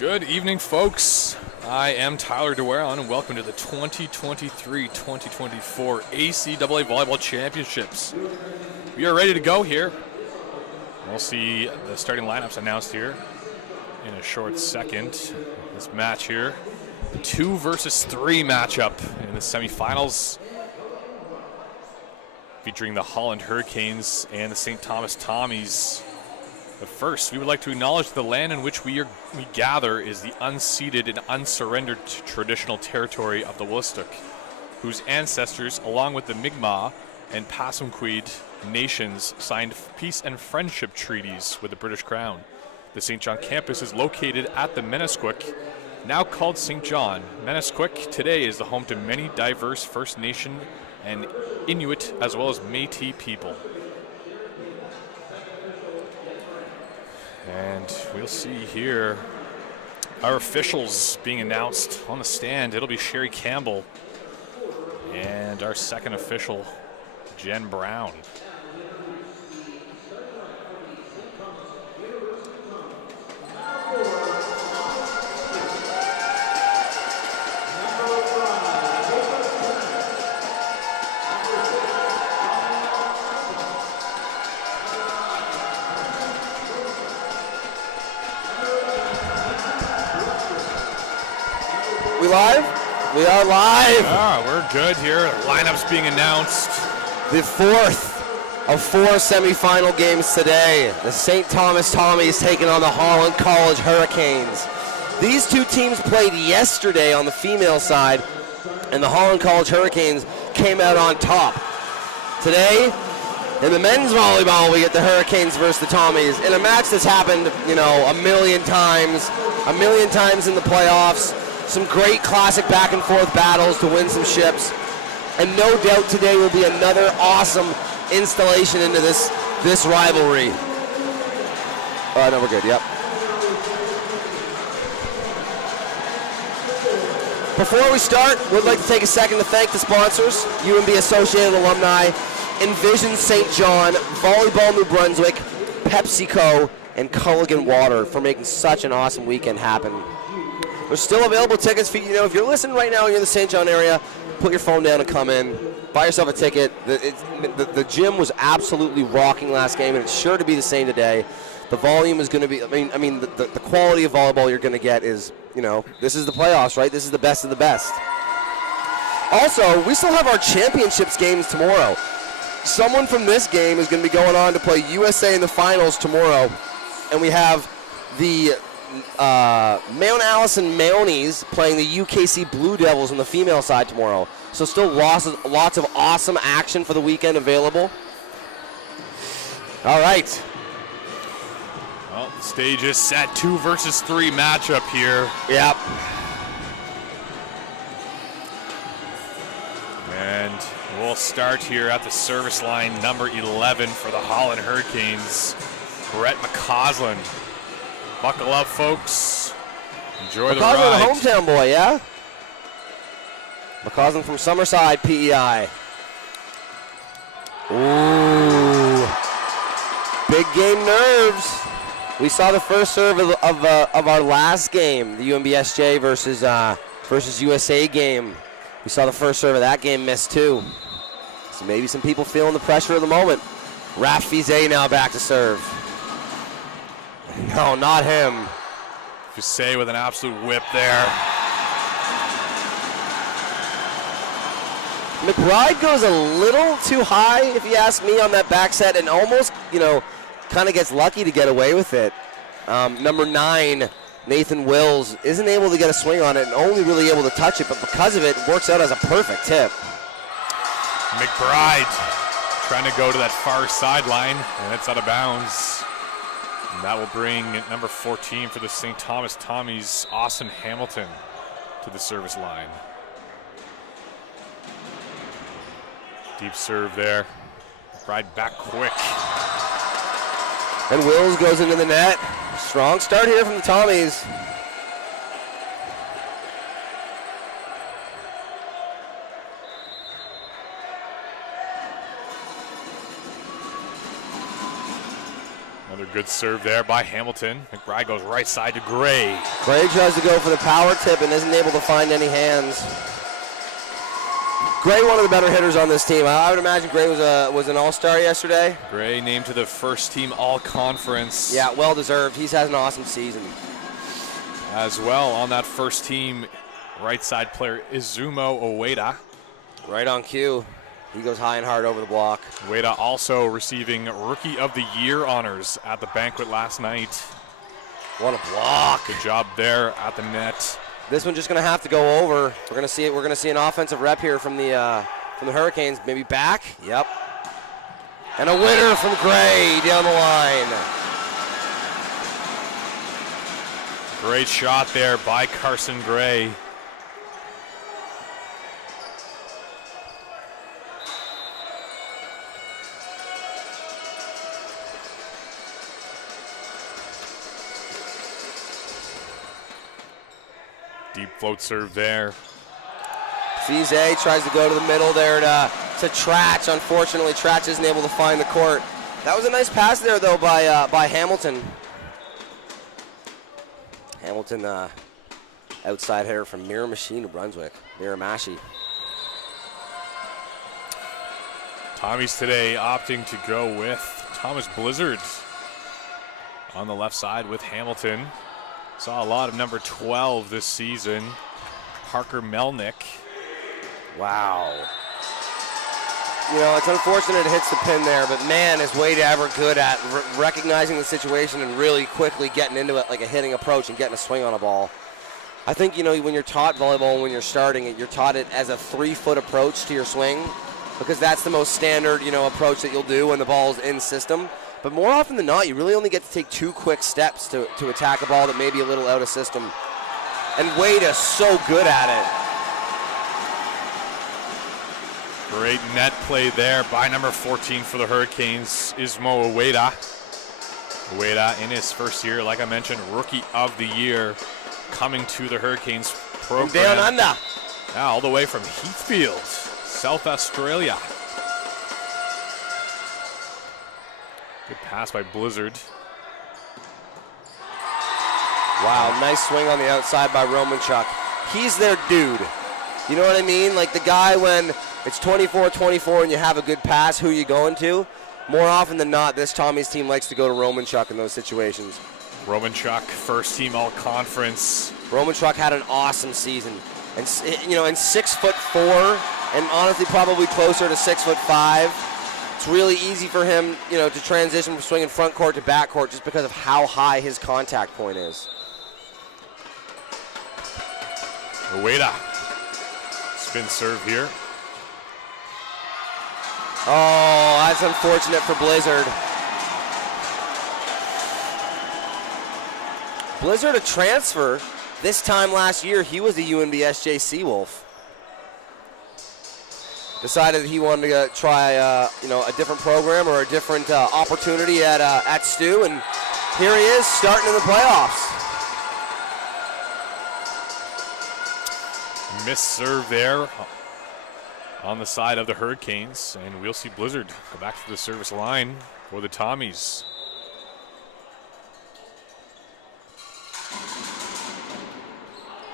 Good evening, folks. I am Tyler DeWaron, and welcome to the 2023-2024 ACAA Volleyball Championships. We are ready to go here. We'll see the starting lineups announced here in a short second. This match here, 2 versus 3 matchup in the semifinals, featuring the Holland Hurricanes and the St. Thomas Tommies. But first, we would like to acknowledge the land in which we gather is the unceded and unsurrendered traditional territory of the Wolastoq, whose ancestors, along with the Mi'kmaq and Passamaquoddy nations, signed peace and friendship treaties with the British Crown. The St. John campus is located at the Menasquik, now called St. John. Menasquik today is the home to many diverse First Nation and Inuit, as well as Métis people. And we'll see here our officials being announced on the stand. It'll be Sherry Campbell and our second official, Jen Brown. Live? We are live. Yeah, we're good here. Lineups being announced. The fourth of 4 semifinal games today. The St. Thomas Tommies taking on the Holland College Hurricanes. These two teams played yesterday on the female side, and the Holland College Hurricanes came out on top. Today, in the men's volleyball, we get the Hurricanes versus the Tommies in a match that's happened, a million times in the playoffs. Some great classic back and forth battles to win some ships. And no doubt today will be another awesome installation into this rivalry. No, we're good, yep. Before we start, we'd like to take a second to thank the sponsors, UMB Associated Alumni, Envision St. John, Volleyball New Brunswick, PepsiCo, and Culligan Water for making such an awesome weekend happen. There's still available tickets for if you're listening right now and you're in the St. John area, put your phone down and come in. Buy yourself a ticket. The gym was absolutely rocking last game, and it's sure to be the same today. The volume is going to be, the quality of volleyball you're going to get is, this is the playoffs, right? This is the best of the best. Also, we still have our championships games tomorrow. Someone from this game is going to be going on to play USA in the finals tomorrow, and we have the Mount Allison Mounties playing the UKC Blue Devils on the female side tomorrow. So still lots of awesome action for the weekend available. All right. Well, the stage is set. 2 versus 3 matchup here. Yep. And we'll start here at the service line, number 11 for the Holland Hurricanes, Brett McCausland. Buckle up, folks. Enjoy the ride. McCausland, the hometown boy, yeah? McCausland from Summerside, PEI. Ooh. Big game nerves. We saw the first serve of our last game, the UMBSJ versus USA game. We saw the first serve of that game miss, too. So maybe some people feeling the pressure of the moment. Raph Fizet now back to serve. No, not him. Fissé with an absolute whip there. McBride goes a little too high, if you ask me, on that back set, and almost, kind of gets lucky to get away with it. Number 9, Nathan Wills, isn't able to get a swing on it and only really able to touch it, but because of it, works out as a perfect tip. McBride trying to go to that far sideline, and it's out of bounds. And that will bring number 14 for the St. Thomas Tommies, Austin Hamilton, to the service line. Deep serve there. McBride back quick. And Wills goes into the net. Strong start here from the Tommies. Another good serve there by Hamilton. McBride goes right side to Gray. Gray tries to go for the power tip and isn't able to find any hands. Gray, one of the better hitters on this team. I would imagine Gray was an all-star yesterday. Gray named to the first team all-conference. Yeah, well deserved. He's had an awesome season. As well on that first team, right side player Izumo Ueda. Right on cue. He goes high and hard over the block. Ueda also receiving Rookie of the Year honors at the banquet last night. What a block. Good job there at the net. This one's just going to have to go over. We're going to see it. We're going to see an offensive rep here from the Hurricanes. Maybe back. Yep. And a winner from Gray down the line. Great shot there by Carson Gray. Deep float serve there. Fize tries to go to the middle there to Tratch. Unfortunately, Tratch isn't able to find the court. That was a nice pass there, though, by Hamilton. Hamilton, outside hitter from Miramichi, New Brunswick. Miramachi. Tommies today opting to go with Thomas Blizzard on the left side with Hamilton. Saw a lot of number 12 this season, Parker Melnick. Wow. You know, it's unfortunate it hits the pin there, but man, is Wade ever good at recognizing the situation and really quickly getting into it like a hitting approach and getting a swing on a ball. I think, you know, when you're taught volleyball and when you're starting it, you're taught it as a 3-foot approach to your swing because that's the most standard, you know, approach that you'll do when the ball's in system. But more often than not, you really only get to take 2 quick steps to attack a ball that may be a little out of system. And Wade is so good at it. Great net play there by number 14 for the Hurricanes, Ismo Ueda. Ueda in his first year, like I mentioned, Rookie of the Year, coming to the Hurricanes program. From down under. Yeah, all the way from Heathfield, South Australia. Good pass by Blizzard. Wow, nice swing on the outside by Romanchuk. He's their dude. You know what I mean? Like the guy when it's 24-24 and you have a good pass, who you going to? More often than not, this Tommy's team likes to go to Romanchuk in those situations. Romanchuk, first team all-conference. Romanchuk had an awesome season. And, you know, in 6'4", and honestly probably closer to 6'5", it's really easy for him, you know, to transition from swinging front court to back court just because of how high his contact point is. Ueda. Spin serve here. Oh, that's unfortunate for Blizzard. Blizzard a transfer. This time last year, he was the UNB SJ Seawolf. Decided that he wanted to try, you know, a different program or a different opportunity at STU, and here he is starting in the playoffs. Missed serve there on the side of the Hurricanes, and we'll see Blizzard go back to the service line for the Tommies.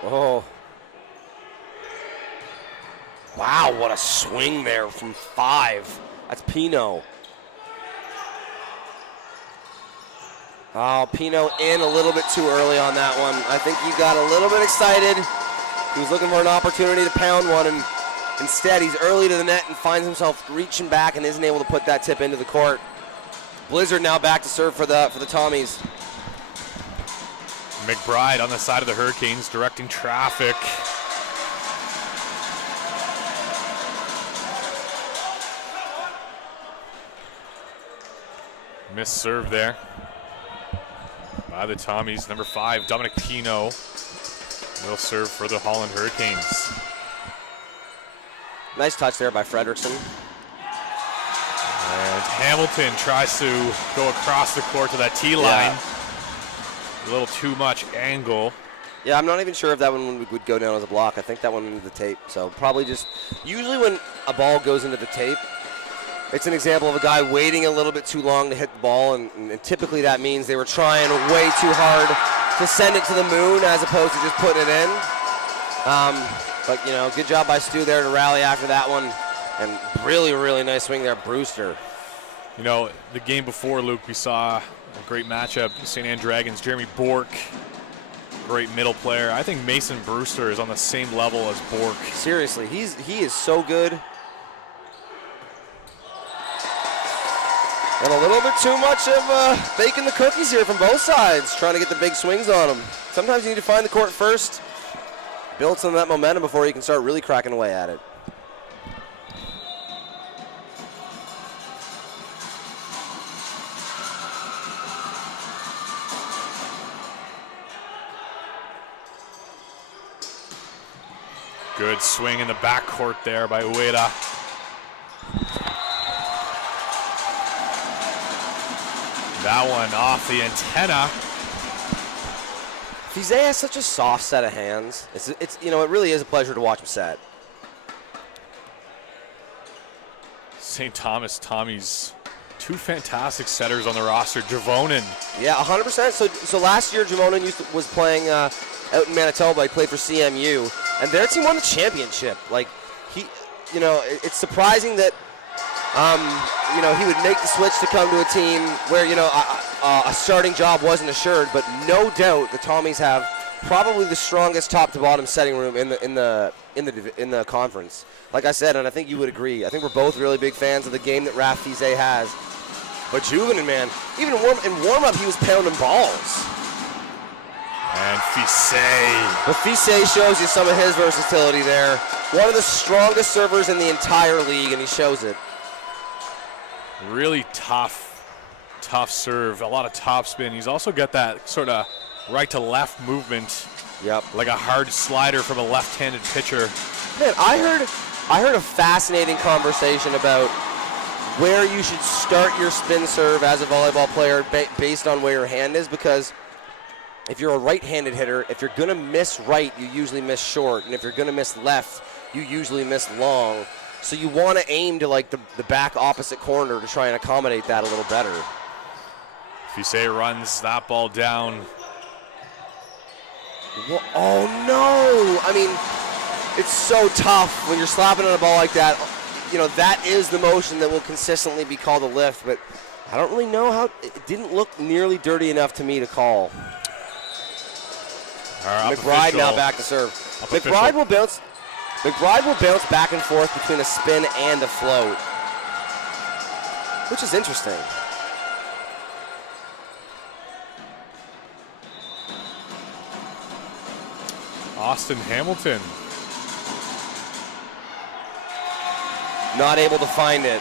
Oh. Wow, what a swing there from 5. That's Pino. Oh, Pino in a little bit too early on that one. I think he got a little bit excited. He was looking for an opportunity to pound one, and instead he's early to the net and finds himself reaching back and isn't able to put that tip into the court. Blizzard now back to serve for the Tommies. McBride on the side of the Hurricanes directing traffic. Missed serve there by the Tommies. Number 5, Dominic Pino, will serve for the Holland Hurricanes. Nice touch there by Fredrickson. And Hamilton tries to go across the court to that tee line. Yeah. A little too much angle. Yeah, I'm not even sure if that one would go down as a block. I think that one into the tape. So probably just, usually when a ball goes into the tape, It's an example of a guy waiting a little bit too long to hit the ball, and typically that means they were trying way too hard to send it to the moon as opposed to just putting it in. But, you know, good job by Stu there to rally after that one, and really, really nice swing there, Brewster. You know, the game before, Luke, we saw a great matchup. St. Anne Dragons, Jeremy Bork, great middle player. I think Mason Brewster is on the same level as Bork. Seriously, he is so good. And a little bit too much of baking the cookies here from both sides, trying to get the big swings on them. Sometimes you need to find the court first, build some of that momentum before you can start really cracking away at it. Good swing in the backcourt there by Ueda. That one off the antenna. Fizet has such a soft set of hands. It's you know, it really is a pleasure to watch him set. St. Thomas Tommies, two fantastic setters on the roster. Javonen. Yeah, 100%. So last year Javonen was playing out in Manitoba. He played for CMU, and their team won the championship. Like you know, it's surprising that you know, he would make the switch to come to a team where, you know, a starting job wasn't assured, but no doubt the Tommies have probably the strongest top to bottom setting room in the conference. Like I said, and I think you would agree, I think we're both really big fans of the game that Raf Fizet has. But Juvenin, man, even in warm-up he was pounding balls. And Fizet. But Fizet shows you some of his versatility there. One of the strongest servers in the entire league, and he shows it. Really tough serve, a lot of topspin. He's also got that sort of right to left movement. Yep. Like a hard slider from a left-handed pitcher. Man, I heard a fascinating conversation about where you should start your spin serve as a volleyball player based on where your hand is, because if you're a right-handed hitter, if you're going to miss right, you usually miss short, and if you're going to miss left, you usually miss long. So you want to aim to like the back opposite corner to try and accommodate that a little better. Fizet runs that ball down. Well, oh no! I mean, it's so tough when you're slapping on a ball like that. You know, that is the motion that will consistently be called a lift, but I don't really know how. It didn't look nearly dirty enough to me to call. McBride now back to serve. McBride will bounce back and forth between a spin and a float, which is interesting. Austin Hamilton. Not able to find it.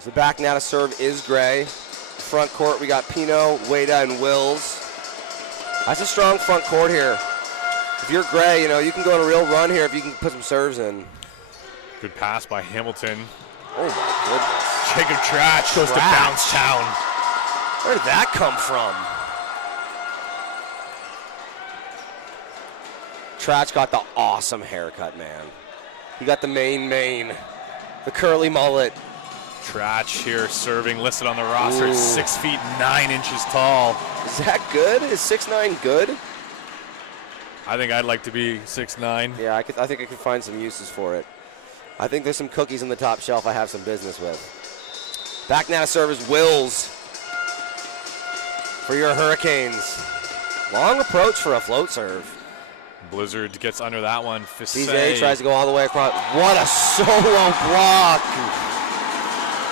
So back now to serve is Gray. Front court, we got Pino, Ueda, and Wills. That's a strong front court here. If you're Gray, you know, you can go on a real run here if you can put some serves in. Good pass by Hamilton. Oh my goodness. Jacob Trach goes to bounce town. Where did that come from? Trach got the awesome haircut, man. He got the mane, the curly mullet. Trach here serving, listed on the roster, 6 feet 9 inches tall. Is that good? Is 6'9" good? I think I'd like to be 6'9". Yeah, I think I could find some uses for it. I think there's some cookies on the top shelf I have some business with. Back now to serve is Wills for your Hurricanes. Long approach for a float serve. Blizzard gets under that one. Fizet tries to go all the way across. What a solo block.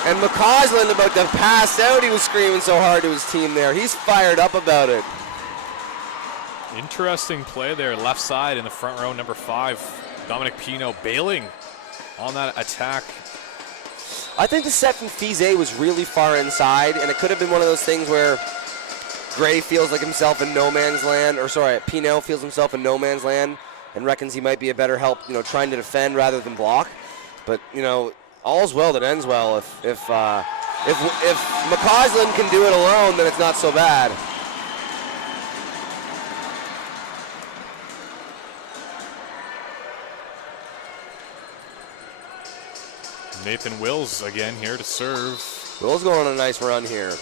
And McCausland about to pass out. He was screaming so hard to his team there. He's fired up about it. Interesting play there, left side in the front row, number 5. Dominic Pino bailing on that attack. I think the set from Fizet was really far inside, and it could have been one of those things where Gray feels like himself in no man's land, or sorry, Pino feels himself in no man's land and reckons he might be a better help, you know, trying to defend rather than block. But, you know, all's well that ends well. If McCausland can do it alone, then it's not so bad. Nathan Wills again here to serve. Wills going on a nice run here.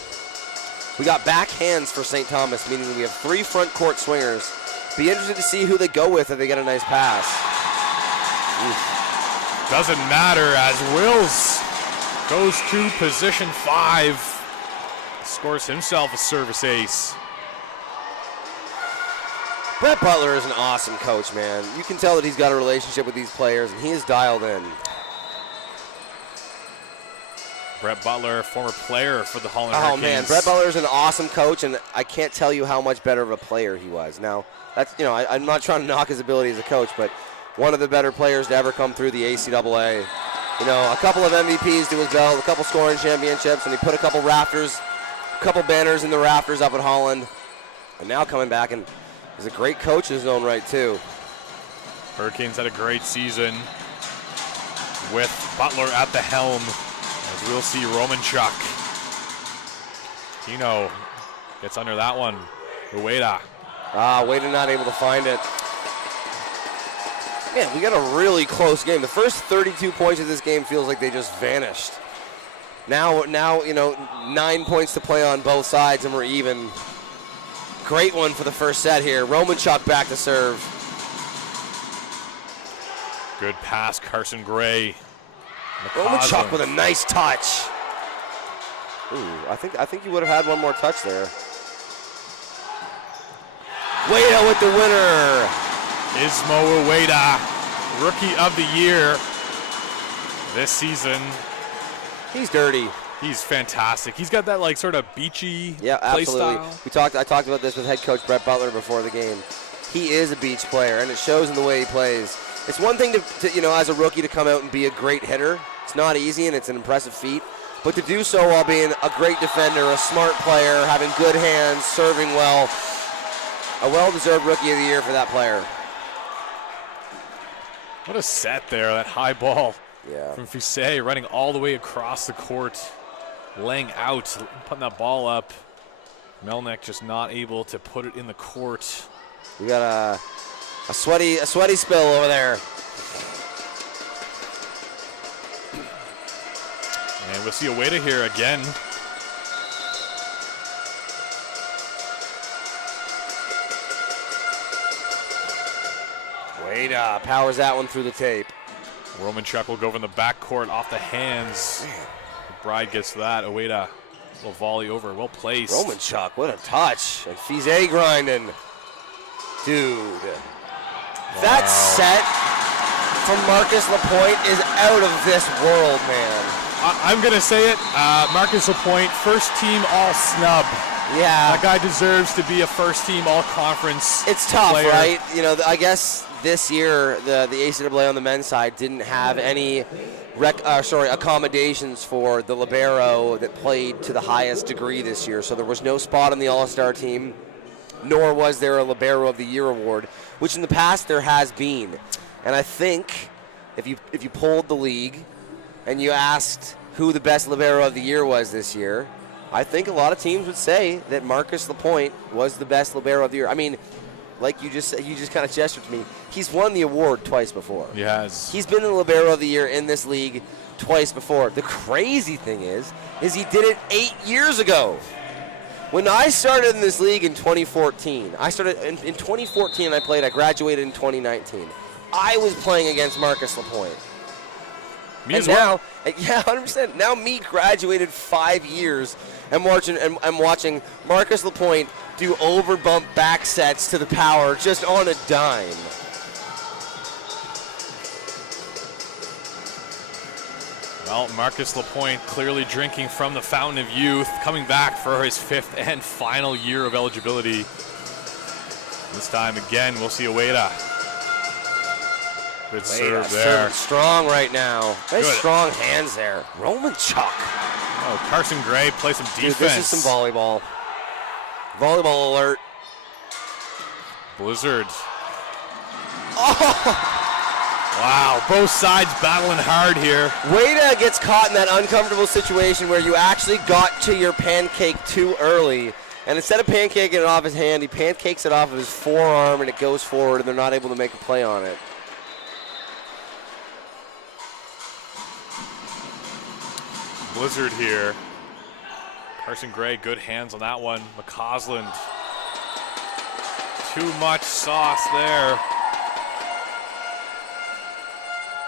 We got backhands for St. Thomas, meaning we have 3 front court swingers. Be interested to see who they go with if they get a nice pass. Oof. Doesn't matter as Wills goes to position 5. Scores himself a service ace. Brett Butler is an awesome coach, man. You can tell that he's got a relationship with these players, and he is dialed in. Brett Butler, former player for the Holland Oh, Hurricanes. man, Brett Butler is an awesome coach, and I can't tell you how much better of a player he was. Now, that's I'm not trying to knock his ability as a coach, but one of the better players to ever come through the ACAA. A couple of MVPs to his belt, a couple scoring championships, and he put a couple banners in the rafters up at Holland. And now coming back, and he's a great coach in his own right, too. Hurricanes had a great season with Butler at the helm. As we'll see Romanchuk. Tino gets under that one. Ueda. Ueda not able to find it. Man, we got a really close game. The first 32 points of this game feels like they just vanished. Now, 9 points to play on both sides, and we're even. Great one for the first set here. Romanchuk back to serve. Good pass, Carson Gray. Romanchuk with a nice touch. Ooh, I think you would have had one more touch there. Ueda with the winner. Ismo Ueda, Rookie of the Year this season. He's dirty. He's fantastic. He's got that sort of beachy play absolutely. style. I talked about this with head coach Brett Butler before the game. He is a beach player, and it shows in the way he plays. It's one thing to as a rookie to come out and be a great hitter. It's not easy, and it's an impressive feat. But to do so while being a great defender, a smart player, having good hands, serving well, a well-deserved Rookie of the Year for that player. What a set there, that high ball from Fusset running all the way across the court, laying out, putting that ball up. Melnick just not able to put it in the court. We got a sweaty spill over there. And we'll see Ueda here again. Ueda powers that one through the tape. Romanchuk will go from the backcourt off the hands. McBride gets that. Ueda will volley over. Well placed. Romanchuk, what a touch. And Fizet grinding. Dude. Wow. That set from Marcus Lapointe is out of this world, man. I'm going to say it. Marcus Lapointe, first team all snub. Yeah. That guy deserves to be a first team all conference. It's tough, player. Right? I guess this year the ACAA on the men's side didn't have any accommodations for the libero that played to the highest degree this year. So there was no spot on the All-Star team, nor was there a Libero of the Year award, which in the past there has been. And I think if you polled the league and you asked who the best Libero of the Year was this year, I think a lot of teams would say that Marcus Lapointe was the best Libero of the Year. I mean, like you just kind of gestured to me, he's won the award twice before. He has. He's been the Libero of the Year in this league twice before. The crazy thing is he did it 8 years ago. When I started in this league in 2014, I started in 2014. I graduated in 2019. I was playing against Marcus Lapointe. Me as well. Yeah, 100%. Now me graduated 5 years and I'm watching Marcus Lapointe do over-bump back sets to the power just on a dime. Well, Marcus Lapointe clearly drinking from the fountain of youth, coming back for his 5th and final year of eligibility. This time again, we'll see Ueda. Good serve there. Strong right now. Nice strong hands there. Romanchuk. Oh, Carson Gray play some defense. Dude, this is some volleyball. Volleyball alert. Blizzard. Oh! Wow, both sides battling hard here. Ueda gets caught in that uncomfortable situation where you actually got to your pancake too early. And instead of pancaking it off his hand, he pancakes it off of his forearm and it goes forward and they're not able to make a play on it. blizzard here. Carson Gray, good hands on that one. McCausland, too much sauce there.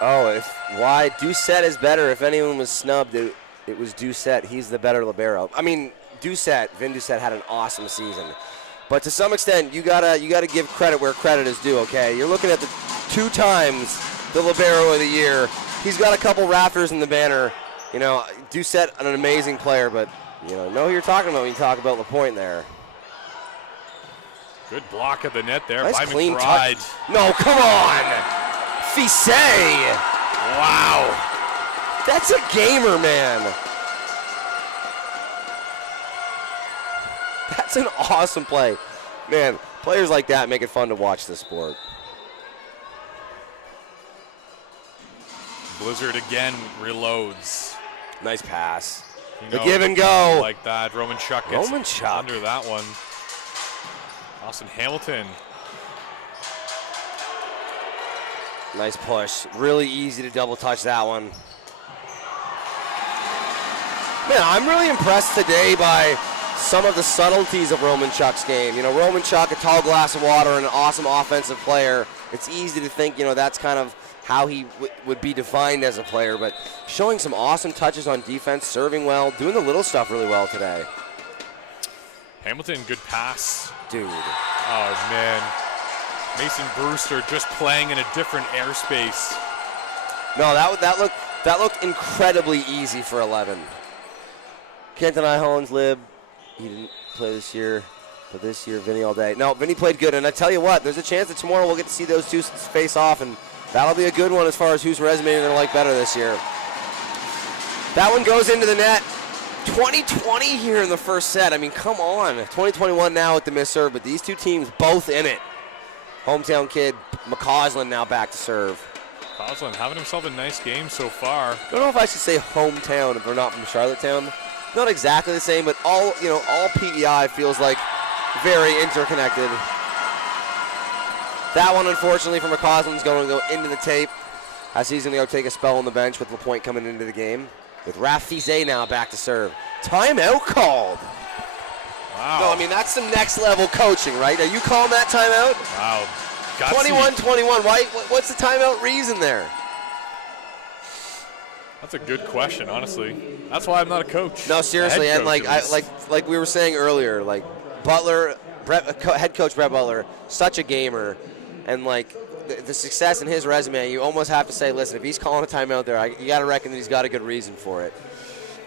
Oh, why Doucette is better. If anyone was snubbed, it was Doucette. He's the better libero. I mean, Vin Doucette had an awesome season. But to some extent, you gotta give credit where credit is due, okay? You're looking at the 2 times the libero of the year. He's got a couple rafters in the banner. You know, Doucette, an amazing player, but you know who you're talking about when you talk about LaPointe there. Good block at the net there nice by clean McBride. No, come on! Fisset! Wow. That's a gamer, man. That's an awesome play. Man, players like that make it fun to watch this sport. Blizzard again reloads. Nice pass. You The give and go. Like that. Roman Chuck gets under that one. Austin Hamilton. Nice push. Really easy to double touch that one. Man, I'm really impressed today by some of the subtleties of Roman Chuck's game. You know, Roman Chuck, a tall glass of water and an awesome offensive player. It's easy to think, you know, that's kind of how he would be defined as a player, but showing some awesome touches on defense, serving well, doing the little stuff really well today. Hamilton, good pass. Dude. Oh, man. Mason Brewster just playing in a different airspace. No, that looked incredibly easy for 11. Can't deny Holland's lib. He didn't play this year, but this year, Vinny all day. No, Vinny played good, and I tell you what, there's a chance that tomorrow we'll get to see those two face off, and that'll be a good one as far as whose resume you're going to like better this year. That one goes into the net. 20-20 here in the first set. I mean, come on. 20-21 now with the missed serve, but these two teams both in it. Hometown kid, McCausland now back to serve. McCausland having himself a nice game so far. I don't know if I should say hometown if they're not from Charlottetown. Not exactly the same, but all PEI feels like very interconnected. That one, unfortunately, for McCausland's going to go into the tape as he's going to go take a spell on the bench with LaPointe coming into the game. With Raph Fisset now back to serve. Timeout called. Wow. No, I mean, that's some next level coaching, right? Are you calling that timeout? Wow. 21-21. Why? What's the timeout reason there? That's a good question, honestly. That's why I'm not a coach. No, seriously, and like we were saying earlier, like Butler, head coach Brett Butler, such a gamer, and like the success in his resume, you almost have to say, listen, if he's calling a timeout there, you got to reckon that he's got a good reason for it.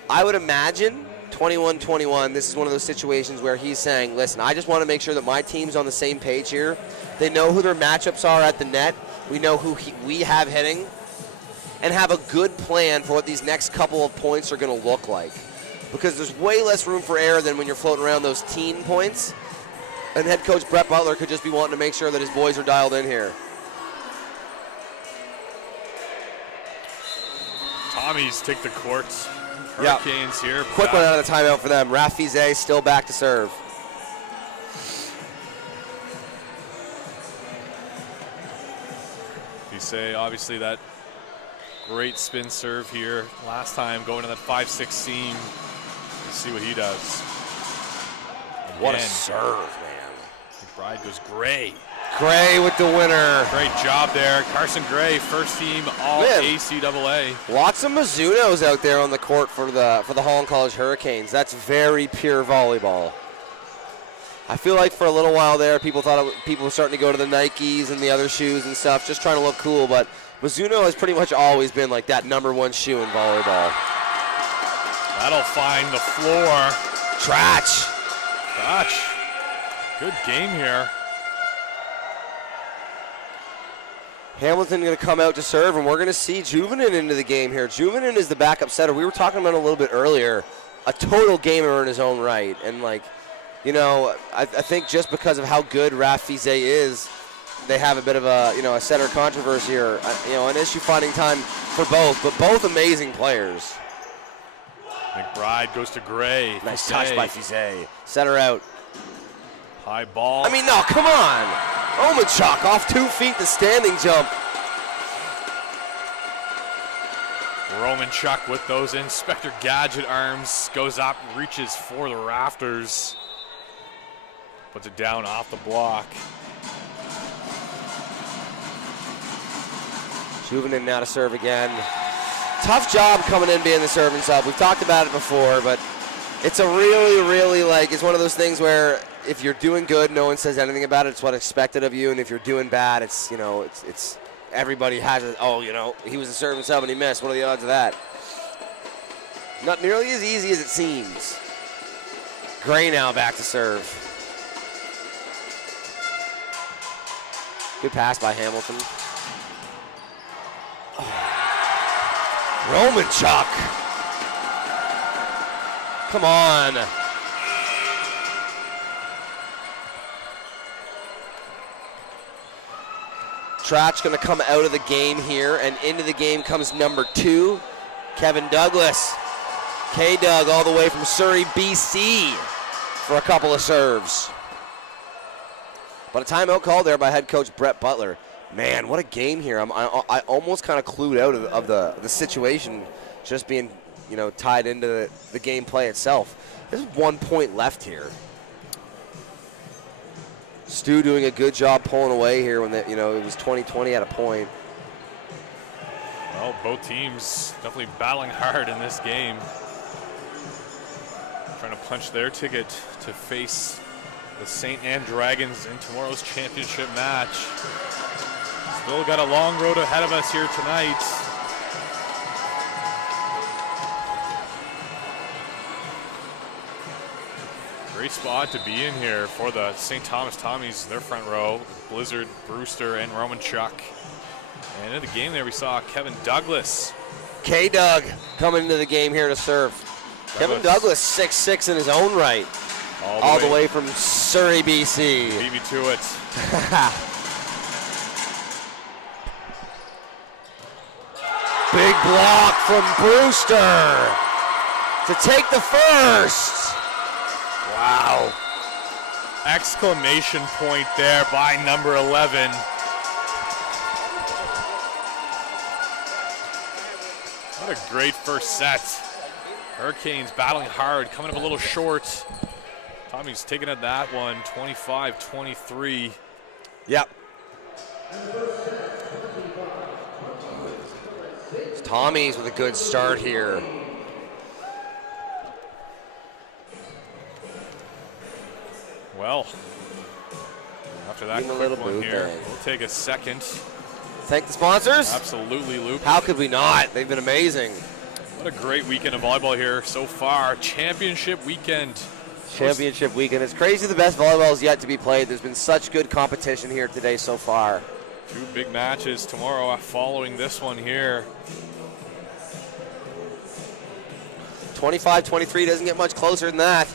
I would imagine 21-21, this is one of those situations where he's saying, listen, I just want to make sure that my team's on the same page here. They know who their matchups are at the net. We know who we have hitting, and have a good plan for what these next couple of points are going to look like. Because there's way less room for error than when you're floating around those teen points. And head coach Brett Butler could just be wanting to make sure that his boys are dialed in here. Tommies take the courts. Hurricanes here. Quick one out of the timeout for them. Raph Fisset still back to serve. Fisset, obviously that great spin serve here. Last time going to that 5-6 seam. Let's see what he does. Again, what a serve, man. McBride goes Gray. Gray with the winner. Great job there. Carson Gray, first team all ACAA. Lots of Mizunos out there on the court for the Holland College Hurricanes. That's very pure volleyball. I feel like for a little while there, people were starting to go to the Nikes and the other shoes and stuff, just trying to look cool, but Mizuno has pretty much always been like that #1 shoe in volleyball. That'll find the floor. Trach. Good game here. Hamilton going to come out to serve, and we're going to see Juvenin into the game here. Juvenin is the backup setter. We were talking about it a little bit earlier. A total gamer in his own right. And, like, you know, I think just because of how good Raph Fisset is, they have a bit of a setter controversy or, an issue finding time for both. But both amazing players. McBride goes to Gray. Nice touch by Fisset. Setter out. High ball. I mean, no, come on. Omachuk off 2 feet, the standing jump. Romanchuk with those Inspector Gadget arms, goes up, reaches for the rafters, puts it down off the block. Juvenin now to serve again. Tough job coming in being the serving sub. We've talked about it before, but it's a really, like, it's one of those things where if you're doing good, no one says anything about it. It's what's expected of you, and if you're doing bad, it's, you know, it's everybody has it. Oh, you know, he was a serving sub and he missed. What are the odds of that? Not nearly as easy as it seems. Gray now back to serve. Good pass by Hamilton. Romanchuk. Come on. Trach going to come out of the game here, and into the game comes number 2, Kevin Douglas. K-Doug all the way from Surrey, BC for a couple of serves. But a timeout called there by head coach Brett Butler. Man, what a game here. I almost kind of clued out of the situation just being, you know, tied into the gameplay itself. There's 1 point left here. Stu doing a good job pulling away here when it was 20-20 at a point. Well, both teams definitely battling hard in this game. Trying to punch their ticket to face the St. Anne Dragons in tomorrow's championship match. Still got a long road ahead of us here tonight. Great spot to be in here for the St. Thomas Tommies, their front row. Blizzard, Brewster, and Romanchuk. And in the game there we saw Kevin Douglas. K-Doug coming into the game here to serve. Kevin Douglas, 6'6" in his own right. All the way from Surrey, BC. Beat me to it. Big block from Brewster to take the first. Wow. Exclamation point there by number 11. What a great first set. Hurricanes battling hard, coming up a little short. Tommy's taking at that one, 25-23. Yep. Tommy's with a good start here. Well, after that quick one here, we'll take a second. Thank the sponsors. Absolutely, Luke. How could we not? They've been amazing. What a great weekend of volleyball here so far. Championship weekend. Championship weekend. It's crazy the best volleyball is yet to be played. There's been such good competition here today so far. 2 big matches tomorrow following this one here. 25-23 doesn't get much closer than that.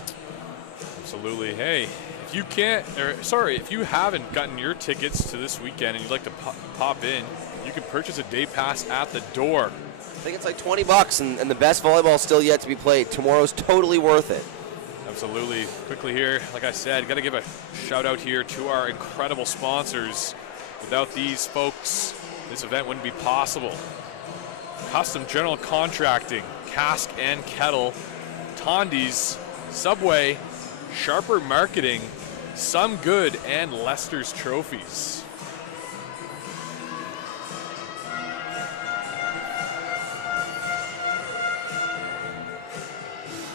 Absolutely. Hey, if you haven't gotten your tickets to this weekend and you'd like to pop in, you can purchase a day pass at the door. I think it's like $20, and the best volleyball is still yet to be played. Tomorrow's totally worth it. Absolutely. Quickly here, like I said, got to give a shout out here to our incredible sponsors. Without these folks, this event wouldn't be possible. Custom General Contracting, Cask and Kettle, Tondi's, Subway, Sharper Marketing, Some Good, and Lester's Trophies.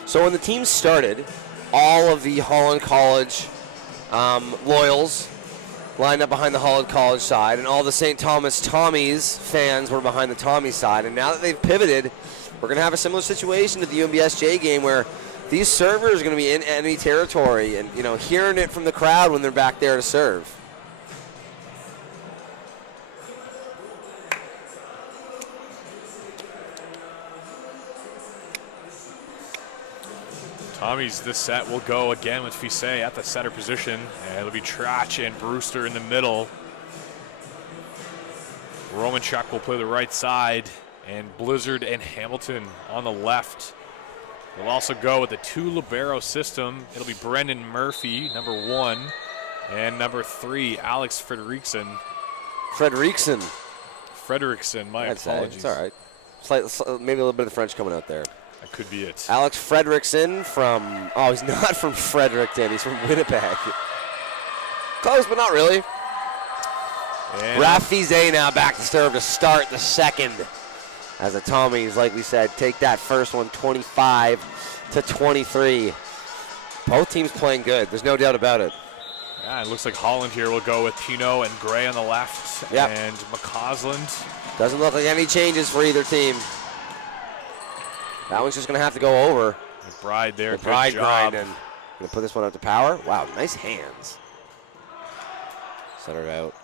So when the team started, all of the Holland College loyals lined up behind the Holland College side, and all the St. Thomas Tommies fans were behind the Tommies side. And now that they've pivoted, we're going to have a similar situation to the UMBSJ game where these servers are going to be in enemy territory and, hearing it from the crowd when they're back there to serve. Tommies this set will go again with Fisset at the center position, and it'll be Trach and Brewster in the middle. Romanchuk will play the right side, and Blizzard and Hamilton on the left. We'll also go with the 2 libero system. It'll be Brendan Murphy, number 1, and number 3, Alex Fredrickson. Fredrickson, my apologies. It's all right. maybe a little bit of the French coming out there. That could be it. Alex Fredrickson from, oh, he's not from Fredericton. He's from Winnipeg. Close, but not really. Rafize now back to serve to start the second. As the Tommies, like we said, take that first one 25-23. Both teams playing good. There's no doubt about it. Yeah, it looks like Holland here will go with Pino and Gray on the left. Yep. And McCausland. Doesn't look like any changes for either team. That one's just going to have to go over. McBride there. McBride good job. grinding. Going to put this one up to power. Wow, nice hands. Center it out.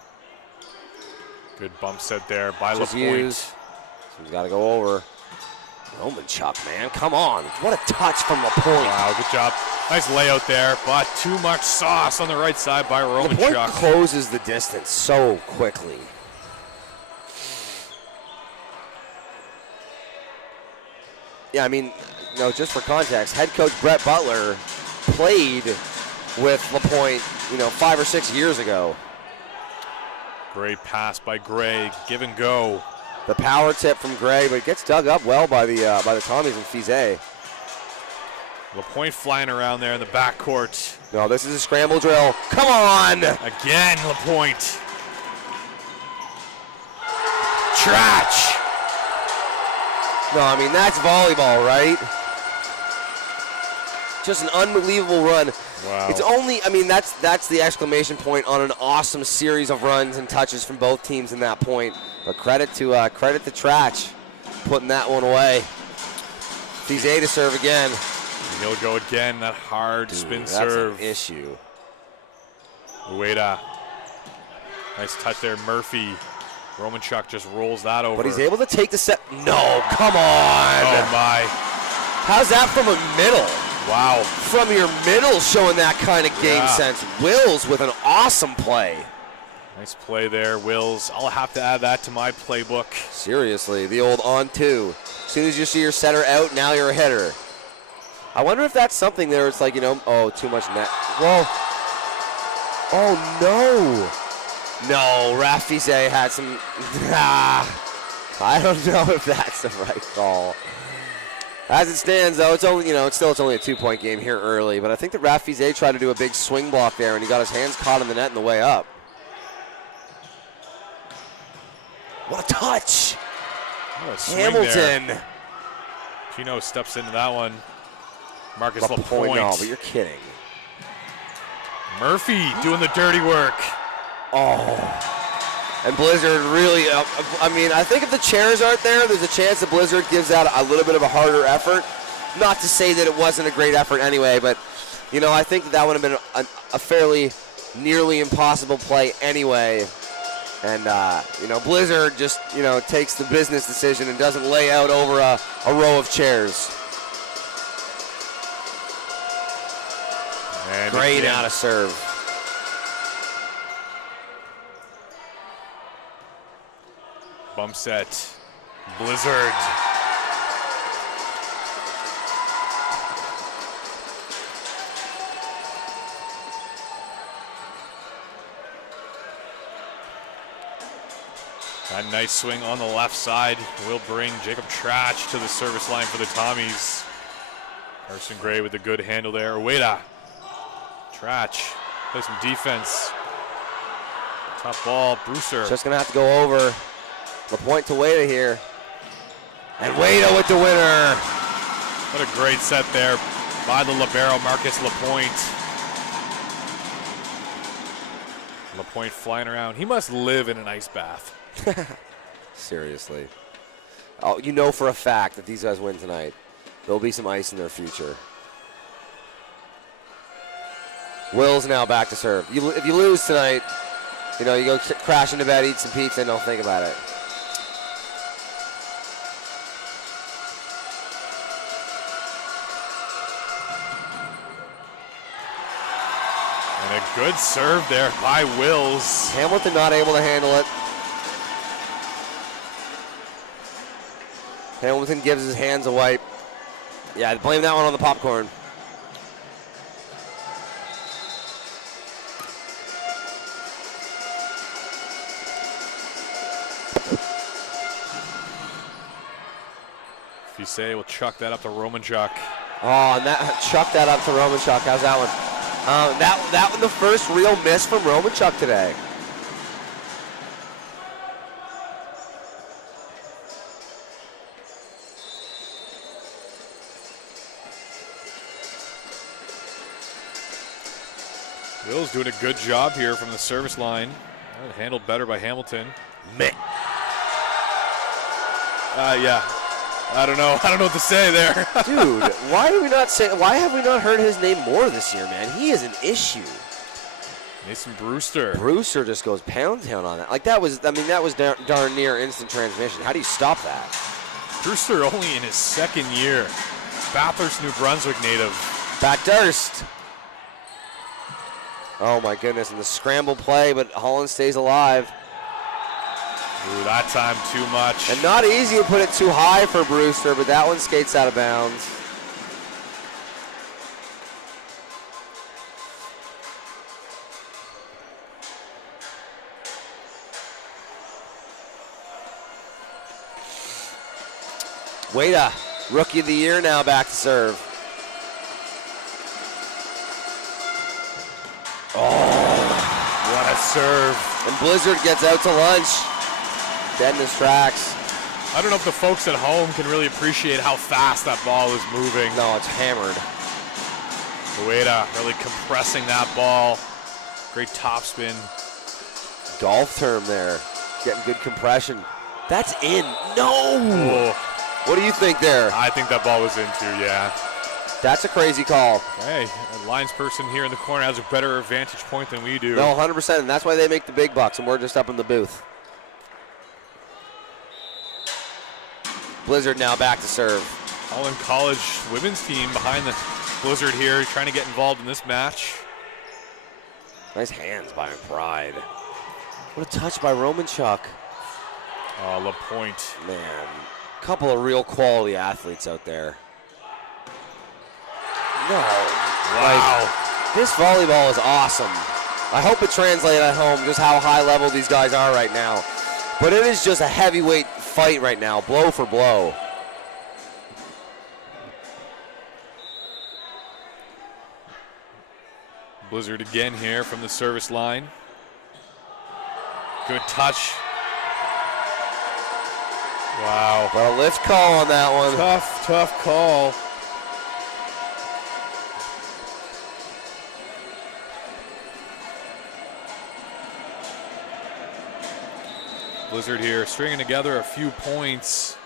Good bump set there by Just LaPointe. use. He's got to go over. Romanchuk, man, come on. What a touch from LaPointe. Wow, good job. Nice layout there, but too much sauce on the right side by LaPointe Romanchuk. closes the distance so quickly. Yeah, I mean, just for context, head coach Brett Butler played with LaPointe, 5 or 6 years ago. Great pass by Gray. Give and go. The power tip from Gray, but it gets dug up well by the Tommies and Fizet. LaPointe flying around there in the backcourt. No, this is a scramble drill. Come on! Again, LaPointe. Trach. No, I mean, that's volleyball, right? Just an unbelievable run. Wow. It's only, that's the exclamation point on an awesome series of runs and touches from both teams in that point. But credit to Trach putting that one away. Fizet to serve again. And he'll go again, that hard spin that's serve. An issue. Ueda. Nice touch there, Murphy. Romanchuk just rolls that over. But he's able to take the set. No, come on. Oh, my. How's that from a middle? Wow. From your middle showing that kind of game sense. Wills with an awesome play. Nice play there, Wills. I'll have to add that to my playbook. Seriously, the old on two. As soon as you see your setter out, now you're a hitter. I wonder if that's something there. It's like, oh, too much net. Whoa. Oh, no. No, Rafize had some. I don't know if that's the right call. As it stands, though, it's only it's only a 2-point game here early. But I think that Rafize tried to do a big swing block there, and he got his hands caught in the net on the way up. What a touch! Oh, a swing Hamilton. there. Pino steps into that one. Marcus LaPointe. LaPointe. No, but you're kidding. Murphy doing the dirty work. Oh. And Blizzard really, I think if the chairs aren't there, there's a chance that Blizzard gives that a little bit of a harder effort. Not to say that it wasn't a great effort anyway, but, I think that would have been a fairly nearly impossible play anyway. And, Blizzard just, takes the business decision and doesn't lay out over a row of chairs. And Great again, out of serve. bump set. Blizzard. That nice swing on the left side will bring Jacob Trach to the service line for the Tommies. Carson Gray with a good handle there. Ueda. Trach. Play some defense. Tough ball. Brewster. Just going to have to go over. LaPointe to Ueda here. And Ueda with the winner. What a great set there by the libero, Marcus LaPointe. LaPointe flying around. He must live in an ice bath. Seriously. Oh, you know for a fact that these guys win tonight. There'll be some ice in their future. Will's now back to serve. If you lose tonight, you go crash into bed, eat some pizza, and don't think about it. And a good serve there by Wills. Hamilton not able to handle it. Hamilton gives his hands a wipe. Yeah, blame that one on the popcorn. you say. We'll chuck that up to Romanchuk. Oh, and chuck that up to Romanchuk. How's that one? That was the first real miss from Romanchuk today. Will's doing a good job here from the service line. Handled better by Hamilton. Man. Yeah. I don't know what to say there. Dude, why have we not heard his name more this year, man? He is an issue. Mason Brewster. Brewster just goes pound town on that. Like that was darn near instant transmission. How do you stop that? Brewster only in his second year. Bathurst, New Brunswick native. Bathurst. Oh my goodness, and the scramble play, but Holland stays alive. Ooh, that time too much. And not easy to put it too high for Brewster, but that one skates out of bounds. Wada, Rookie of the Year now back to serve. Oh, what a serve. And Blizzard gets out to lunch. Dead in his tracks. I don't know if the folks at home can really appreciate how fast that ball is moving. No, it's hammered. Wada really compressing that ball. Great topspin. Golf term there. Getting good compression. That's in. No! Oh. What do you think there? I think that ball was in too, yeah. That's a crazy call. Hey, a linesperson here in the corner has a better vantage point than we do. No, 100%, and that's why they make the big bucks, and we're just up in the booth. Blizzard now back to serve. Holland College women's team behind the Blizzard here, trying to get involved in this match. Nice hands by McBride. What a touch by Romanchuk. Oh, LaPointe. Man, couple of real quality athletes out there. No. Wow. Like, this volleyball is awesome. I hope it translates at home just how high level these guys are right now. But it is just a heavyweight fight right now, blow for blow. Blizzard again here from the service line. Good touch. Wow. But a lift call on that one. Tough call. Blizzard here stringing together a few points.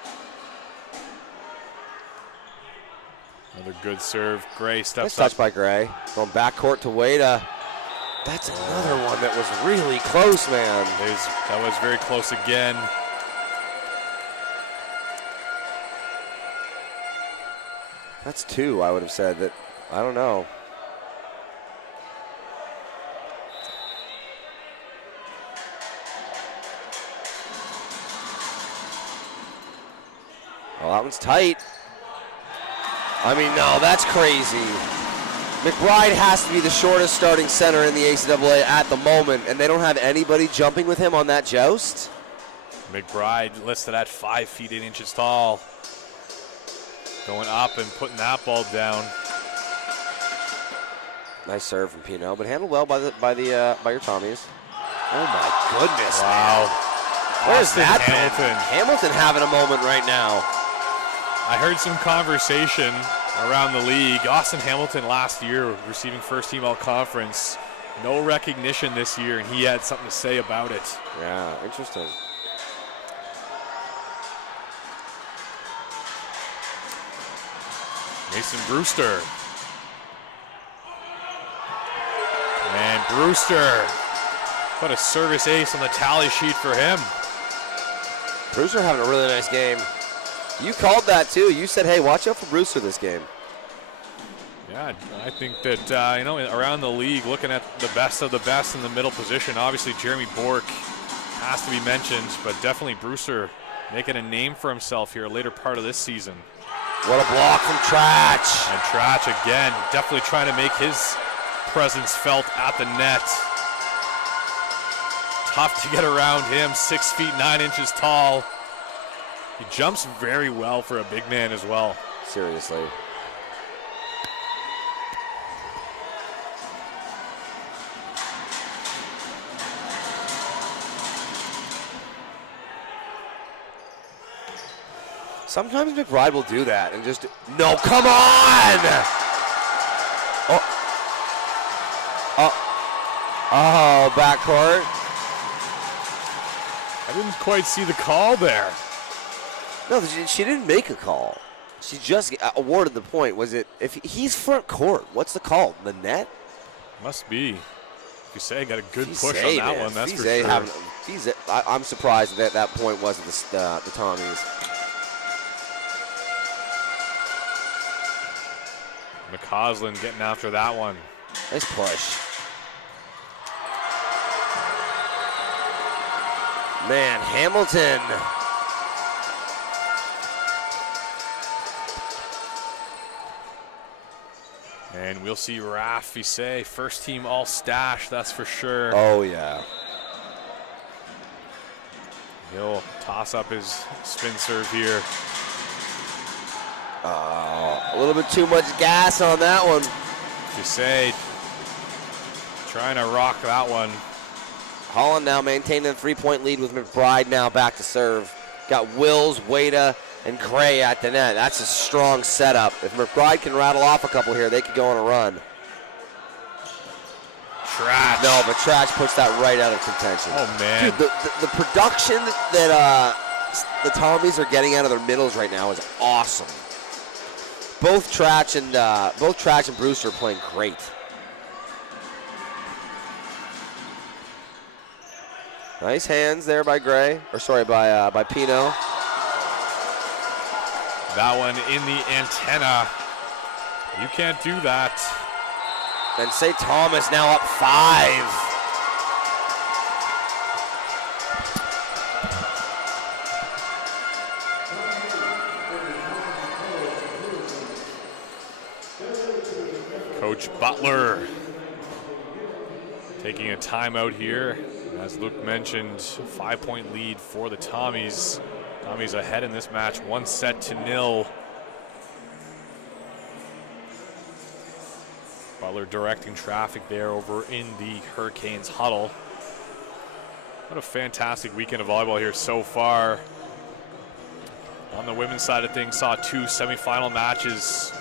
Another good serve. Gray steps nice up. touch by Gray. Going backcourt to Wada. That's another one that was really close, man. That was very close again. That's two, I would have said that. I don't know. Well, that one's tight. I mean, no, that's crazy. McBride has to be the shortest starting center in the ACAA at the moment, and they don't have anybody jumping with him on that joust. McBride listed at 5 feet 8 inches tall. Going up and putting that ball down. Nice serve from Pino, but handled well by your Tommies. Oh my goodness! Wow. Man. Where's that Hamilton? Hamilton having a moment right now. I heard some conversation around the league. Austin Hamilton last year receiving first team all conference. No recognition this year, and he had something to say about it. Yeah, interesting. Mason Brewster. And Brewster put a service ace on the tally sheet for him. Brewster having a really nice game. You called that too. You said, hey, watch out for Brewster this game. Yeah, I think that, around the league, looking at the best of the best in the middle position, obviously Jeremy Bork has to be mentioned, but definitely Brewster making a name for himself here later part of this season. What a block from Trach. And Trach again, definitely trying to make his presence felt at the net. Tough to get around him, 6 feet 9 inches tall. He jumps very well for a big man as well. Seriously. Sometimes McBride will do that and just, no, come on! Oh, backcourt. I didn't quite see the call there. No, she didn't make a call. She just awarded the point. Was it, if he's front court, what's the call? The net? Must be. Fisey got a good push on that man. one, that's Fisey for sure. I'm surprised that that point wasn't the Tommies. McCausland getting after that one. Nice push. Man, Hamilton. And we'll see Raf Fisey, first team all stash, that's for sure. Oh, yeah. He'll toss up his spin serve here. A little bit too much gas on that one. Fisey trying to rock that one. Holland now maintaining a 3-point lead with McBride now back to serve. Got Wills, Wada, and Gray at the net. That's a strong setup. If McBride can rattle off a couple here, they could go on a run. Trash. No, but Trash puts that right out of contention. Oh, man. Dude, the production that the Tommies are getting out of their middles right now is awesome. Both Trash and Brewster are playing great. Nice hands there by Gray, or sorry, by Pino. That one in the antenna. You can't do that. And St. Thomas now up 5. Coach Butler taking a timeout here. As Luke mentioned, 5-point lead for the Tommies. Tommies ahead in this match, 1-0. Butler directing traffic there over in the Hurricanes huddle. What a fantastic weekend of volleyball here so far. On the women's side of things, saw 2 semifinal matches.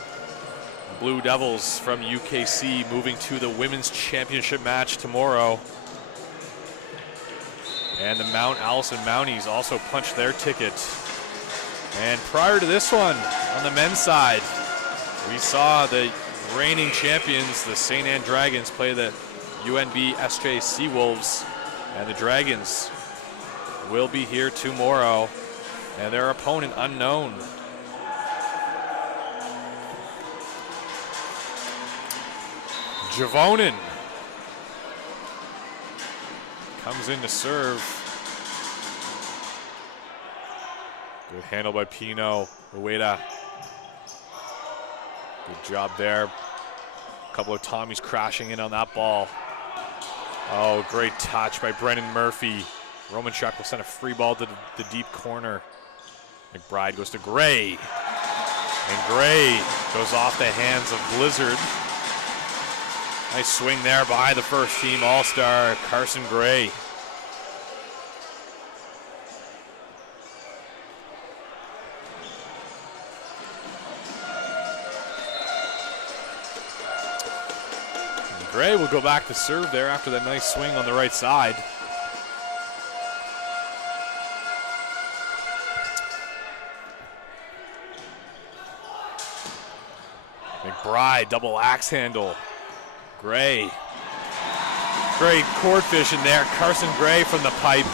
Blue Devils from UKC moving to the women's championship match tomorrow. And the Mount Allison Mounties also punched their ticket. And prior to this one, on the men's side, we saw the reigning champions, the St. Anne Dragons, play the UNB SJ Seawolves. And the Dragons will be here tomorrow. And their opponent unknown. Javonen comes in to serve. Good handle by Pino. Ueda. Good job there. A couple of Tommies crashing in on that ball. Oh, great touch by Brennan Murphy. Romanchuk will send a free ball to the deep corner. McBride goes to Gray. And Gray goes off the hands of Blizzard. Nice swing there by the first team All-Star, Carson Gray. And Gray will go back to serve there after that nice swing on the right side. McBride, double axe handle. Gray. Great court vision there. Carson Gray from the pipe.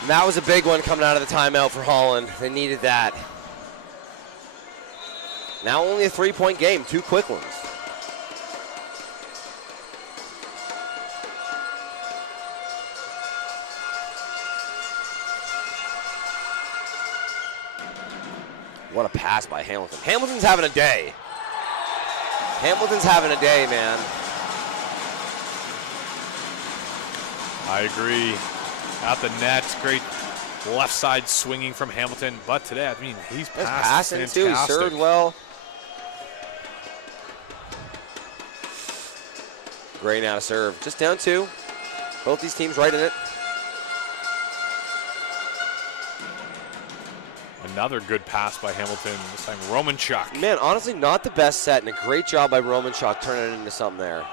And that was a big one coming out of the timeout for Holland. They needed that. Now only a 3-point game, 2 quick ones. What a pass by Hamilton. Hamilton's having a day. Hamilton's having a day, man. I agree. At the net, great left side swinging from Hamilton. But today, I mean, he's passing too. He served well. Great now to serve. Just down 2. Both these teams right in it. Another good pass by Hamilton. This time Romanchuk. Man, honestly, not the best set, and a great job by Romanchuk turning it into something there.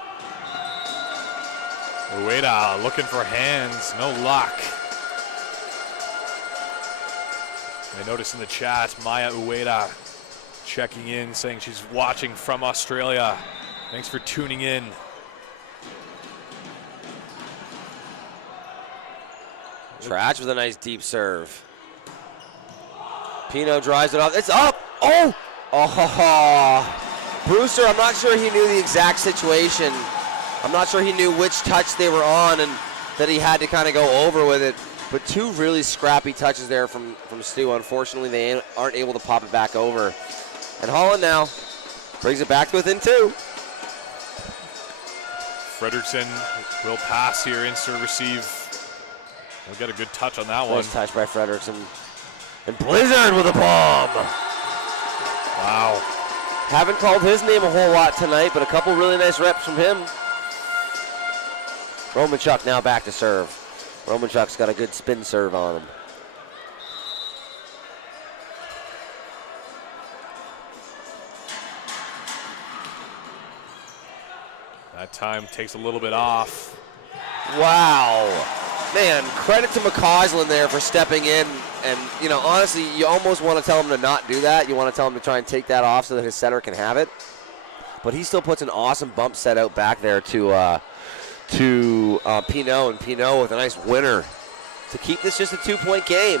Ueda looking for hands, no luck. I noticed in the chat, Maya Ueda checking in, saying she's watching from Australia. Thanks for tuning in. Trach with a nice deep serve. Pino drives it off. It's up. Oh! Oh! Brewster, I'm not sure he knew the exact situation. I'm not sure he knew which touch they were on and that he had to kind of go over with it. But 2 really scrappy touches there from Stu. Unfortunately, they aren't able to pop it back over. And Holland now brings it back to within 2. Fredrickson will pass here in serve receive. We'll get a good touch on that one. Nice touch by Fredrickson. And Blizzard with a bomb. Wow. Haven't called his name a whole lot tonight, but a couple really nice reps from him. Romanchuk now back to serve. Romanchuk's got a good spin serve on him. That time takes a little bit off. Wow. Man, credit to McCausland there for stepping in. And, you know, honestly, you almost want to tell him to not do that. You want to tell him to try and take that off so that his setter can have it. But he still puts an awesome bump set out back there to Pinot. And Pinot with a nice winner to keep this just a 2-point game.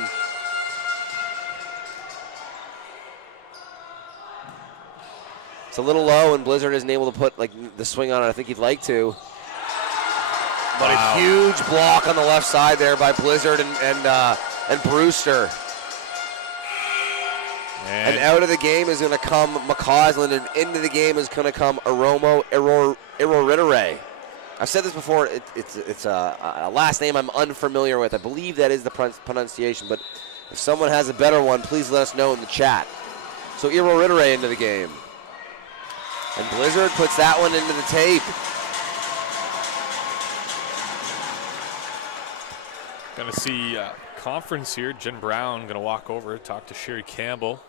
It's a little low, and Blizzard isn't able to put like the swing on it I think he'd like to. But wow. A huge block on the left side there by Blizzard and Brewster. And out of the game is going to come McCausland, and into the game is going to come Aromo Iroridere. I've said this before. It's a last name I'm unfamiliar with. I believe that is the pronunciation, but if someone has a better one, please let us know in the chat. So Iroridere into the game. And Blizzard puts that one into the tape. Gonna see conference here. Jen Brown gonna walk over, talk to Sherry Campbell.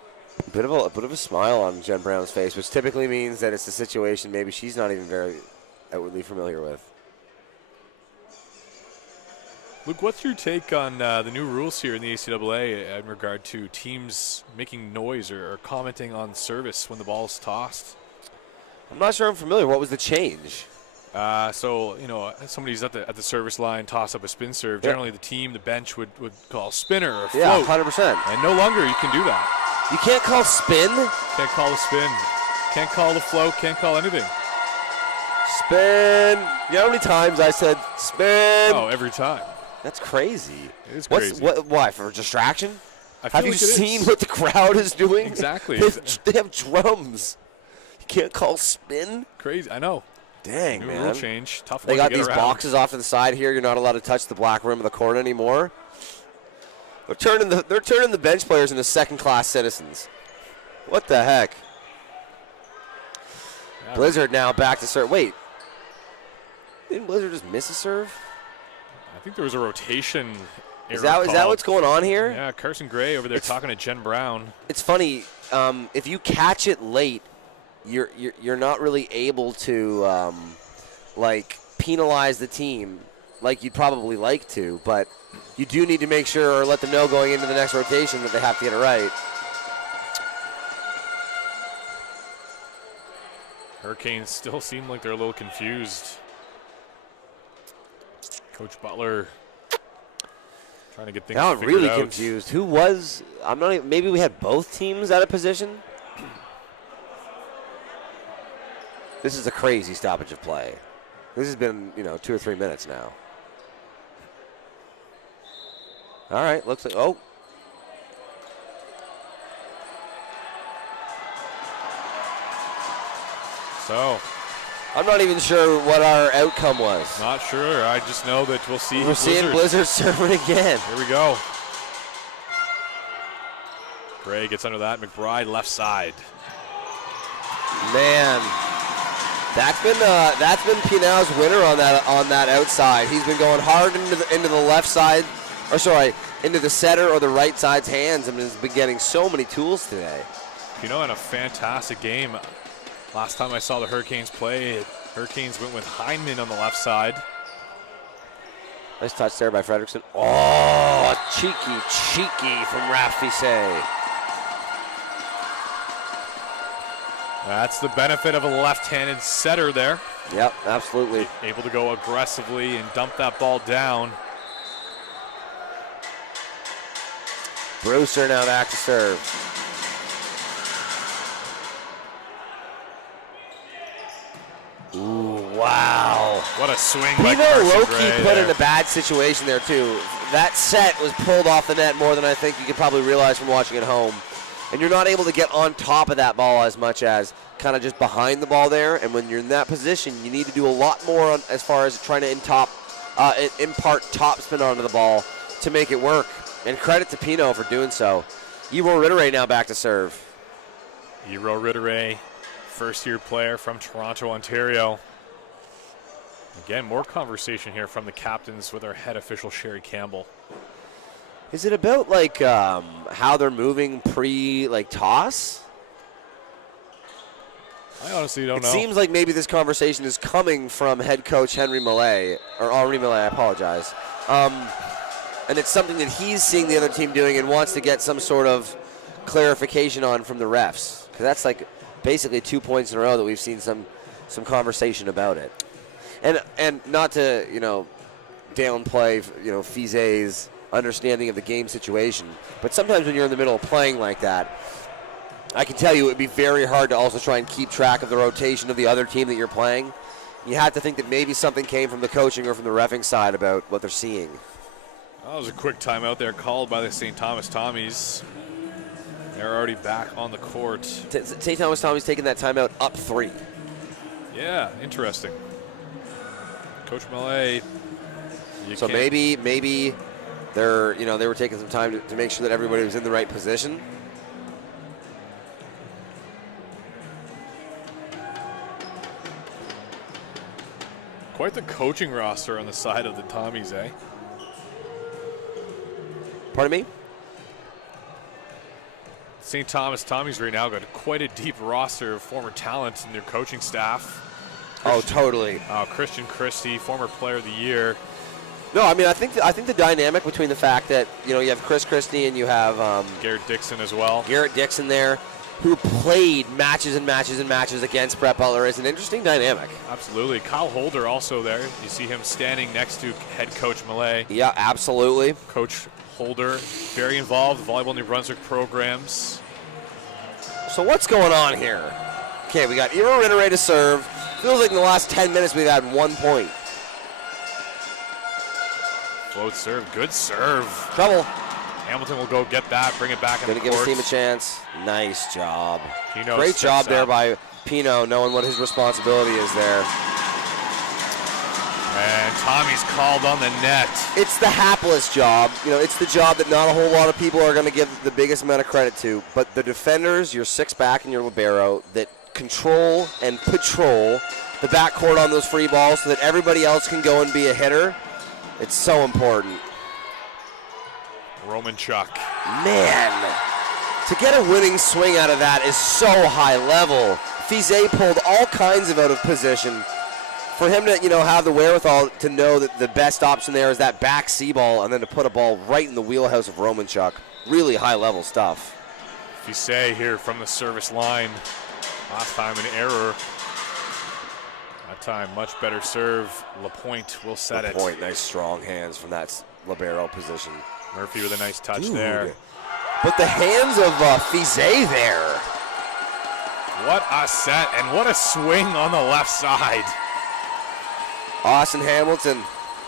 A bit of a smile on Jen Brown's face, which typically means that it's a situation maybe she's not even very outwardly familiar with. Luke, what's your take on the new rules here in the ACAA in regard to teams making noise or commenting on service when the ball is tossed? I'm not sure I'm familiar. What was the change? So, you know, somebody's at the service line, toss up a spin serve. Generally, the team, the bench would call spinner or float. Yeah, 100%. And no longer you can do that. You can't call spin? Can't call the spin. Can't call the float. Can't call anything. Spin. You know how many times I said spin? Oh, every time. That's crazy. It is crazy. Why, for distraction? Have you seen what the crowd is doing? Exactly. They have drums. You can't call spin? Crazy. I know. Dang, New man. rule change. Tough They one got to get these around. boxes off to the side here. You're not allowed to touch the black rim of the court anymore. They're turning the bench players into second-class citizens. What the heck? Yeah. Blizzard now back to serve. Wait. Didn't Blizzard just miss a serve? I think there was a rotation. Is that what's going on here? Yeah, Carson Gray over there talking to Jen Brown. It's funny. If you catch it late, you're not really able to penalize the team like you'd probably like to, but you do need to make sure or let them know going into the next rotation that they have to get it right. Hurricanes still seem like they're a little confused. Coach Butler trying to get things now I'm figured really out. confused. Who was? I'm not even. Maybe we had both teams out of position. This is a crazy stoppage of play. This has been, 2 or 3 minutes now. All right, looks like, So, I'm not even sure what our outcome was. Not sure. I just know that we'll see. We're seeing Blizzard serving again. Here we go. Gray gets under that. McBride left side. Man, that's been Pinau's winner on that outside. He's been going hard into the left side, or sorry, into the setter or the right side's hands, and has been getting so many tools today. Pinau had a fantastic game. Last time I saw the Hurricanes play, Hurricanes went with Heineman on the left side. Nice touch there by Fredrickson. Oh, cheeky from Rafise. That's the benefit of a left-handed setter there. Yep, absolutely. Able to go aggressively and dump that ball down. Brewster now back to serve. Ooh, wow. What a swing by Pino Carson low-key Gray put there. in a bad situation there, too. That set was pulled off the net more than I think you could probably realize from watching at home. And you're not able to get on top of that ball as much as kind of just behind the ball there. And when you're in that position, you need to do a lot more as far as trying to impart topspin onto the ball to make it work. And credit to Pino for doing so. Eero Ritteray now back to serve. Eero Ritteray, first-year player from Toronto, Ontario. Again, more conversation here from the captains with our head official, Sherry Campbell. Is it about how they're moving toss? I honestly don't know. It seems like maybe this conversation is coming from head coach Henry Millet, or Henri Millet, I apologize. And it's something that he's seeing the other team doing and wants to get some sort of clarification on from the refs. Because that's basically 2 points in a row that we've seen some conversation about it. And not to, downplay, Fizet's understanding of the game situation. But sometimes when you're in the middle of playing like that, I can tell you it would be very hard to also try and keep track of the rotation of the other team that you're playing. You have to think that maybe something came from the coaching or from the reffing side about what they're seeing. That was a quick timeout there called by the St. Thomas Tommies. They're already back on the court. St. Thomas Tommy's taking that timeout up 3. Yeah, interesting. Coach Millet. So maybe they're they were taking some time to make sure that everybody was in the right position. Quite the coaching roster on the side of the Tommies, eh? Pardon me? St. Thomas Tommies right now got quite a deep roster of former talent in their coaching staff. Oh, totally. Christian Christie, former player of the year. No, I mean, I think the dynamic between the fact that, you have Chris Christie and you have Garrett Dixon as well. Garrett Dixon there, who played matches and matches and matches against Brett Butler, is an interesting dynamic. Absolutely. Kyle Holder also there. You see him standing next to head coach Millet. Yeah, absolutely. Coach Holder, very involved with Volleyball New Brunswick programs. So what's going on here? Okay, we got Eero Ritteray to serve. Feels like in the last 10 minutes we've had 1 point. Float serve, good serve. Trouble. Hamilton will go get that, bring it back in the Gonna give court. his team a chance. Nice job. Pino Great job steps there up. by Pino, knowing what his responsibility is there. And Tommy's called on the net. It's the hapless job. It's the job that not a whole lot of people are going to give the biggest amount of credit to. But the defenders, your 6-back and your libero, that control and patrol the backcourt on those free balls so that everybody else can go and be a hitter, it's so important. Roman Chuck. Man, to get a winning swing out of that is so high level. Fizet pulled all kinds of out of position. For him to, have the wherewithal to know that the best option there is that back C ball and then to put a ball right in the wheelhouse of Roman Chuck. Really high-level stuff. Fise here from the service line. Last time an error. That time, much better serve. LaPointe will set it. LaPointe, nice strong hands from that libero position. Murphy with a nice touch Dude. there. But the hands of Fizet there. What a set and what a swing on the left side. Austin Hamilton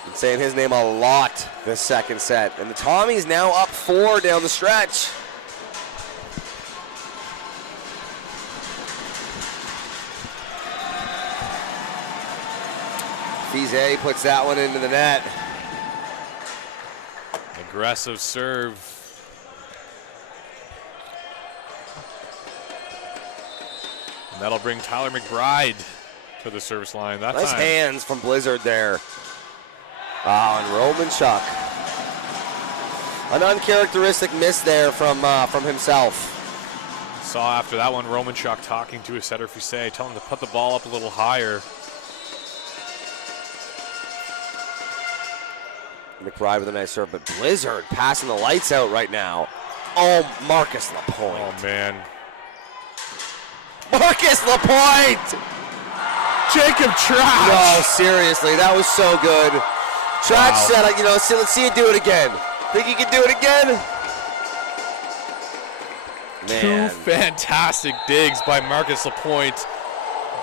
been saying his name a lot this second set. And the Tommies now up 4 down the stretch. Fize puts that one into the net. Aggressive serve. And that'll bring Tyler McBride to the service line. That Nice time. hands from Blizzard there. And Roman Chuck. An uncharacteristic miss there from himself. Saw after that one Roman Chuck talking to his setter Fize, telling him to put the ball up a little higher. McBride with a nice serve, but Blizzard passing the lights out right now. Oh, Marcus Lapointe. Oh, man. Marcus Lapointe! Jacob Trash! No, seriously, that was so good. Trash said, let's see you do it again. Think you can do it again? Man. Two fantastic digs by Marcus Lapointe,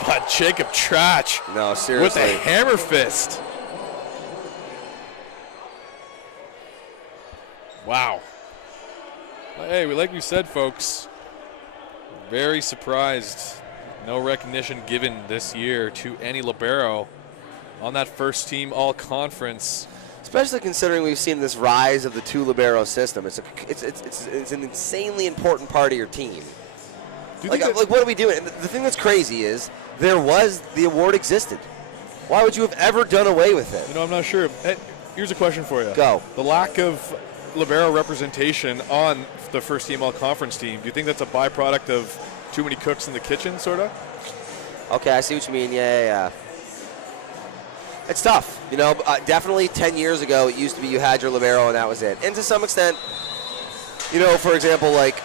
but Jacob Trash No, seriously. with a hammer fist. Wow. Hey, like we said, folks, very surprised. No recognition given this year to any libero on that first team all-conference. Especially considering we've seen this rise of the two libero system. It's an insanely important part of your team. Like what are we doing? And the thing that's crazy is the award existed. Why would you have ever done away with it? I'm not sure. Hey, here's a question for you. Go. The lack of libero representation on the first team all-conference team, do you think that's a byproduct of too many cooks in the kitchen, sort of? Okay, I see what you mean. Yeah. It's tough. Definitely 10 years ago, it used to be you had your libero and that was it. And to some extent, for example, like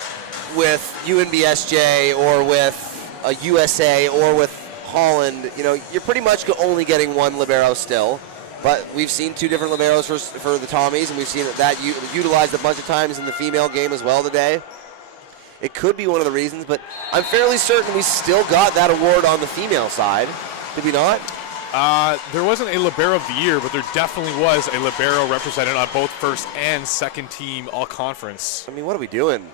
with UNBSJ or with a USA or with Holland, you're pretty much only getting one libero still. But we've seen two different liberos for the Tommies, and we've seen that utilized a bunch of times in the female game as well today. It could be one of the reasons, but I'm fairly certain we still got that award on the female side. Did we not? There wasn't a libero of the year, but there definitely was a libero represented on both first and second team all-conference. I mean, what are we doing?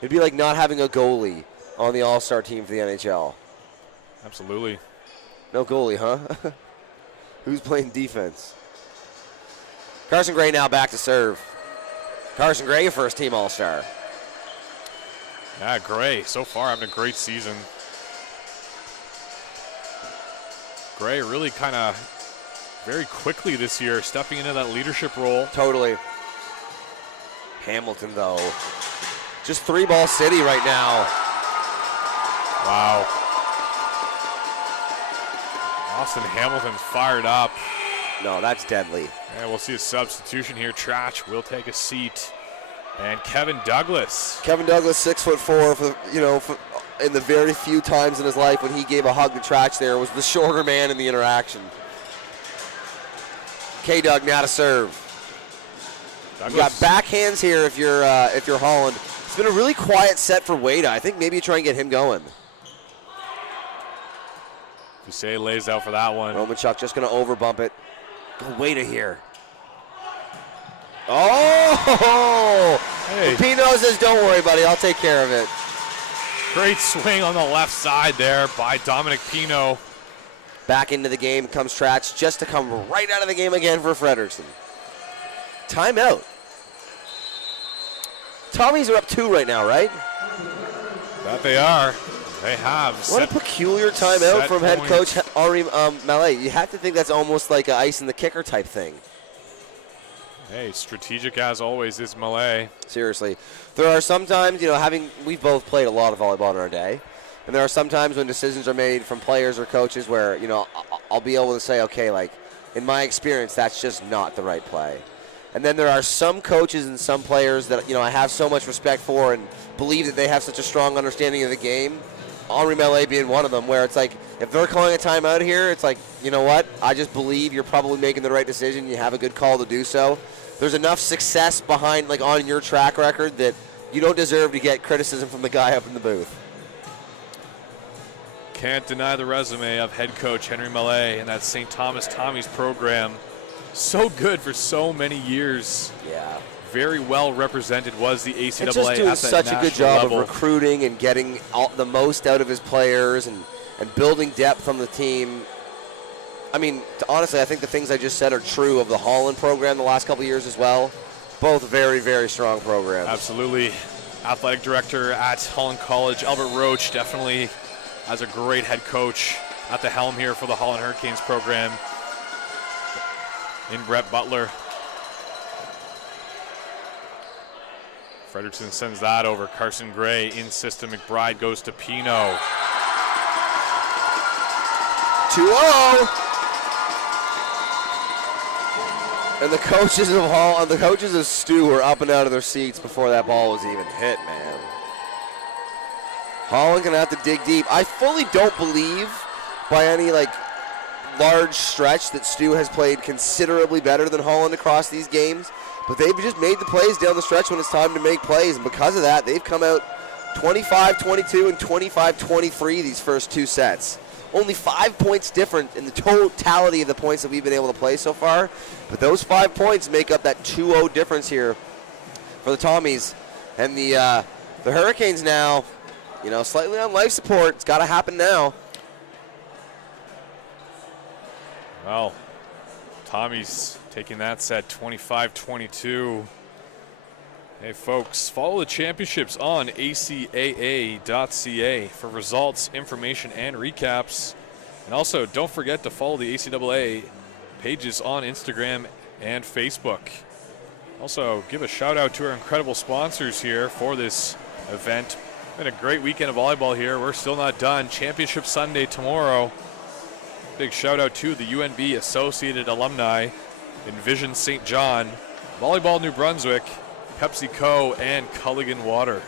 It'd be like not having a goalie on the all-star team for the NHL. Absolutely. No goalie, huh? Who's playing defense? Carson Gray now back to serve. Carson Gray, first team all-star. Yeah, Gray, so far having a great season. Gray really kind of very quickly this year stepping into that leadership role. Totally. Hamilton, though. Just three-ball city right now. Wow. Austin Hamilton's fired up. No, that's deadly. And we'll see a substitution here. Trach will take a seat. And Kevin Douglas. Kevin Douglas, 6'4", in the very few times in his life when he gave a hug to Trach there, was the shorter man in the interaction. K-Doug now to serve. Douglas. You got backhands here if you're Holland. It's been a really quiet set for Wada. I think maybe you try and get him going. Fize lays out for that one. Roman Chuck just going to overbump it. Go Wada here. Oh! Hey. Pino says, don't worry, buddy. I'll take care of it. Great swing on the left side there by Dominic Pino. Back into the game comes Trach just to come right out of the game again for Frederickson. Timeout. Tommies are up 2 right now, right? That they are. They have. What a peculiar timeout from head coach Henri Mallet. You have to think that's almost like an ice in the kicker type thing. Hey, strategic as always is Mallet. Seriously. There are some times, we've both played a lot of volleyball in our day, and there are some times when decisions are made from players or coaches where, I'll be able to say, okay, like, in my experience, that's just not the right play. And then there are some coaches and some players that, I have so much respect for and believe that they have such a strong understanding of the game, Henri Mallet being one of them, where it's like, if they're calling a timeout here, it's like, you know what? I just believe you're probably making the right decision. You have a good call to do so. There's enough success behind, on your track record that you don't deserve to get criticism from the guy up in the booth. Can't deny the resume of head coach Henri Mallet and that St. Thomas Tommies program. So good for so many years. Yeah. Very well represented was the ACAA and just doing at such a good job of recruiting and getting the most out of his players and building depth on the team. I mean, honestly, I think the things I just said are true of the Holland program the last couple of years as well. Both very, very strong programs. Absolutely. Athletic director at Holland College, Albert Roach, definitely has a great head coach at the helm here for the Holland Hurricanes program in Brett Butler. Frederickson sends that over. Carson Gray in system. McBride goes to Pino. 2-0. And the coaches of STU were up and out of their seats before that ball was even hit, man. Holland gonna have to dig deep. I fully don't believe by any large stretch that STU has played considerably better than Holland across these games, but they've just made the plays down the stretch when it's time to make plays, and because of that, they've come out 25-22 and 25-23 these first two sets. Only 5 points different in the totality of the points that we've been able to play so far. But those 5 points make up that 2-0 difference here for the Tommies. And the Hurricanes now, slightly on life support. It's got to happen now. Well, Tommies taking that set 25-22. Hey folks, follow the championships on ACAA.ca for results, information, and recaps. And also, don't forget to follow the ACAA pages on Instagram and Facebook. Also, give a shout out to our incredible sponsors here for this event. Been a great weekend of volleyball here. We're still not done. Championship Sunday tomorrow. Big shout out to the UNB Associated Alumni, Envision St. John, Volleyball New Brunswick, PepsiCo, and Culligan Water.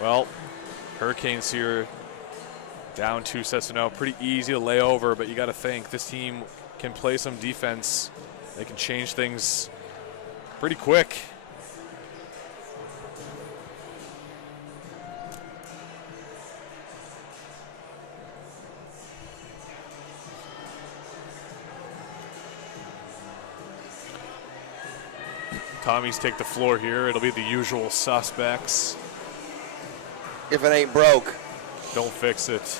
Well, Hurricanes here down 2-0. Pretty easy to lay over, but you got to think this team can play some defense. They can change things pretty quick. Tommies take the floor here. It'll be the usual suspects. If it ain't broke, don't fix it.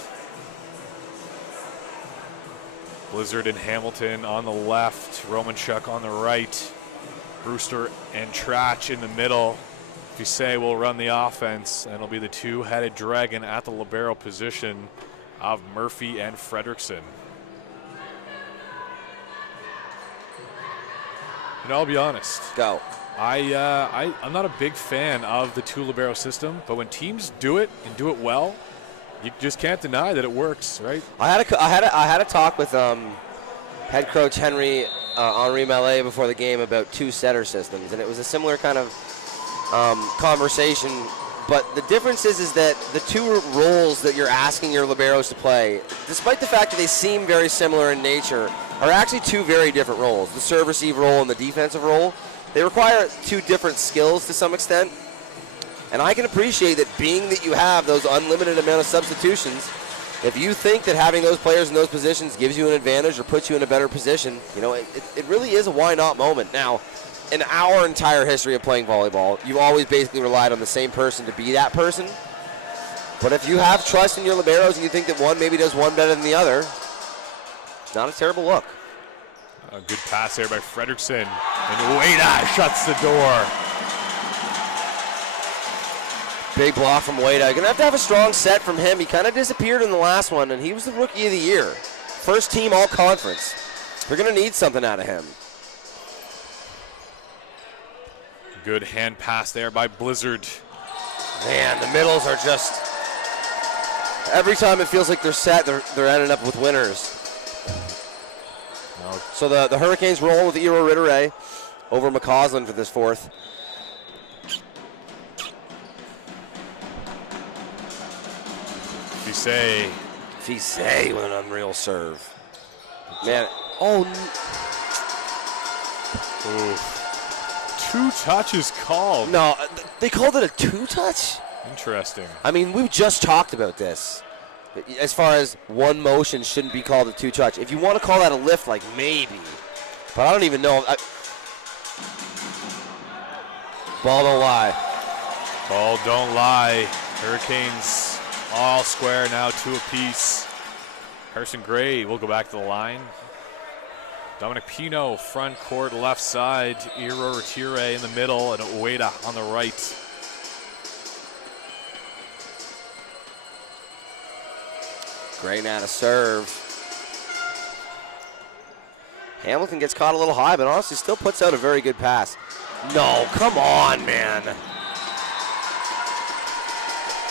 Blizzard and Hamilton on the left. Romanchuk on the right. Brewster and Trach in the middle. If you say we'll run the offense, and it'll be the two-headed dragon at the libero position of Murphy and Frederickson. I'll be honest. Go. I'm not a big fan of the two libero system, but when teams do it and do it well, you just can't deny that it works, right? I had a talk with head coach Henry Mellet before the game about two-setter systems, and it was a similar kind of conversation. But the difference is that the two roles that you're asking your liberos to play, despite the fact that they seem very similar in nature, are actually two very different roles. The serve-receive role and the defensive role. They require two different skills to some extent. And I can appreciate that being that you have those unlimited amount of substitutions, if you think that having those players in those positions gives you an advantage or puts you in a better position, it really is a why not moment. Now, in our entire history of playing volleyball, you've always basically relied on the same person to be that person. But if you have trust in your liberos and you think that one maybe does one better than the other, it's not a terrible look. A good pass there by Frederickson. And Ueda shuts the door. Big block from Ueda. Gonna have to have a strong set from him. He kind of disappeared in the last one, and he was the Rookie of the Year. First team all-conference. They're gonna need something out of him. Good hand pass there by Blizzard. Man, the middles are just, every time it feels like they're set, they're ending up with winners. No. So the Hurricanes roll with Eero Rittere over McCausland for this fourth. Fise with an unreal serve. Man, Two touches called. No, they called it a two-touch? Interesting. I mean, we just talked about this. As far as one motion shouldn't be called a two-touch. If you want to call that a lift, maybe. But I don't even know. Ball don't lie. Ball don't lie. Hurricanes all square now, two apiece. Carson Gray will go back to the line. Dominic Pino, front court, left side. Iro Retire in the middle, and Ueda on the right. Gray now to serve. Hamilton gets caught a little high, but honestly still puts out a very good pass. No, come on, man.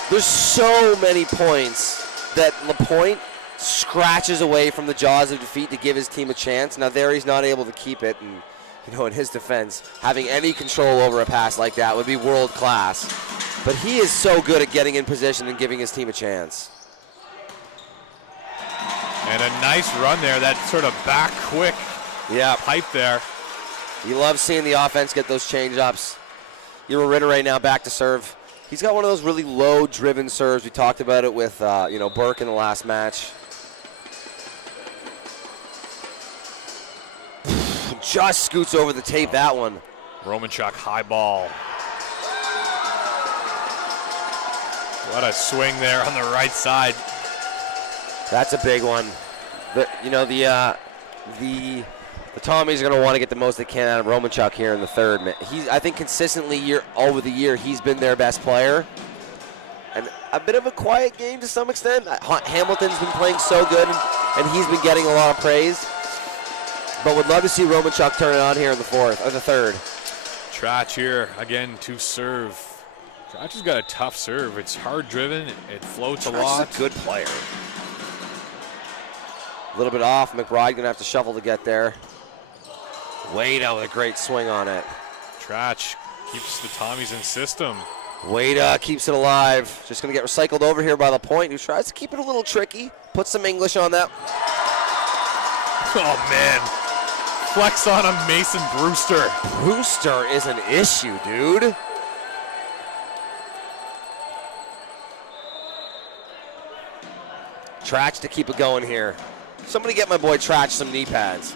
There's so many points that LaPointe scratches away from the jaws of defeat to give his team a chance. Now there he's not able to keep it, and in his defense, having any control over a pass like that would be world class. But he is so good at getting in position and giving his team a chance. And a nice run there, that sort of back quick pipe there. You love seeing the offense get those change-ups. Iro Ritter right now back to serve. He's got one of those really low-driven serves. We talked about it with Burke in the last match. Just scoots over the tape, that one. Romanchuk high ball. What a swing there on the right side. That's a big one. The Tommies are going to want to get the most they can out of Romanchuk here in the third. I think consistently over the year, he's been their best player. And a bit of a quiet game to some extent. Hamilton's been playing so good, and he's been getting a lot of praise. But would love to see Romanchuk turn it on here in the third. Trach here again to serve. Trach has got a tough serve. It's hard driven. It floats a lot. He's a good player. A little bit off. McBride gonna have to shuffle to get there. Wada with a great swing on it. Trach keeps the Tommies in system. Wada keeps it alive. Just gonna get recycled over here by LaPointe, who tries to keep it a little tricky. Put some English on that. Oh man. Flex on him, Mason Brewster. Brewster is an issue, dude. Trach to keep it going here. Somebody get my boy Trach some knee pads.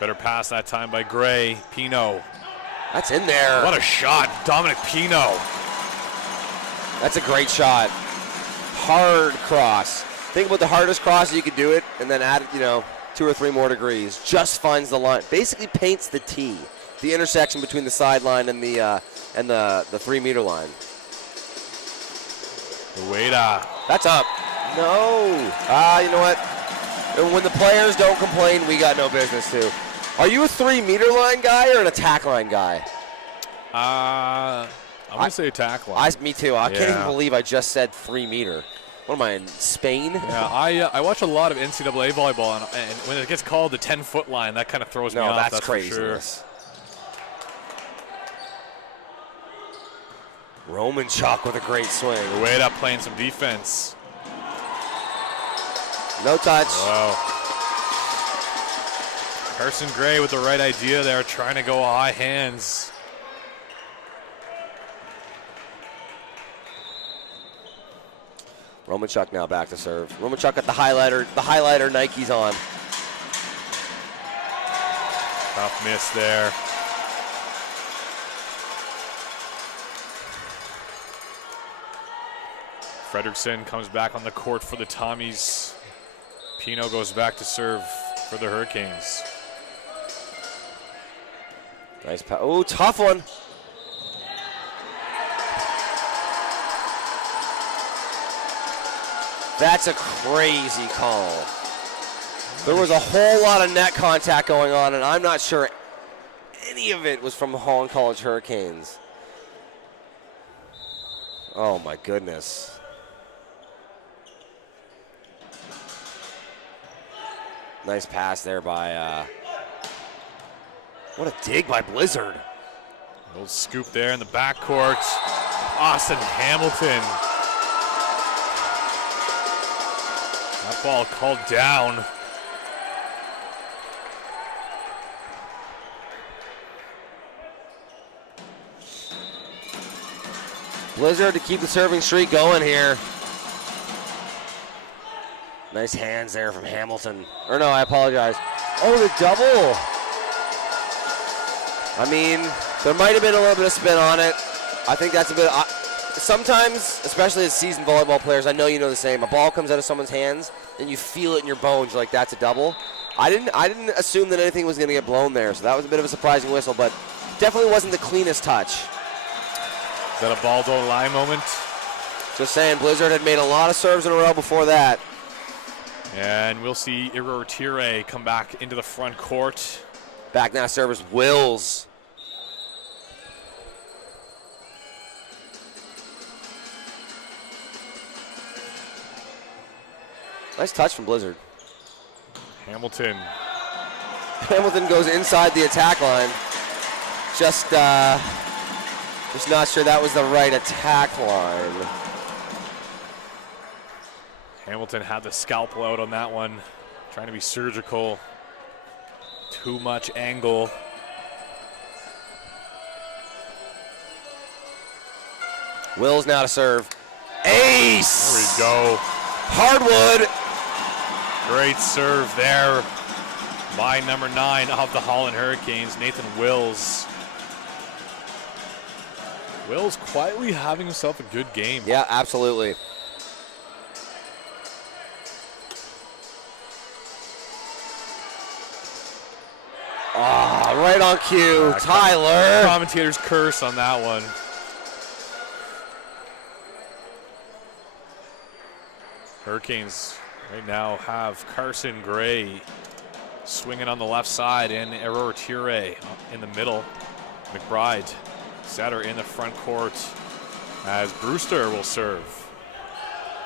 Better pass that time by Gray. Pino. That's in there. What a shot, Dominic Pino. That's a great shot. Hard cross. Think about the hardest cross you could do it, and then add, 2 or 3 more degrees. Just finds the line. Basically paints the T, the intersection between the sideline and the 3-meter line. Ueda. That's up. No. You know what? When the players don't complain, we got no business to. Are you a 3-meter line guy or an attack line guy? I'm going to say attack line. Me too. I can't even believe I just said 3-meter. What am I, in Spain? Yeah, I watch a lot of NCAA volleyball, and when it gets called the 10-foot line, that kind of throws me off. No, that's crazy. Sure. Romanchuk with a great swing. Ueda playing some defense. No touch. Wow. Carson Gray with the right idea there, trying to go high hands. Romanchuk now back to serve. Romanchuk got the highlighter Nikes on. Tough miss there. Fredrickson comes back on the court for the Tommies. Pino goes back to serve for the Hurricanes. Nice pass. Oh, tough one. That's a crazy call. There was a whole lot of net contact going on, and I'm not sure any of it was from the Holland College Hurricanes. Oh, my goodness. Nice pass there by, what a dig by Blizzard. A little scoop there in the backcourt. Austin Hamilton. That ball called down. Blizzard to keep the serving streak going here. Nice hands there from Hamilton. Or no, I apologize. Oh, the double. I mean, there might have been a little bit of spin on it. I think that's a bit... sometimes, especially as seasoned volleyball players, I know you know the same. A ball comes out of someone's hands, and you feel it in your bones. You're like, that's a double. I didn't assume that anything was going to get blown there, so that was a bit of a surprising whistle, but definitely wasn't the cleanest touch. Is that a ball don't lie moment? Just saying, Blizzard had made a lot of serves in a row before that. And we'll see Irotire come back into the front court. Back now serves Wills. Nice touch from Blizzard. Hamilton. Hamilton goes inside the attack line. Just not sure that was the right attack line. Hamilton had the scalpel out on that one. Trying to be surgical. Too much angle. Wills now to serve. Ace! There we go. Hardwood. Great serve there by number 9 of the Holland Hurricanes, Nathan Wills. Wills quietly having himself a good game. Yeah, absolutely. Ah, right on cue, Tyler. Commentator's curse on that one. Hurricanes right now have Carson Gray swinging on the left side and Irotire in the middle. McBride, Setter in the front court as Brewster will serve.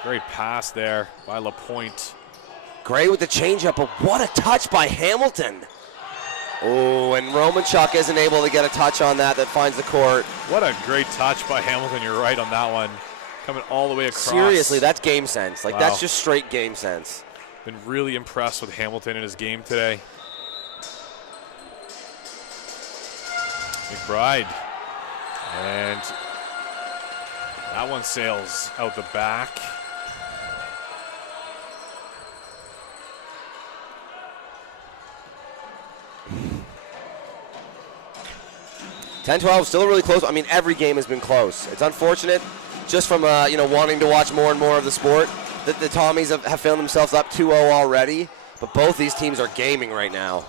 Great pass there by LaPointe. Gray with the changeup, but what a touch by Hamilton. Oh, and Romanchuk isn't able to get a touch on that finds the court. What a great touch by Hamilton. You're right on that one. Coming all the way across. Seriously, that's game sense. Like, wow. That's just straight game sense. Been really impressed with Hamilton in his game today. McBride. And that one sails out the back. (10-12) still really close. I mean, every game has been close. It's unfortunate, just from wanting to watch more and more of the sport, that the Tommies have found themselves up 2-0 already. But both these teams are gaming right now.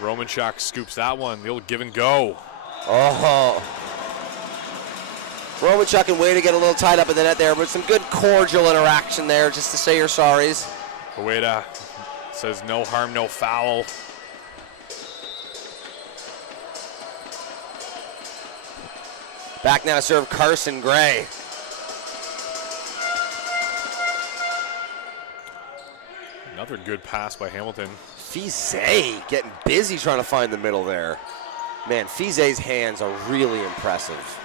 Romanchuk scoops that one. The old give and go. Oh. Romanchuk and way to get a little tied up in the net there, but some good cordial interaction there, just to say your sorries. Ueda says no harm, no foul. Back now to serve Carson Gray. Another good pass by Hamilton. Fizet getting busy trying to find the middle there. Man, Fizet's hands are really impressive.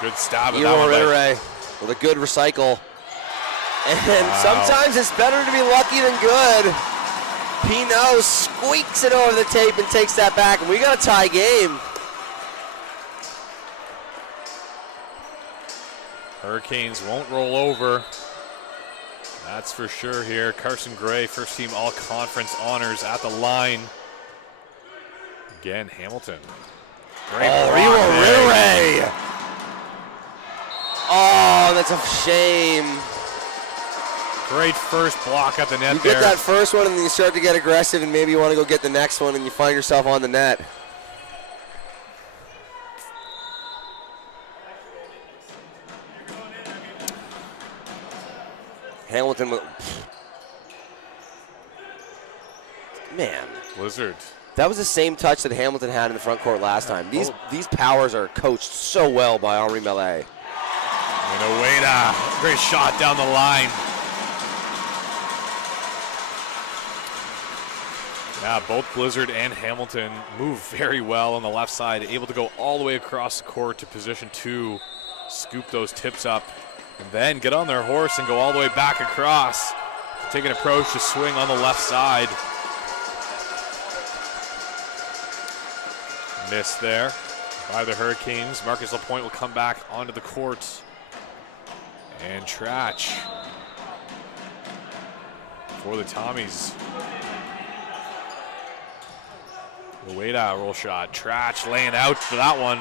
Good stab at that one. Irotire with a good recycle. And sometimes it's better to be lucky than good. Pinot squeaks it over the tape and takes that back, and we got a tie game. Hurricanes won't roll over. That's for sure here. Carson Gray, first team all-conference honors at the line. Again, Hamilton. Great Irotire. Oh, that's a shame. Great first block at the net You get that first one and then you start to get aggressive and maybe you want to go get the next one and you find yourself on the net. Hamilton with, man. Blizzard. That was the same touch that Hamilton had in the front court last time. These powers are coached so well by Henri Mellet. And Ueda, great shot down the line. Yeah, both Blizzard and Hamilton move very well on the left side, able to go all the way across the court to position 2, scoop those tips up, and then get on their horse and go all the way back across to take an approach to swing on the left side. Missed there by the Hurricanes. Marcus LaPointe will come back onto the court. And Trach for the Tommies. Ueda roll shot. Trach laying out for that one.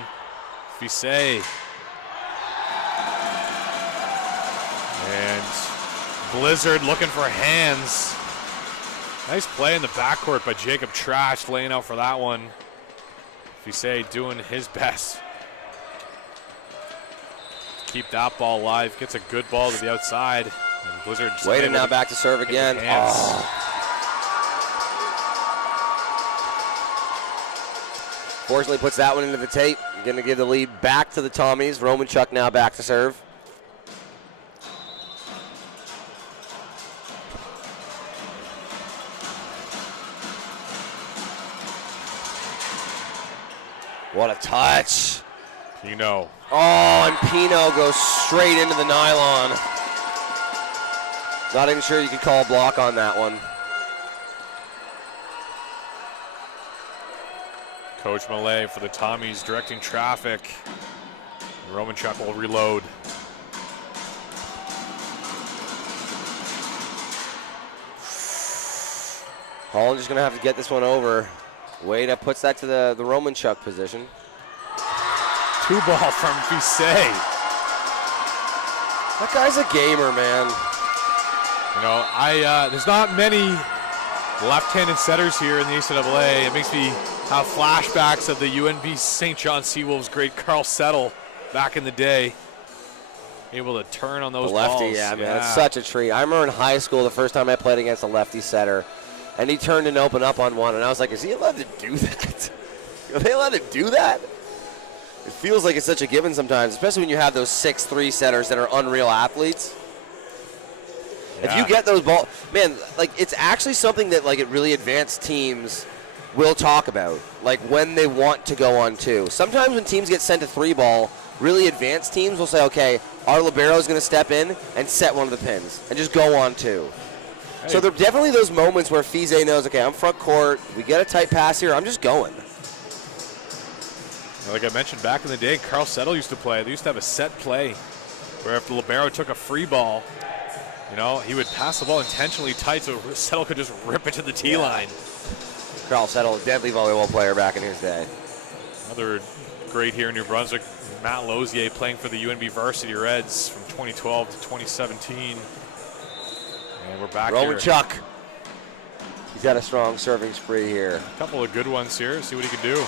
Fise. And Blizzard looking for hands. Nice play in the backcourt by Jacob Trash, laying out for that one. Fisey doing his best. Keep that ball alive. Gets a good ball to the outside. And Blizzard waiting now back to serve again. Fortunately puts that one into the tape. Going to give the lead back to the Tommies. Romanchuk now back to serve. What a touch. Pino. Oh, and Pino goes straight into the nylon. Not even sure you could call a block on that one. Coach Malay for the Tommies directing traffic. Romanchuk will reload. Holland just going to have to get this one over. Wade puts that to the Romanchuk position. 2-ball from Fisey. That guy's a gamer, man. You know, there's not many left-handed setters here in the ACAA. It makes me have flashbacks of the UNB St. John Seawolves great Carl Settle back in the day. Able to turn on those lefty, balls. yeah, man, it's such a treat. I remember in high school the first time I played against a lefty setter, and he turned and opened up on one, and I was like, is he allowed to do that? Are they allowed to do that? It feels like it's such a given sometimes, especially when you have those 6'3" setters that are unreal athletes. Yeah. If you get those balls, man, like it's actually something that like really advanced teams will talk about, like when they want to go on 2. Sometimes when teams get sent to 3-ball, really advanced teams will say, okay, our libero is going to step in and set one of the pins and just go on 2. Hey. So there are definitely those moments where Fisey knows, okay, I'm front court, we get a tight pass here, I'm just going. Like I mentioned back in the day, Carl Settle used to play. They used to have a set play where if the libero took a free ball, you know, he would pass the ball intentionally tight so Settle could just rip it to the tee line. Carl Settle, a deadly volleyball player back in his day. Another great here in New Brunswick, Matt Lozier playing for the UNB Varsity Reds from 2012 to 2017. And we're back here. Romanchuk. He's got a strong serving spree here. A couple of good ones here. See what he can do.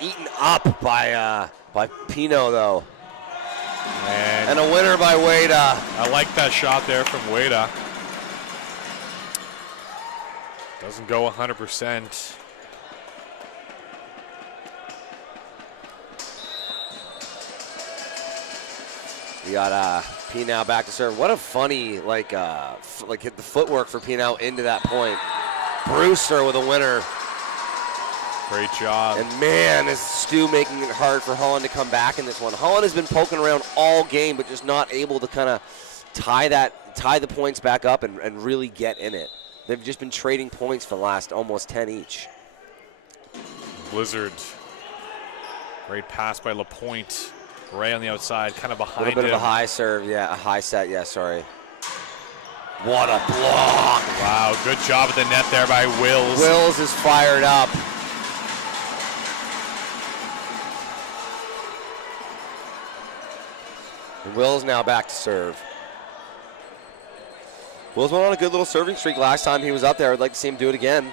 Eaten up by Pino, though. And a winner by Wada. I like that shot there from Wada. Doesn't go 100%. We got P now back to serve. What a funny hit the footwork for P now into that point. Brewster with a winner. Great job. And man, is STU making it hard for Holland to come back in this one. Holland has been poking around all game, but just not able to kind of tie the points back up and really get in it. They've just been trading points for the last almost 10 each. Blizzard. Great pass by LaPointe. Ray on the outside, kind of behind him. A little bit of a high serve, yeah, a high set, yeah, sorry. What a block. Wow, good job at the net there by Wills. Wills is fired up. And Wills now back to serve. Wills went on a good little serving streak last time he was up there. I'd like to see him do it again.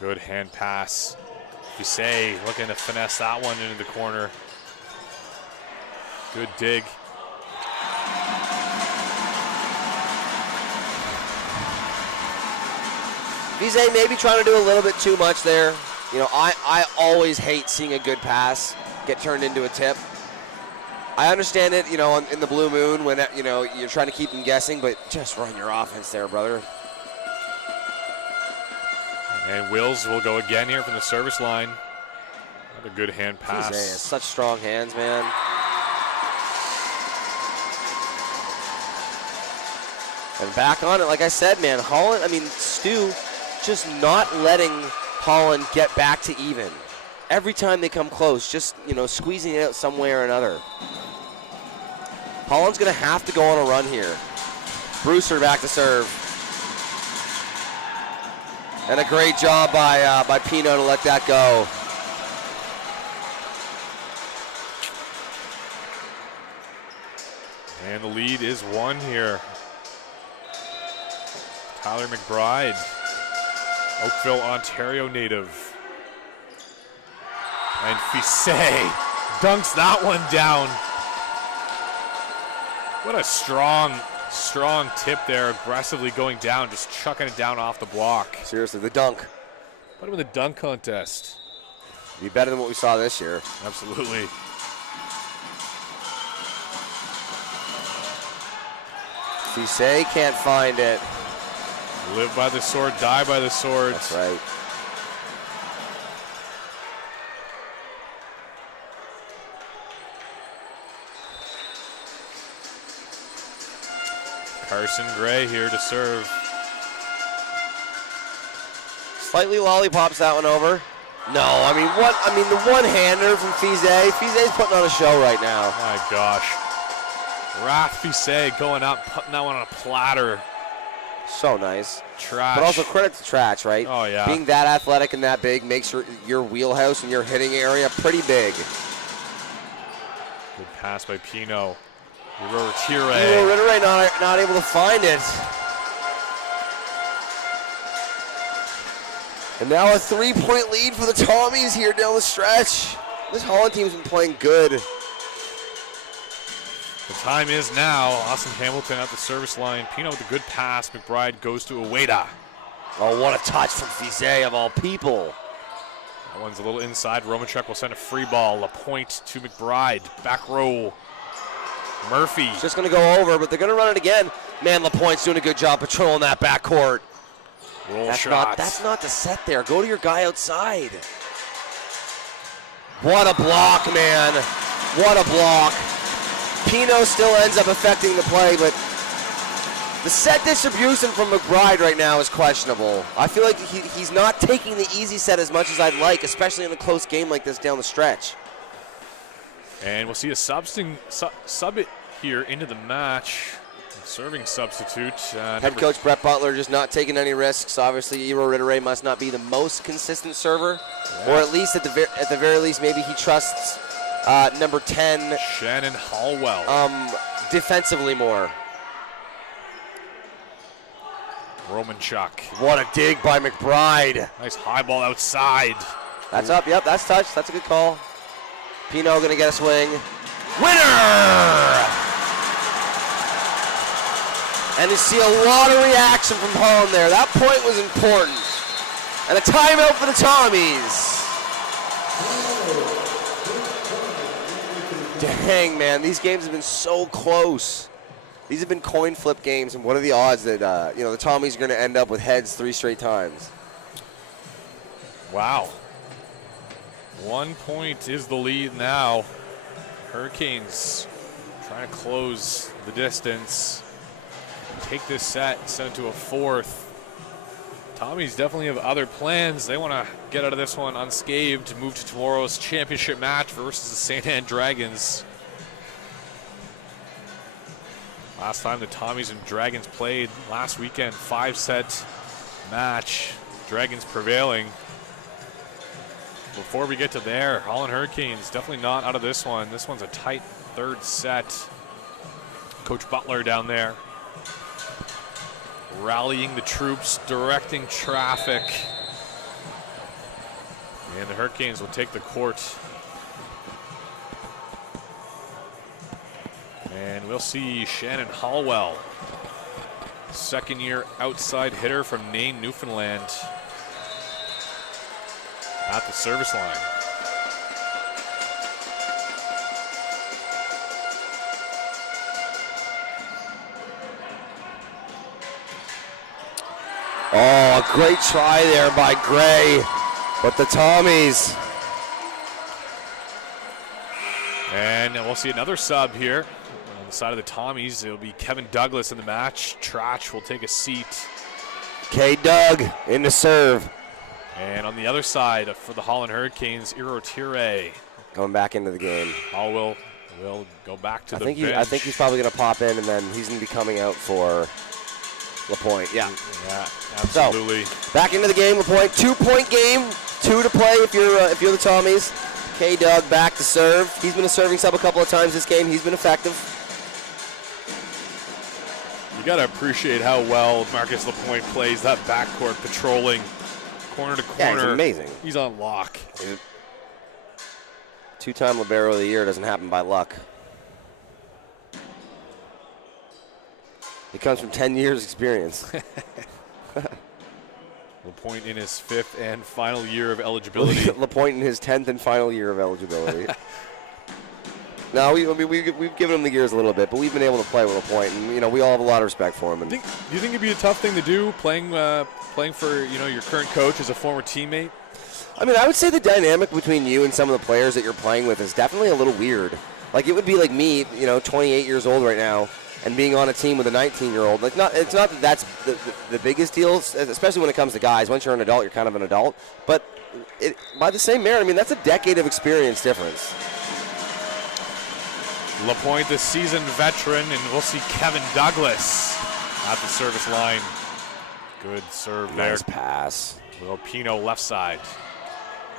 Good hand pass. Fisey looking to finesse that one into the corner. Good dig. Fisey maybe trying to do a little bit too much there. You know, I always hate seeing a good pass get turned into a tip. I understand it, you know, in the Blue Moon when, you know, you're trying to keep them guessing, but just run your offense there, brother. And Wills will go again here from the service line. Another good hand pass. Fisey has such strong hands, man. And back on it, like I said, man, Holland, I mean, STU just not letting Holland get back to even. Every time they come close, just, you know, squeezing it out some way or another. Holland's going to have to go on a run here. Brewster back to serve. And a great job by Pino to let that go. And the lead is 1 here. Tyler McBride, Oakville, Ontario native. And Fisset dunks that one down. What a strong tip there, aggressively going down, just chucking it down off the block. Seriously, the dunk. Put him in the dunk contest. Be better than what we saw this year. Absolutely. Fisset can't find it. Live by the sword, die by the sword. That's right. Carson Gray here to serve. Slightly lollipops that one over. No, I mean, what? I mean, the one-hander from Fisset. Fisset's putting on a show right now. My gosh. Raph Fisset going up, putting that one on a platter. So nice. Trash. But also credit to Trash, right? Oh, yeah. Being that athletic and that big makes your wheelhouse and your hitting area pretty big. Good pass by Pino. Rittere not able to find it. And now a 3-point lead for the Tommies here down the stretch. This Holland team's been playing good. The time is now. Austin Hamilton at the service line. Pino with a good pass. McBride goes to Ueda. Oh, what a touch from Fisset of all people. That one's a little inside. Romachuk will send a free ball. A point to McBride. Back row. Murphy. It's just going to go over, but they're going to run it again. Man, LaPointe's doing a good job patrolling that backcourt. Roll shots. That's not the set there. Go to your guy outside. What a block, man. What a block. Pino still ends up affecting the play, but the set distribution from McBride right now is questionable. I feel like he's not taking the easy set as much as I'd like, especially in a close game like this down the stretch. And we'll see a sub it here into the match. Serving substitute. Head coach Brett Butler just not taking any risks. Obviously, Rittere must not be the most consistent server, or at least at the very least, maybe he trusts number 10 Shannon Hallwell defensively more. Romanchuk. What a dig by McBride. Nice high ball outside. That's up. Yep, that's touched. That's a good call. Pino gonna get a swing. Winner! And you see a lot of reaction from Holland there. That point was important. And a timeout for the Tommies. Dang, man, these games have been so close. These have been coin flip games, and what are the odds that the Tommies are going to end up with heads 3 straight times? Wow. 1 point is the lead now. Hurricanes trying to close the distance. Take this set, send it to a 4th. Tommies definitely have other plans. They want to get out of this one unscathed, move to tomorrow's championship match versus the St. Anne Dragons. Last time the Tommies and Dragons played last weekend, 5-set match. Dragons prevailing. Before we get to there, Holland Hurricanes definitely not out of this one. This one's a tight 3rd set. Coach Butler down there, rallying the troops, directing traffic. And the Hurricanes will take the court. And we'll see Shannon Hallwell, 2nd-year outside hitter from Nain, Newfoundland, at the service line. Oh, a great try there by Gray, but the Tommies. And we'll see another sub here. On the side of the Tommies, it'll be Kevin Douglas in the match. Trash will take a seat. K-Doug in the serve. And on the other side for the Holland Hurricanes, Rittere. Going back into the game. Hallwell will go back to the bench. I think he's probably going to pop in, and then he's going to be coming out for LaPointe. Yeah, absolutely. So, back into the game, LaPointe. 2-point game, 2 to play if you're the Tommies. K-Doug back to serve. He's been a serving sub a couple of times this game. He's been effective. You got to appreciate how well Marcus Lapointe plays that backcourt, patrolling corner to corner. Yeah, he's amazing. He's on lock. Two-time Libero of the Year doesn't happen by luck. It comes from 10 years experience. Lapointe in his 5th and final year of eligibility. Lapointe in his 10th and final year of eligibility. No, we've given him the years a little bit, but we've been able to play with Lapointe, and we all have a lot of respect for him. And do you think it'd be a tough thing to do, playing for your current coach as a former teammate? I mean, I would say the dynamic between you and some of the players that you're playing with is definitely a little weird. Like, it would be like me, 28 years old right now, and being on a team with a 19-year-old. Like, it's not that that's the biggest deal, especially when it comes to guys. Once you're an adult, you're kind of an adult. But by the same merit, I mean, that's a decade of experience difference. Lapointe, the seasoned veteran, and we'll see Kevin Douglas at the service line. Good serve there. Nice pass. Will Pino left side.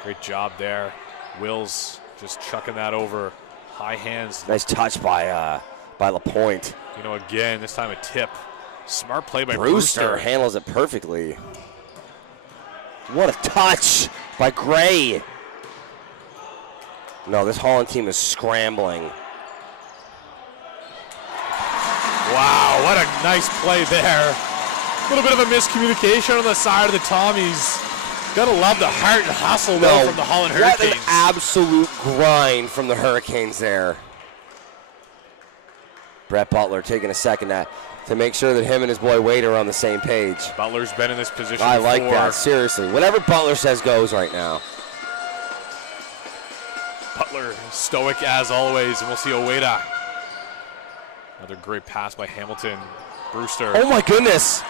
Great job there. Wills just chucking that over. High hands. Nice touch by Lapointe. Again, this time a tip. Smart play by Brewster. Handles it perfectly. What a touch by Gray. No, this Holland team is scrambling. Wow, what a nice play there. A little bit of a miscommunication on the side of the Tommies. Gotta love the heart and hustle though from the Holland Hurricanes. What an absolute grind from the Hurricanes there. Brett Butler taking a second to make sure that him and his boy Wade are on the same page. Butler's been in this position I before. like that, seriously. Whatever Butler says goes right now. Butler stoic as always, and we'll see Oweda. Another great pass by Hamilton. Brewster. Oh my goodness.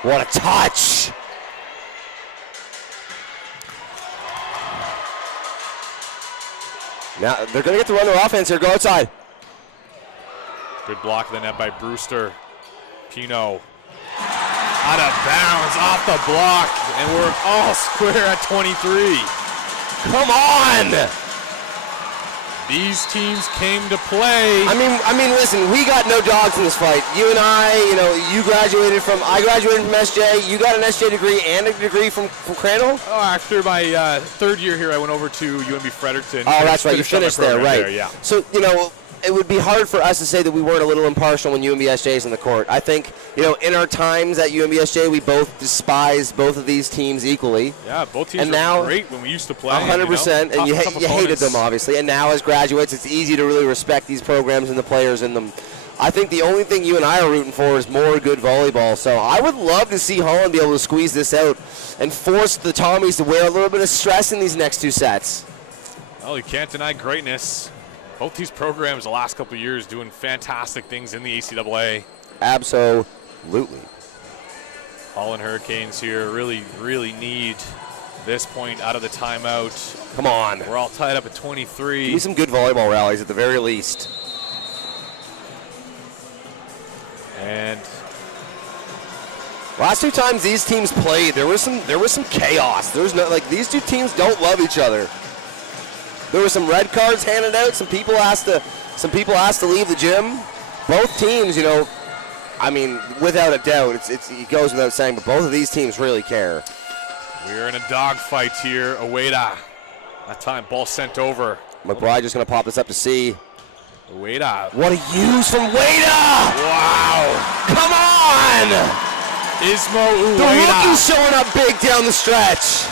What a touch. Now they're going to get to run their offense here. Go outside. Good block of the net by Brewster. Pino. Out of bounds, off the block, and we're all square at 23. Come on. These teams came to play. I mean, listen, we got no dogs in this fight. You and I, I graduated from SJ. You got an SJ degree and a degree from Crandall? Oh, after my third year here, I went over to UNB Fredericton. Oh, that's right. You finished there, right. There, yeah. So, it would be hard for us to say that we weren't a little impartial when UNBSJ is in the court. I think, in our times at UNBSJ, we both despised both of these teams equally. Yeah, both teams were great when we used to play. 100%, and you hated them, obviously. And now as graduates, it's easy to really respect these programs and the players in them. I think the only thing you and I are rooting for is more good volleyball. So I would love to see Holland be able to squeeze this out and force the Tommies to wear a little bit of stress in these next two sets. Well, you can't deny greatness. Both these programs the last couple of years doing fantastic things in the ACAA. Absolutely. Holland Hurricanes here really, really need this point out of the timeout. Come on. We're all tied up at 23. Give me some good volleyball rallies at the very least. And last two times these teams played, there was some chaos. There was these two teams don't love each other. There were some red cards handed out. Some people asked to leave the gym. Both teams, without a doubt, it goes without saying, but both of these teams really care. We're in a dogfight here. Oweda. That time, ball sent over. McBride just going to pop this up to C. Oweda. What a use from Oweda! Wow. Come on! Ismo Oweda. The rookie's showing up big down the stretch.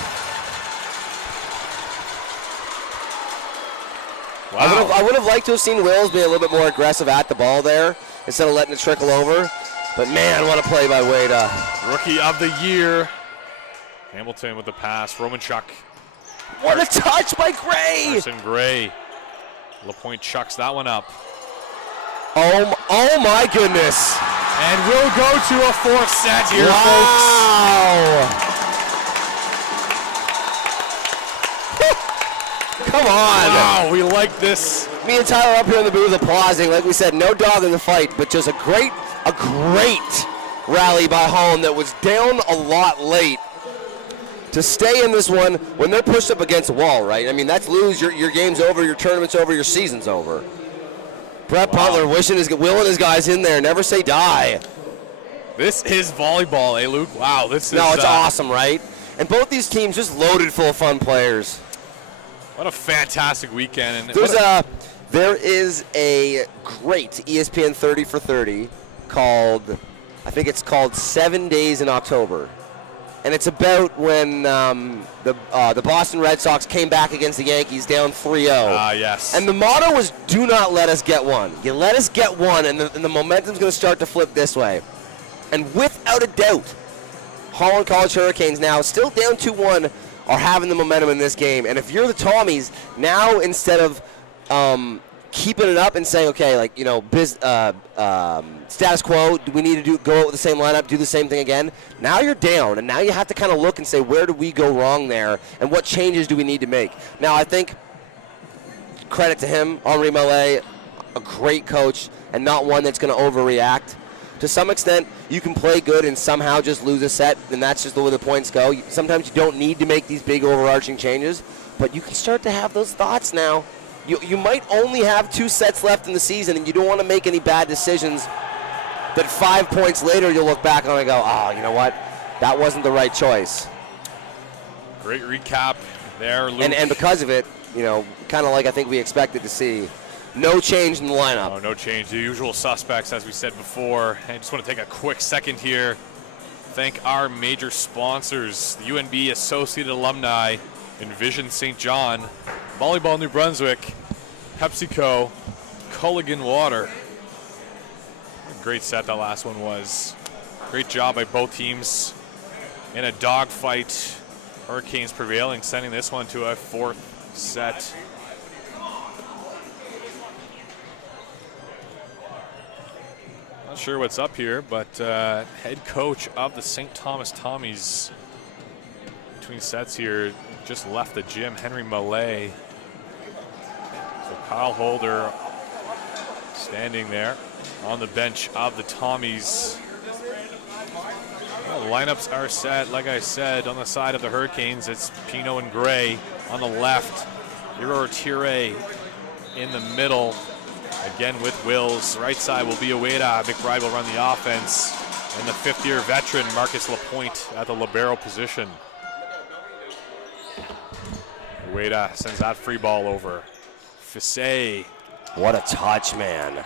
Wow. I would have liked to have seen Wills be a little bit more aggressive at the ball there instead of letting it trickle over. But man, what a play by Oweda. Rookie of the year. Hamilton with the pass. Romanchuk. What a touch by Gray. Carson Gray. Lapointe chucks that one up. Oh my goodness. And we'll go to a fourth set here, folks. Come on. Wow, we like this. Me and Tyler up here in the booth applauding. Like we said, no dog in the fight, but just a great rally by Holland that was down a lot late to stay in this one when they're pushed up against a wall, right? I mean, that's lose. Your game's over, your tournament's over, your season's over. Brett Butler willing his guys in there. Never say die. This is volleyball, eh, Luke? Wow, this is... No, it's awesome, right? And both these teams just loaded full of fun players. What a fantastic weekend. And there is a great ESPN 30 for 30 called, I think it's called 7 Days in October. And it's about when the Boston Red Sox came back against the Yankees down 3-0. Yes. And the motto was, do not let us get one. You let us get one, and the momentum's going to start to flip this way. And without a doubt, Holland College Hurricanes now, still down 2-1, are having the momentum in this game. And if you're the Tommies, now instead of keeping it up and saying, okay, like, you know, status quo, do we need to go out with the same lineup, do the same thing again? Now you're down, and now you have to kind of look and say, where do we go wrong there, and what changes do we need to make? Now, I think, credit to him, Henri Mallet, a great coach, and not one that's going to overreact. To some extent, you can play good and somehow just lose a set, and that's just the way the points go. Sometimes you don't need to make these big overarching changes, but you can start to have those thoughts now. You might only have 2 sets left in the season, and you don't want to make any bad decisions that 5 points later you'll look back on and go, oh, you know what? That wasn't the right choice. Great recap there, Luke. And because of it, you know, kind of like I think we expected to see, no change in the lineup. Oh, no change. The usual suspects, as we said before. I just want to take a quick second here. Thank our major sponsors, the UNB Associated Alumni, Envision St. John, Volleyball New Brunswick, PepsiCo, Culligan Water. What a great set that last one was. Great job by both teams in a dogfight. Hurricanes prevailing, sending this one to a 4th set. Not sure what's up here, but head coach of the St. Thomas Tommies between sets here just left the gym, Henri Mallet. So Kyle Holder standing there on the bench of the Tommies. Well, the lineups are set, like I said, on the side of the Hurricanes. It's Pino and Gray on the left. Iro Tire in the middle. Again with Wills. Right side will be Ueda. McBride will run the offense. And the 5th-year veteran, Marcus Lapointe, at the libero position. Ueda sends that free ball over. Fisset. What a touch, man.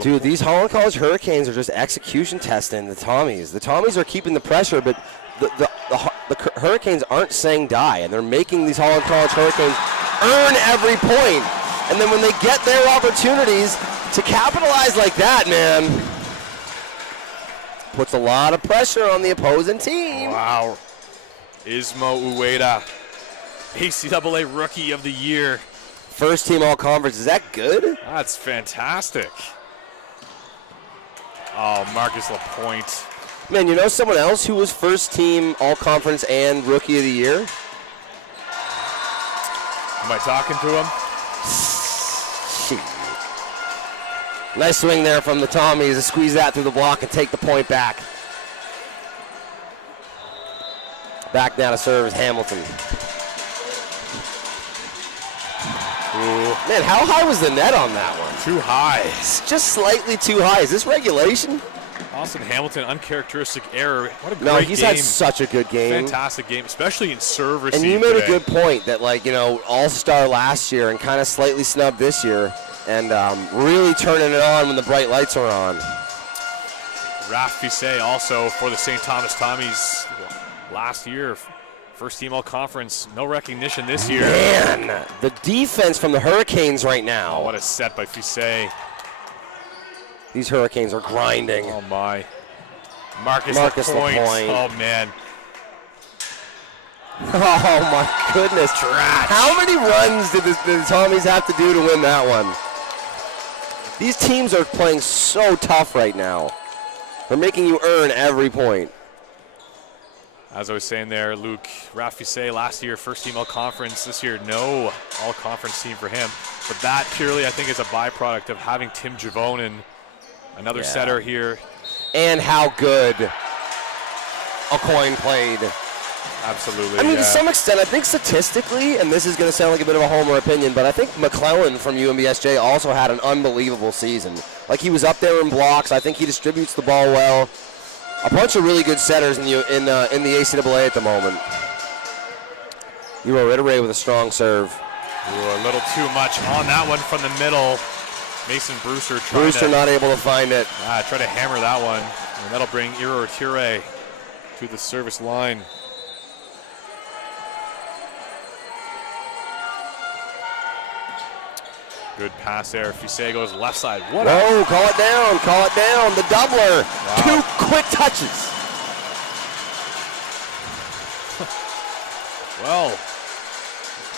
Dude, these Holland College Hurricanes are just execution testing the Tommies. The Tommies are keeping the pressure, but the Hurricanes aren't saying die, and they're making these Holland College Hurricanes earn every point. And then when they get their opportunities to capitalize like that, man, puts a lot of pressure on the opposing team. Wow. Ismo Ueda, ACAA Rookie of the Year. First team all-conference. Is that good? That's fantastic. Oh, Marcus Lapointe. Man, you know someone else who was first team all-conference and Rookie of the Year? Am I talking to him? Nice swing there from the Tommies to squeeze that through the block and take the point back. Back down to serve is Hamilton. Man, how high was the net on that one? Too high. It's just slightly too high. Is this regulation? Austin Hamilton, uncharacteristic error. What a great game. No, he's had such a good game. Fantastic game, especially in serve receive. And you made today. a good point that, like, you know, all-star last year and kind of slightly snubbed this year, and really turning it on when the bright lights are on. Raph Fisset also for the St. Thomas Tommies last year. First team all-conference, no recognition this year. Man, the defense from the Hurricanes right now. Oh, what a set by Fisset. These Hurricanes are grinding. Oh, my. Marcus Lapointe. Oh, man. Oh, my goodness. Trash. How many runs did the Tommies have to do to win that one? These teams are playing so tough right now. They're making you earn every point. As I was saying there, Luke, Raph Fisset last year, first team all-conference. This year, no all-conference team for him. But that purely, I think, is a byproduct of having Tim Javonen, another setter here. And how good Aucoin played. Absolutely. I mean, to some extent, I think statistically, and this is going to sound like a bit of a homer opinion, but I think McClellan from UMBSJ also had an unbelievable season. like he was up there in blocks. I think he distributes the ball well. A bunch of really good setters in the ACAA at the moment. Euro Ridere with a strong serve. Ooh, a little too much on that one from the middle. Mason Brewster not able to find it. Try to hammer that one. And that'll bring Euro Ridere to the service line. Good pass there. Fise goes left side. Call it down. The doubler. Wow. 2 quick touches. Well,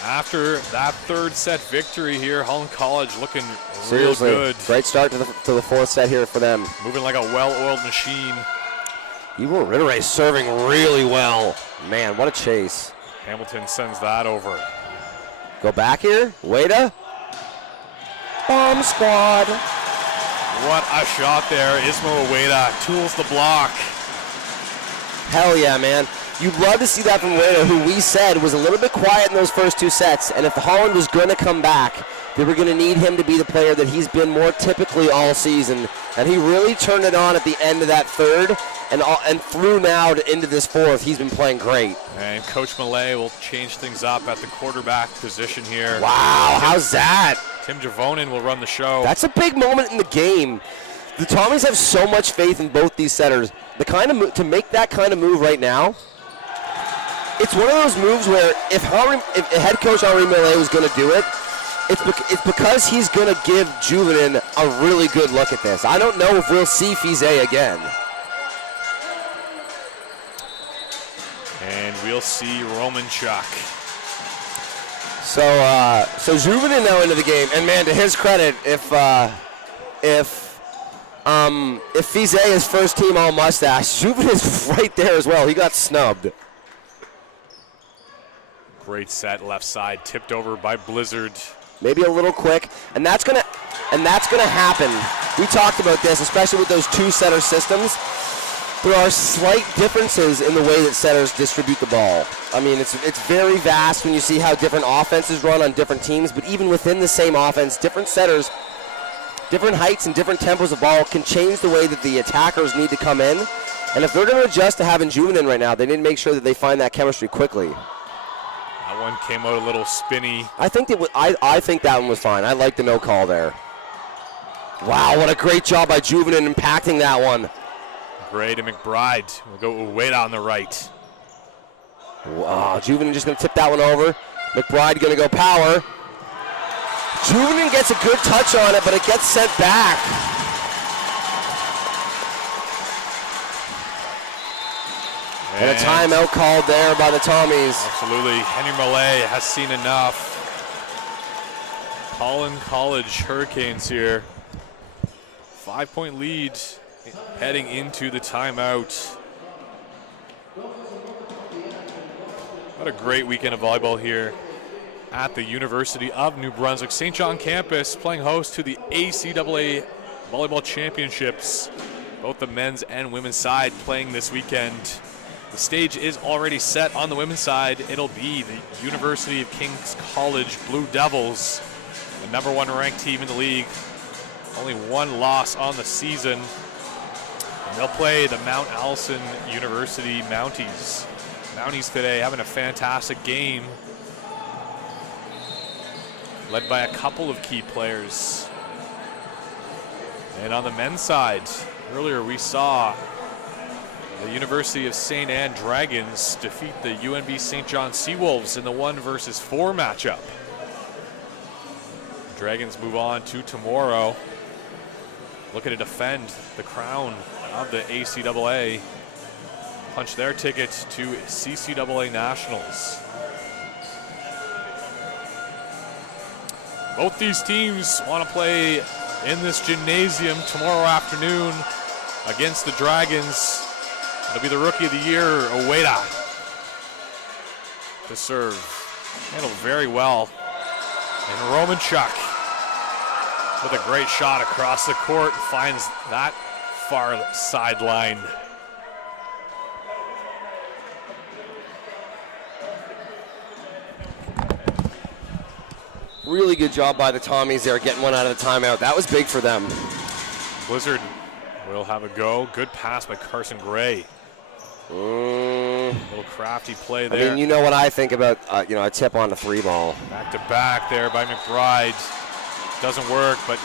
after that third set victory here, Holland College looking Seriously, real good. Great start to the 4th set here for them. Moving like a well-oiled machine. Euro Ridere serving really well. Man, what a chase. Hamilton sends that over. Go back here. Ueda. Bomb squad. What a shot there. Ismo Ueda tools the block. Hell yeah, man. You'd love to see that from Ueda, who we said was a little bit quiet in those first 2 sets. And if Holland was going to come back, they were going to need him to be the player that he's been more typically all season. And he really turned it on at the end of that third and through now into this 4th. He's been playing great. And Coach Millay will change things up at the quarterback position here. Wow, how's that? Tim Javonen will run the show. That's a big moment in the game. The Tommies have so much faith in both these setters. To make that kind of move right now, it's one of those moves where if head coach Henri Millay was going to do it, it's because he's going to give Juvenen a really good look at this. I don't know if we'll see Fise again. And we'll see Romanchuk. So Juvenen now into the game, and man, to his credit, if Fise is first team all mustache, Juvenen is right there as well. He got snubbed. Great set left side, tipped over by Blizzard. Maybe a little quick, and that's gonna happen. We talked about this, especially with those 2 setter systems. There are slight differences in the way that setters distribute the ball. I mean, it's very vast when you see how different offenses run on different teams, but even within the same offense, different setters, different heights and different tempos of ball can change the way that the attackers need to come in. And if they're going to adjust to having Juvenen right now, they need to make sure that they find that chemistry quickly. That one came out a little spinny. I think that one was fine. I like the no call there. Wow, what a great job by Juvenen impacting that one. Gray to McBride. We'll go Ueda on the right. Wow, Juvenen just going to tip that one over. McBride going to go power. Juvenen gets a good touch on it, but it gets sent back. And a timeout called there by the Tommies. Absolutely. Henry Millay has seen enough. Holland College Hurricanes here. 5-point lead heading into the timeout. What a great weekend of volleyball here at the University of New Brunswick. St. John campus playing host to the ACAA Volleyball Championships. Both the men's and women's side playing this weekend. The stage is already set on the women's side. It'll be the University of King's College Blue Devils, the #1 ranked team in the league. Only 1 loss on the season. And they'll play the Mount Allison University Mounties. Mounties today having a fantastic game, led by a couple of key players. And on the men's side, earlier we saw the University of St. Anne Dragons defeat the UNB St. John Seawolves in the 1-4 matchup. Dragons move on to tomorrow, looking to defend the crown of the ACAA, punch their ticket to CCAA Nationals. Both these teams want to play in this gymnasium tomorrow afternoon against the Dragons. It'll be the Rookie of the Year, Ueda, to serve. Handled very well. And Romanchuk with a great shot across the court, finds that far sideline. Really good job by the Tommies there, getting one out of the timeout. That was big for them. Blizzard will have a go. Good pass by Carson Gray. Little crafty play there. I mean, you know what I think about, a tip on the 3-ball. Back to back there by McBride. Doesn't work, but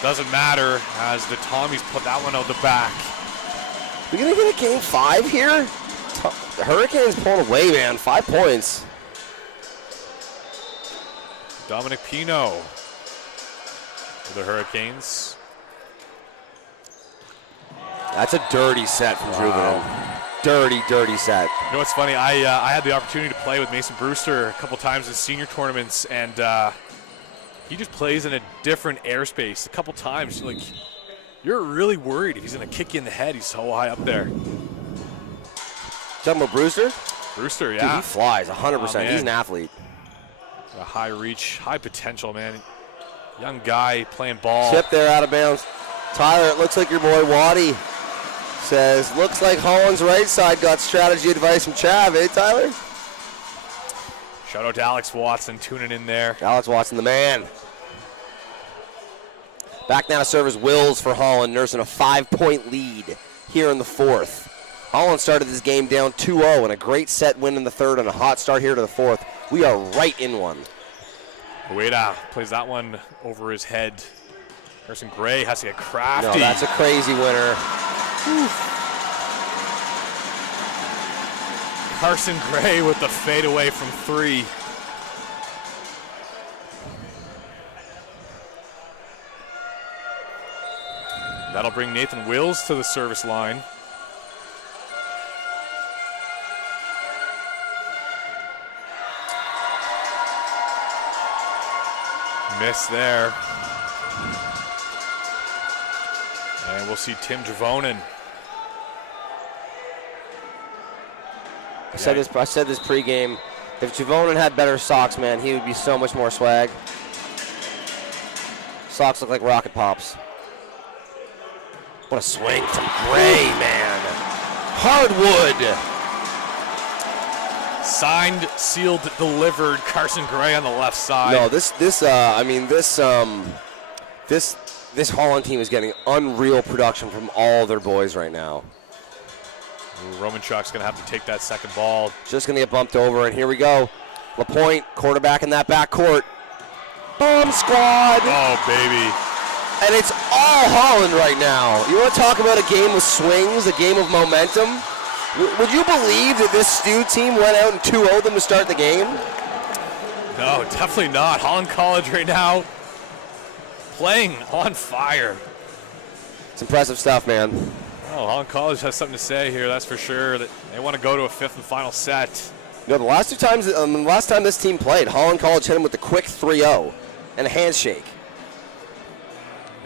doesn't matter as the Tommies put that one out the back. We're going to get a game 5 here? The Hurricanes pulling away, man. 5 points. Dominic Pino for the Hurricanes. That's a dirty set from Juvenile. Dirty set. You know what's funny? I had the opportunity to play with Mason Brewster a couple times in senior tournaments, and he just plays in a different airspace a couple times. You're really worried if he's going to kick you in the head. He's so high up there. Talking about Brewster? Brewster, yeah. Dude, he flies 100%. Oh, he's an athlete. A high reach, high potential, man. Young guy playing ball. Tip there out of bounds. Tyler, it looks like your boy Waddy says, looks like Holland's right side got strategy advice from Chav, eh, Tyler? Shout out to Alex Watson tuning in there. Alex Watson, the man. Back now to serve as Wills for Holland, nursing a 5-point lead here in the 4th. Holland started this game down 2-0 and a great set win in the 3rd and a hot start here to the 4th. We are right in one. Ueda plays that one over his head. Carson Gray has to get crafty. No, that's a crazy winner. Carson Gray with the fadeaway from 3. That'll bring Nathan Wills to the service line. Miss there. And we'll see Tim Javonen. I said this pregame. If Javonen had better socks, man, he would be so much more swag. Socks look like rocket pops. What a swing from Gray, man. Hardwood. Signed, sealed, delivered. Carson Gray on the left side. No, this Holland team is getting unreal production from all their boys right now. Romanchuk's going to have to take that second ball. Just going to get bumped over, and here we go. LaPointe, quarterback in that back court. Bomb squad. Oh, baby. And it's all Holland right now. You want to talk about a game of swings, a game of momentum? Would you believe that this STU team went out and 2-0'd them to start the game? No, definitely not. Holland College right now playing on fire. It's impressive stuff, man. Oh, Holland College has something to say here, that's for sure. That they want to go to a 5th and final set. You know, the last time this team played, Holland College hit them with a quick 3-0 and a handshake.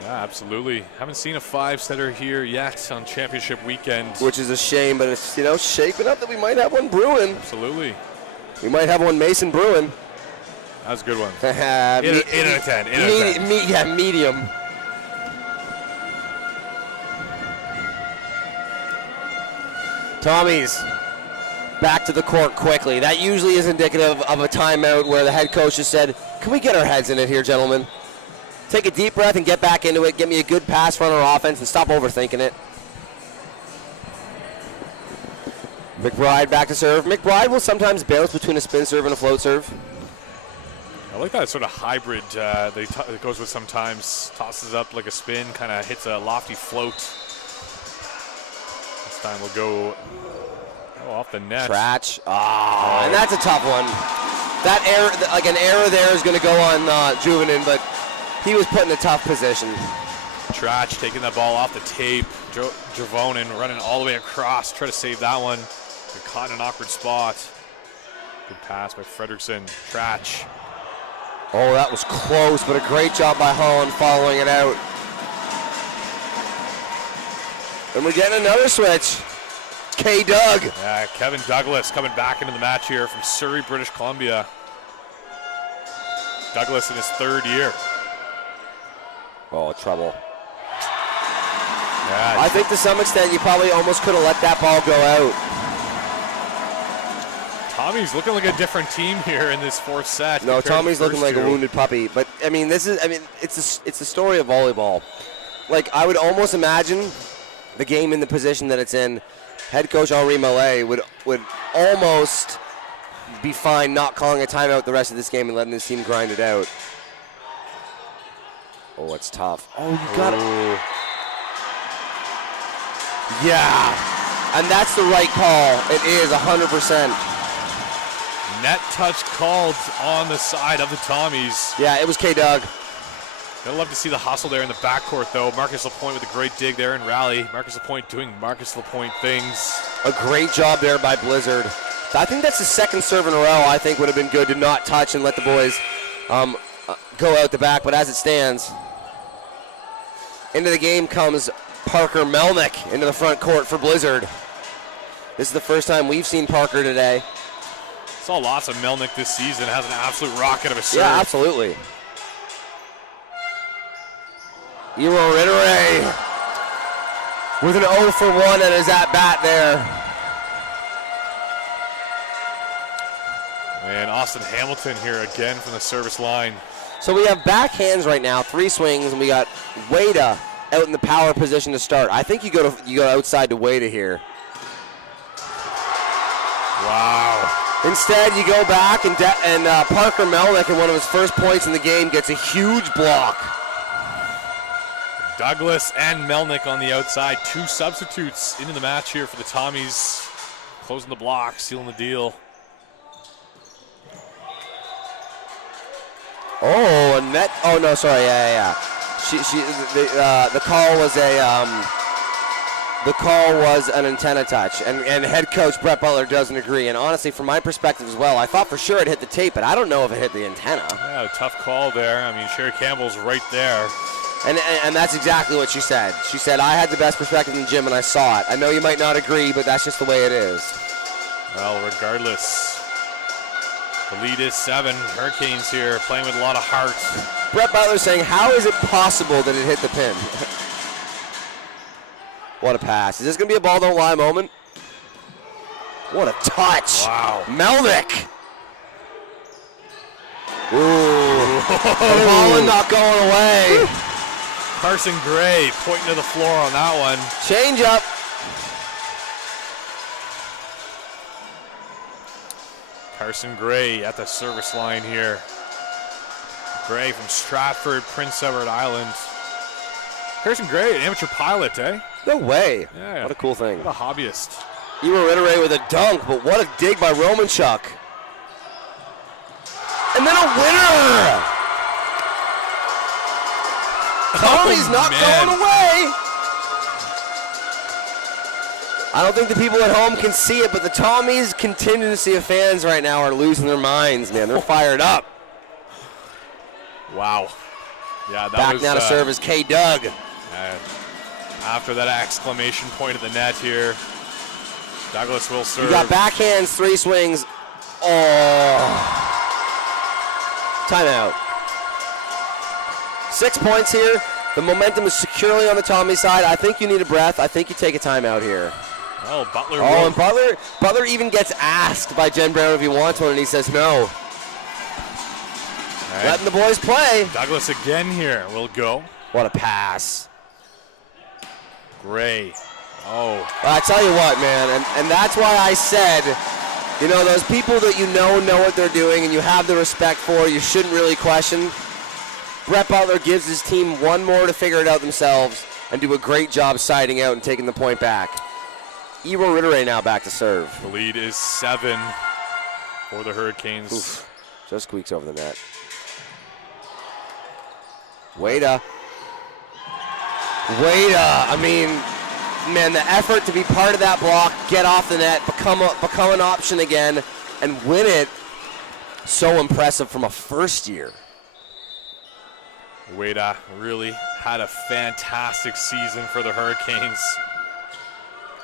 Yeah, absolutely. Haven't seen a 5-setter here yet on championship weekend. Which is a shame, but it's, shaping up that we might have one brewing. Absolutely. We might have one Mason brewing. That was a good one. 8 out of 10. 8 out of 10. Yeah, medium. Tommies back to the court quickly. That usually is indicative of a timeout where the head coach has said, can we get our heads in it here, gentlemen? Take a deep breath and get back into it. Get me a good pass run on offense and stop overthinking it. McBride back to serve. McBride will sometimes bounce between a spin serve and a float serve. I like that sort of hybrid that it goes with sometimes. Tosses up like a spin, kind of hits a lofty float. This time we'll go off the net. Trach. And that's a tough one. That error, like an error there is going to go on Juvenin, but he was put in a tough position. Trach taking that ball off the tape. Javonen running all the way across. Try to save that one. Got caught in an awkward spot. Good pass by Fredrickson. Trach. Oh, that was close, but a great job by Holland following it out. And we're getting another switch. K-Doug. Yeah, Kevin Douglas coming back into the match here from Surrey, British Columbia. Douglas in his 3rd year. Oh, trouble. Yeah, I think to some extent you probably almost could have let that ball go out. Tommy's looking like a different team here in this 4th set. No, Tommy's looking like a wounded puppy. But it's the story of volleyball. like, I would almost imagine the game in the position that it's in, head coach Henri Mallet would almost be fine not calling a timeout the rest of this game and letting this team grind it out. Oh, it's tough. Oh, you got it. Yeah, and that's the right call. It is 100%. Net touch called on the side of the Tommies. Yeah, it was K-Doug. I'd love to see the hustle there in the backcourt, though. Marcus Lapointe with a great dig there and rally. Marcus Lapointe doing Marcus Lapointe things. A great job there by Blizzard. I think that's the second serve in a row. I think would have been good to not touch and let the boys go out the back. But as it stands, into the game comes Parker Melnick into the front court for Blizzard. This is the first time we've seen Parker today. Saw lots of Melnick this season. Has an absolute rocket of a serve. Yeah, absolutely. Eero Rittere with an 0 for 1 at his at-bat there. And Austin Hamilton here again from the service line. So we have backhands right now, 3 swings, and we got Wada out in the power position to start. I think you go outside to Wada here. Wow. Instead, you go back and Parker Melnick in one of his first points in the game gets a huge block. Douglas and Melnick on the outside. 2 substitutes into the match here for the Tommies. Closing the block, sealing the deal. Oh, and that. Oh no, sorry. Yeah. The call was an antenna touch, and head coach Brett Butler doesn't agree. And honestly, from my perspective as well, I thought for sure it hit the tape, but I don't know if it hit the antenna. Yeah, a tough call there. I mean, Sherry Campbell's right there. And that's exactly what she said. She said, I had the best perspective in the gym and I saw it. I know you might not agree, but that's just the way it is. Well, regardless, the lead is 7. Hurricanes here playing with a lot of heart. Brett Butler saying, how is it possible that it hit the pin? What a pass. Is this going to be a ball don't lie moment? What a touch. Wow. Melnick. Ooh. Holland not going away. Carson Gray pointing to the floor on that one. Change up. Carson Gray at the service line here. Gray from Stratford, Prince Edward Island. Carson Gray, an amateur pilot, eh? No way. Yeah. What a cool thing. What a hobbyist. Eero Rittere with a dunk, but what a dig by Romanchuk. And then a winner! Tommy's not going away! I don't think the people at home can see it, but the Tommies contingency of fans right now are losing their minds, man. They're fired up. Wow. Yeah, that Back was, now to serve is K-Doug. After that exclamation point at the net here, Douglas will serve. You got backhands, 3 swings. Oh. Timeout. 6 points here. The momentum is securely on the Tommy side. I think you need a breath. I think you take a timeout here. Oh, Butler. Oh, and Butler even gets asked by Jen Brown if he wants one, and he says no. Right. Letting the boys play. Douglas again here will go. What a pass. Gray. Oh. Well, I tell you what, man, and that's why I said, you know, those people that you know what they're doing and you have the respect for, you shouldn't really question. Brett Butler gives his team one more to figure it out themselves and do a great job siding out and taking the point back. Eero Rittere now back to serve. The lead is 7 for the Hurricanes. Oof. Just squeaks over the net. Wada. I mean, man, the effort to be part of that block, get off the net, become an option again, and win it. So impressive from a first year. Wada really had a fantastic season for the Hurricanes.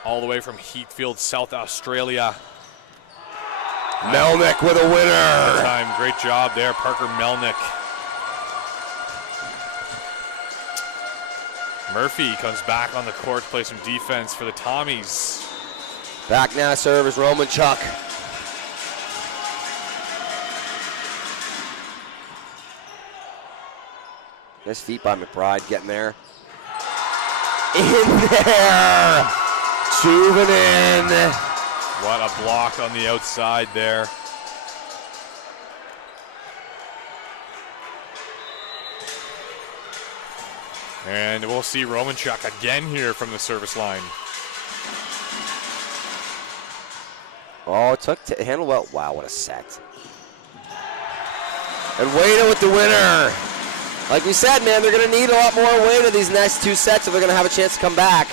All the way from Heathfield, South Australia. Melnick with a winner. Great job there, Parker Melnick. Murphy comes back on the court to play some defense for the Tommies. Back now to serve is Romanchuk. Nice feet by McBride getting there. In there. Juvenin. What a block on the outside there. And we'll see Romanchuk again here from the service line. Oh, it took to handle well. Wow, what a set. And Wada with the winner. Like we said, man, they're going to need a lot more Wada these next 2 sets if they're going to have a chance to come back.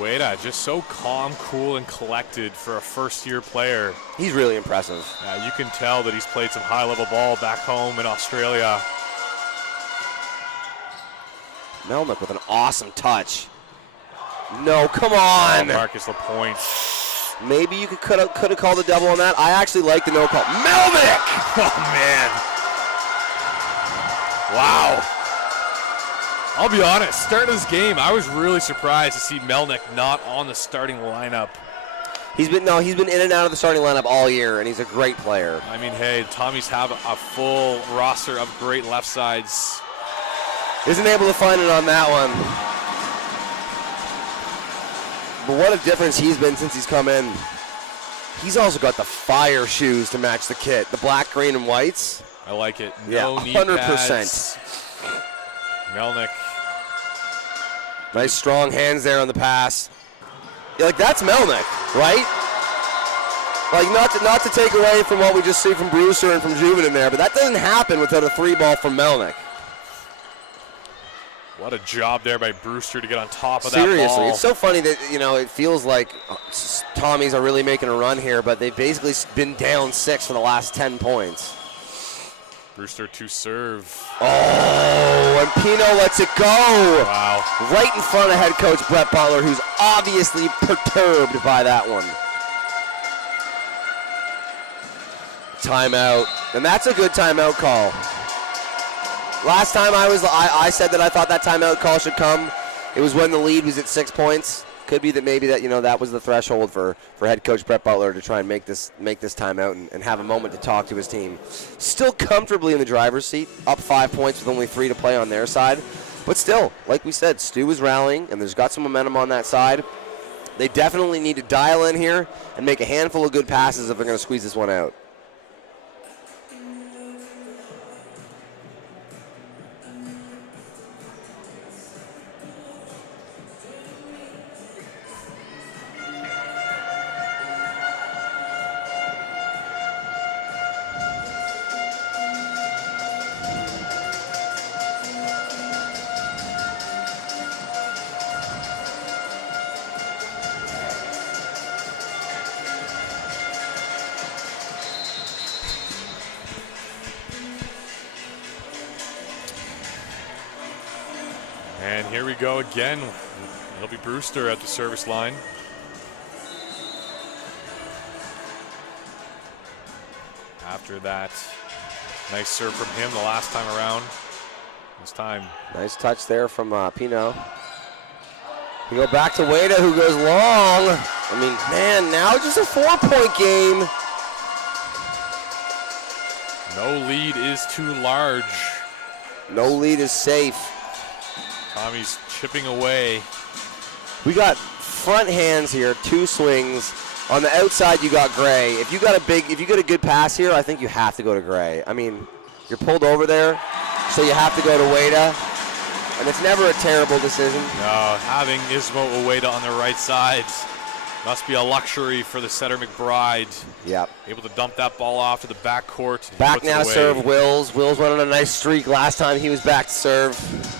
Wada, just so calm, cool, and collected for a first-year player. He's really impressive. You can tell that he's played some high-level ball back home in Australia. Melnick with an awesome touch. No, come on. Marcus Lapointe. Maybe you could have called a double on that. I actually like the no call. Melnick! Oh, man. Wow. I'll be honest, starting this game, I was really surprised to see Melnick not on the starting lineup. He's been in and out of the starting lineup all year, and he's a great player. I mean, hey, Tommies have a full roster of great left sides. Isn't able to find it on that one. But what a difference he's been since he's come in. He's also got the fire shoes to match the kit. The black, green, and whites. I like it. No knee 100%. pads. Melnick. Nice strong hands there on the pass. Yeah, like that's Melnick, right? Like not to take away from what we just see from Brewster and from Juven in there, but that doesn't happen without a 3-ball from Melnick. What a job there by Brewster to get on top of that ball. Seriously, it's so funny that, it feels like Tommies are really making a run here, but they've basically been down 6 for the last 10 points. Brewster to serve. Oh, and Pino lets it go. Wow. Right in front of head coach Brett Butler, who's obviously perturbed by that one. Timeout. And that's a good timeout call. Last time I said that I thought that timeout call should come. It was when the lead was at 6 points. Could be that maybe that was the threshold for head coach Brett Butler to try and make this timeout and have a moment to talk to his team. Still comfortably in the driver's seat, up 5 points with only 3 to play on their side. But still, like we said, Stu is rallying, and there's got some momentum on that side. They definitely need to dial in here and make a handful of good passes if they're going to squeeze this one out. And here we go again. It'll be Brewster at the service line. After that, nice serve from him the last time around. This time. Nice touch there from Pino. We go back to Wada, who goes long. I mean, man, now just a 4-point game. No lead is too large. No lead is safe. Tommy's chipping away. We got front hands here, 2 swings. On the outside, you got Gray. If you get a good pass here, I think you have to go to Gray. I mean, you're pulled over there, so you have to go to Wada. And it's never a terrible decision. No, having Ismo Ueda on the right side must be a luxury for the setter McBride. Yep. Able to dump that ball off to the backcourt. Back now to serve Wills. Wills went on a nice streak last time he was back to serve.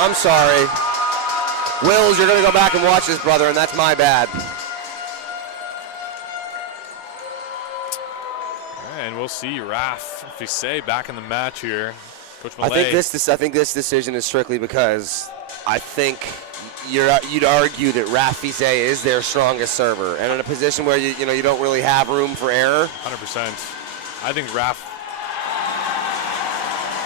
I'm sorry. Wills, you're going to go back and watch this, brother, and that's my bad. And we'll see Raf Fise back in the match here. Coach Malay. I think this decision is strictly because I think you'd argue that Raf Fise is their strongest server, and in a position where you don't really have room for error. 100%. I think Raf.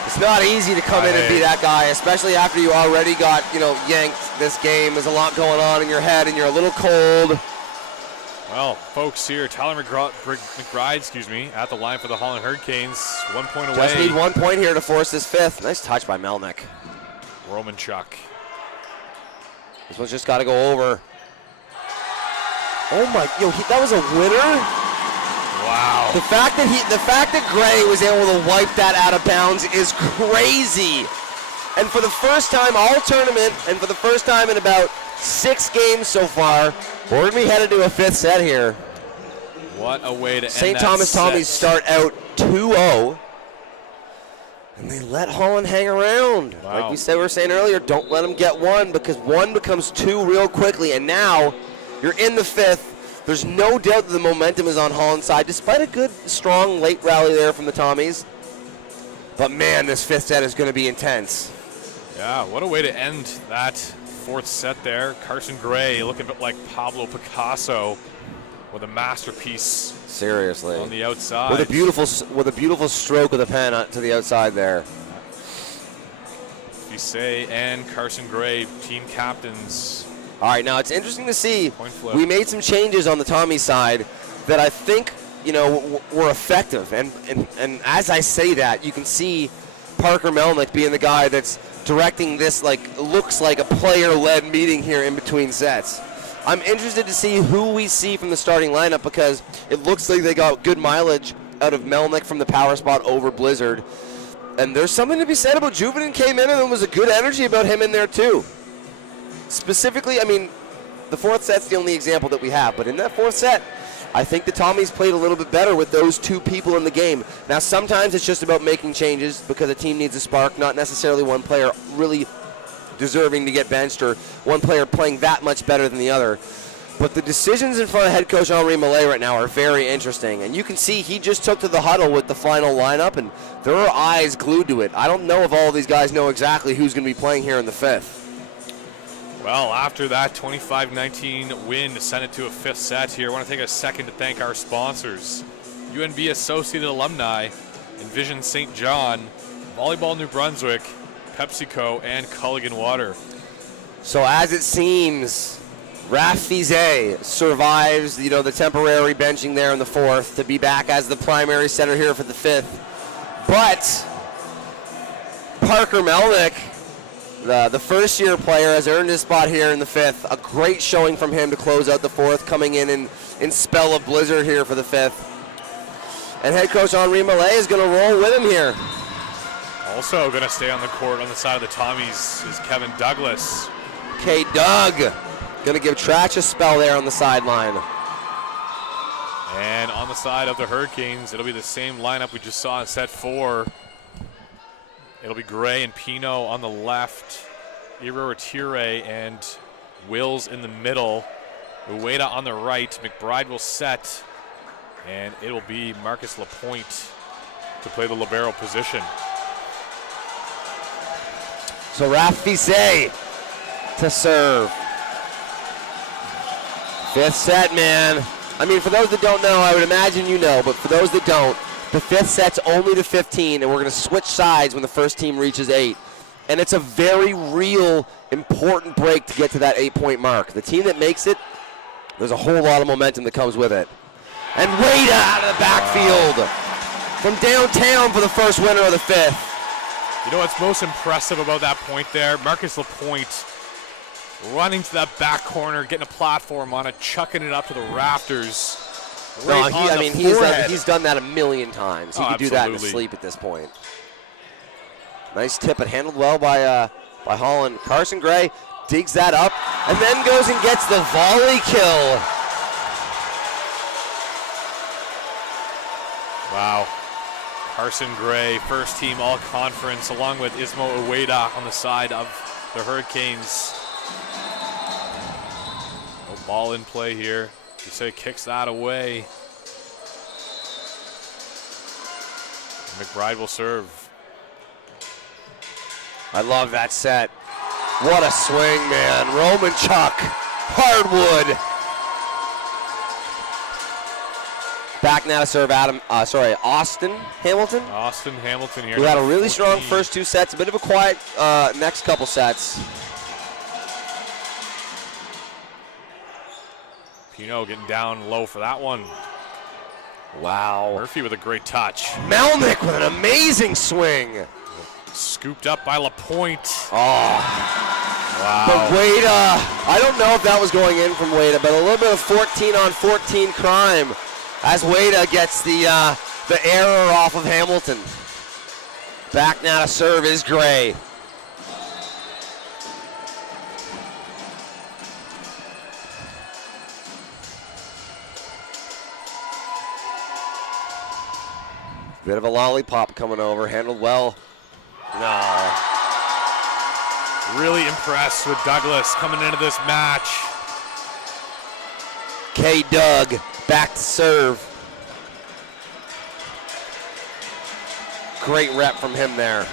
It's not easy to come in and be that guy, especially after you already got, yanked this game. There's a lot going on in your head, and you're a little cold. Well, folks, here, Tyler McBride, at the line for the Holland Hurricanes. 1 point away. Just need 1 point here to force this fifth. Nice touch by Melnick. Romanchuk. This one's just got to go over. Oh my, that was a winner. Wow. The fact that Gray was able to wipe that out of bounds is crazy. And for the first time all tournament, and for the first time in about 6 games so far, we're going to be headed to a fifth set here. What a way to end St. that Thomas set. Tommies start out 2-0. And they let Holland hang around. Wow. Like we were saying earlier, don't let them get one, because one becomes two real quickly. And now you're in the fifth. There's no doubt that the momentum is on Holland's side, despite a good, strong late rally there from the Tommies. But man, this fifth set is going to be intense. Yeah, what a way to end that fourth set there. Carson Gray looking a bit like Pablo Picasso with a masterpiece. Seriously. On the outside. With a beautiful stroke of the pen to the outside there. Fisay and Carson Gray, team captains. All right, now it's interesting to see. Point flip. We made some changes on the Tommy side that I think, were effective. And as I say that, you can see Parker Melnick being the guy that's directing this, looks like a player-led meeting here in between sets. I'm interested to see who we see from the starting lineup, because it looks like they got good mileage out of Melnick from the power spot over Blizzard. And there's something to be said about Juvenin came in and there was a good energy about him in there too. Specifically, the fourth set's the only example that we have, but in that fourth set, I think the Tommies played a little bit better with those two people in the game. Now, sometimes it's just about making changes because a team needs a spark, not necessarily one player really deserving to get benched or one player playing that much better than the other. But the decisions in front of head coach Henri Millet right now are very interesting. And you can see he just took to the huddle with the final lineup, and there are eyes glued to it. I don't know if all of these guys know exactly who's going to be playing here in the fifth. Well, after that 25-19 win to send it to a fifth set here, I want to take a second to thank our sponsors. UNB Associated Alumni, Envision St. John, Volleyball New Brunswick, PepsiCo, and Culligan Water. So as it seems, Raph Fisay survives, the temporary benching there in the fourth to be back as the primary setter here for the fifth. But Parker Melnick, the first-year player, has earned his spot here in the fifth. A great showing from him to close out the fourth, coming in spell of blizzard here for the fifth. And head coach Henri Millet is going to roll with him here. Also going to stay on the court on the side of the Tommies is Kevin Douglas. K-Doug going to give Trach a spell there on the sideline. And on the side of the Hurricanes, it'll be the same lineup we just saw in set 4. It'll be Gray and Pino on the left, Iro-Atire and Wills in the middle, Ueda on the right, McBride will set, and it'll be Marcus Lapointe to play the libero position. So Raph Fisay to serve. Fifth set, man. For those that don't know, I would imagine you know, but for those that don't, the fifth set's only to 15, and we're going to switch sides when the first team reaches 8. And it's a very real, important break to get to that 8-point mark. The team that makes it, there's a whole lot of momentum that comes with it. And Wada out of the backfield from downtown for the first winner of the fifth. You know what's most impressive about that point there? Marcus Lapointe running to that back corner, getting a platform on it, chucking it up to the rafters. He's done that a million times. He could do that in his sleep at this point. Nice tip, but handled well by Holland. Carson Gray digs that up and then goes and gets the volley kill. Wow. Carson Gray, first team all-conference, along with Ismo Ueda on the side of the Hurricanes. No ball in play here. You say kicks that away. McBride will serve. I love that set. What a swing, man. Romanchuk, hardwood. Back now to serve Austin Hamilton. Austin Hamilton here. Who had a really strong first 2 sets, a bit of a quiet next couple sets. Pino getting down low for that one. Wow. Murphy with a great touch. Melnick with an amazing swing. Scooped up by LaPointe. Oh. Wow. But Wada, I don't know if that was going in from Wada, but a little bit of 14-on-14 crime as Wada gets the error off of Hamilton. Back now to serve is Gray. Bit of a lollipop coming over, handled well. No. Really impressed with Douglas coming into this match. K. Doug back to serve. Great rep from him there.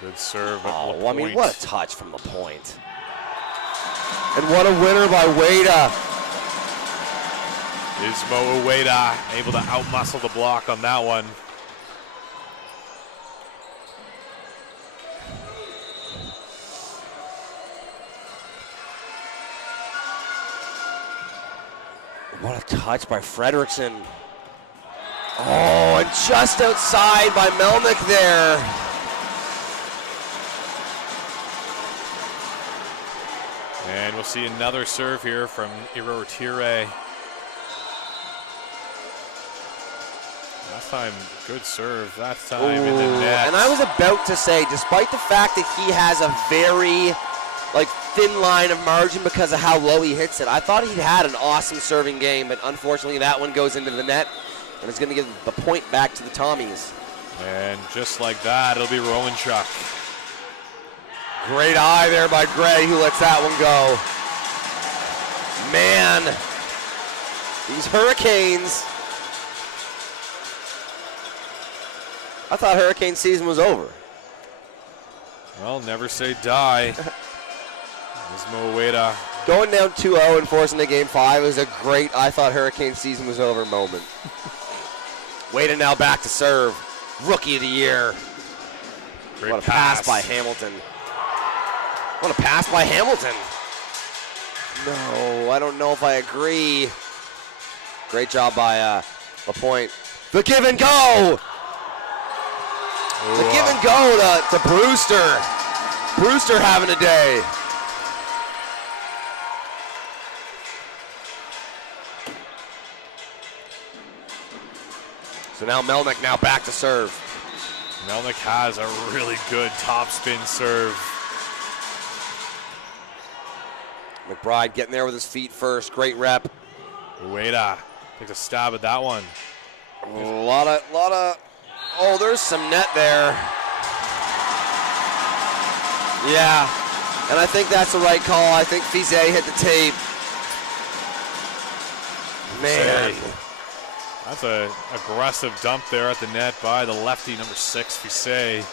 Good serve at Oh, LaPointe. I mean, what a touch from LaPointe. And what a winner by Wada. Ismo Ueda able to outmuscle the block on that one. What a touch by Fredrickson. Oh, and just outside by Melnick there. And we'll see another serve here from Irotire. Last time, good serve. That time in the net. And I was about to say, despite the fact that he has a very thin line of margin because of how low he hits it, I thought he'd had an awesome serving game, but unfortunately that one goes into the net, and it's going to give the point back to the Tommies. And just like that, it'll be Rowanchuk. Great eye there by Gray, who lets that one go. Man, these Hurricanes. I thought Hurricane season was over. Well, never say die. Ismo Ueda. Going down 2-0 and forcing the game 5 is a great, I thought Hurricane season was over moment. Wada now back to serve. Rookie of the year. Great What a pass by Hamilton. What a pass by Hamilton. No, I don't know if I agree. Great job by LaPointe. The give and go. The give and go to Brewster. Brewster having a day. So now Melnick now back to serve. Melnick has a really good topspin serve. McBride getting there with his feet first. Great rep. Ueda takes a stab at that one. A lot of. Oh, there's some net there. Yeah, and I think that's the right call. I think Fizet hit the tape. Man. That's an aggressive dump there at the net by the lefty, number 6, Fizet.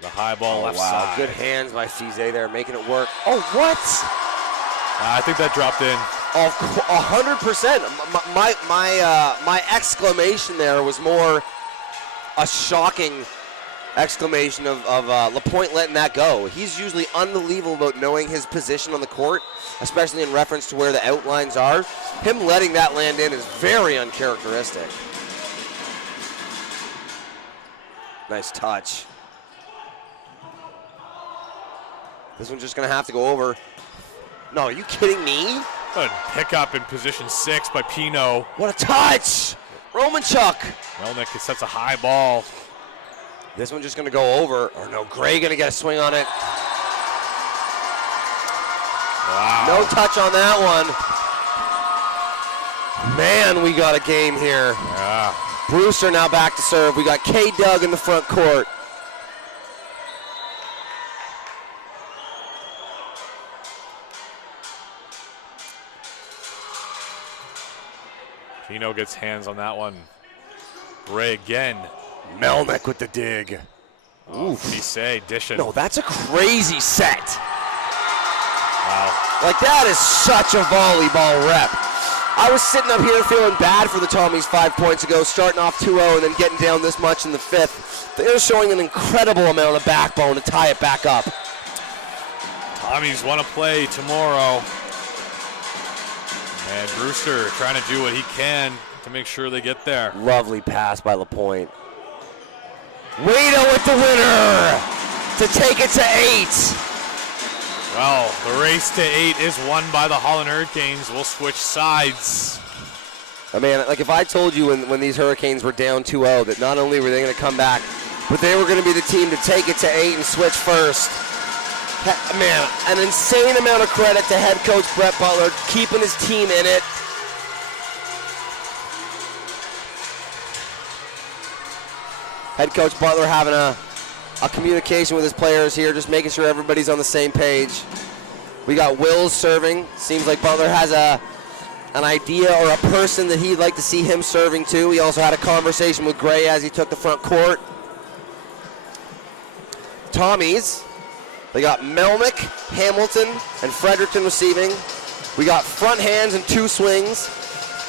The high ball left side. Good hands by Fizet there, making it work. Oh, what? I think that dropped in. Oh, 100%. My exclamation there was more a shocking exclamation of LaPointe letting that go. He's usually unbelievable about knowing his position on the court, especially in reference to where the outlines are. Him letting that land in is very uncharacteristic. Nice touch. This one's just going to have to go over. No, are you kidding me? Good pickup in position 6 by Pino. What a touch! Romanchuk. Melnick sets a high ball. This one's just going to go over. Or no, Gray going to get a swing on it. Wow. No touch on that one. Man, we got a game here. Yeah. Brewster now back to serve. We got K. Doug in the front court. Pino gets hands on that one. Gray again. Melnick with the dig. Ooh, Fizet dishing. No, that's a crazy set. Wow. Like, that is such a volleyball rep. I was sitting up here feeling bad for the Tommies 5 points ago, starting off 2-0 and then getting down this much in the 5th. They're showing an incredible amount of backbone to tie it back up. Tommies want to play tomorrow. And Brewster trying to do what he can to make sure they get there. Lovely pass by LaPointe. Wada with the winner to take it to 8. Well, the race to 8 is won by the Holland Hurricanes. We'll switch sides. I mean, like if I told you when these Hurricanes were down 2-0 that not only were they going to come back, but they were going to be the team to take it to 8 and switch first. Man, an insane amount of credit to head coach Brett Butler, keeping his team in it. Head coach Butler having a communication with his players here, just making sure everybody's on the same page. We got Wills serving. Seems like Butler has an idea or a person that he'd like to see him serving to. He also had a conversation with Gray as he took the front court. Tommies, they got Melnick, Hamilton, and Fredericton receiving. We got front hands and 2 swings.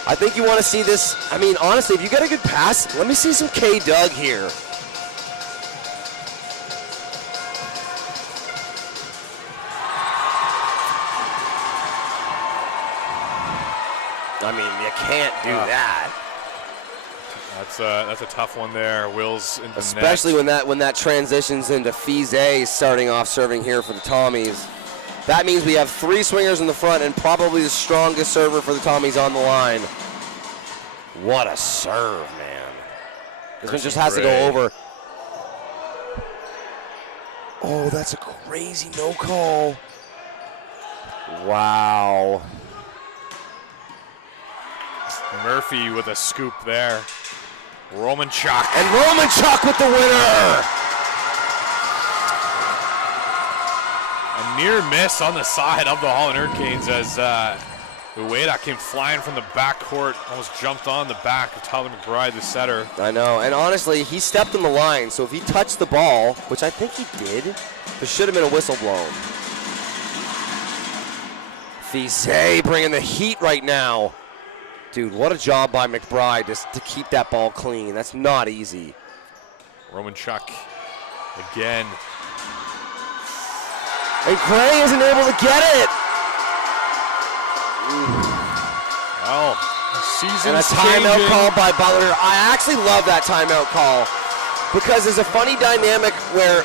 I think you want to see this. I mean, honestly, if you get a good pass, let me see some K-Doug here. I mean, you can't do that. That's a tough one there. Wills into especially net. when that transitions into Fize starting off serving here for the Tommies. That means we have 3 swingers in the front and probably the strongest server for the Tommies on the line. What a serve, man. This one just has to go over. Oh, that's a crazy no call. Wow. Murphy with a scoop there. Romanchuk. And Romanchuk with the winner. A near miss on the side of the Holland Hurricanes as Ueda came flying from the backcourt, almost jumped on the back of Tyler McBride, the setter. I know, and honestly, he stepped on the line, so if he touched the ball, which I think he did, there should have been a whistle blown. Fize bringing the heat right now. Dude, what a job by McBride just to keep that ball clean. That's not easy. Romanchuk again. And Gray isn't able to get it. Well, season's and a timeout changing. call by Butler. I actually love that timeout call because there's a funny dynamic where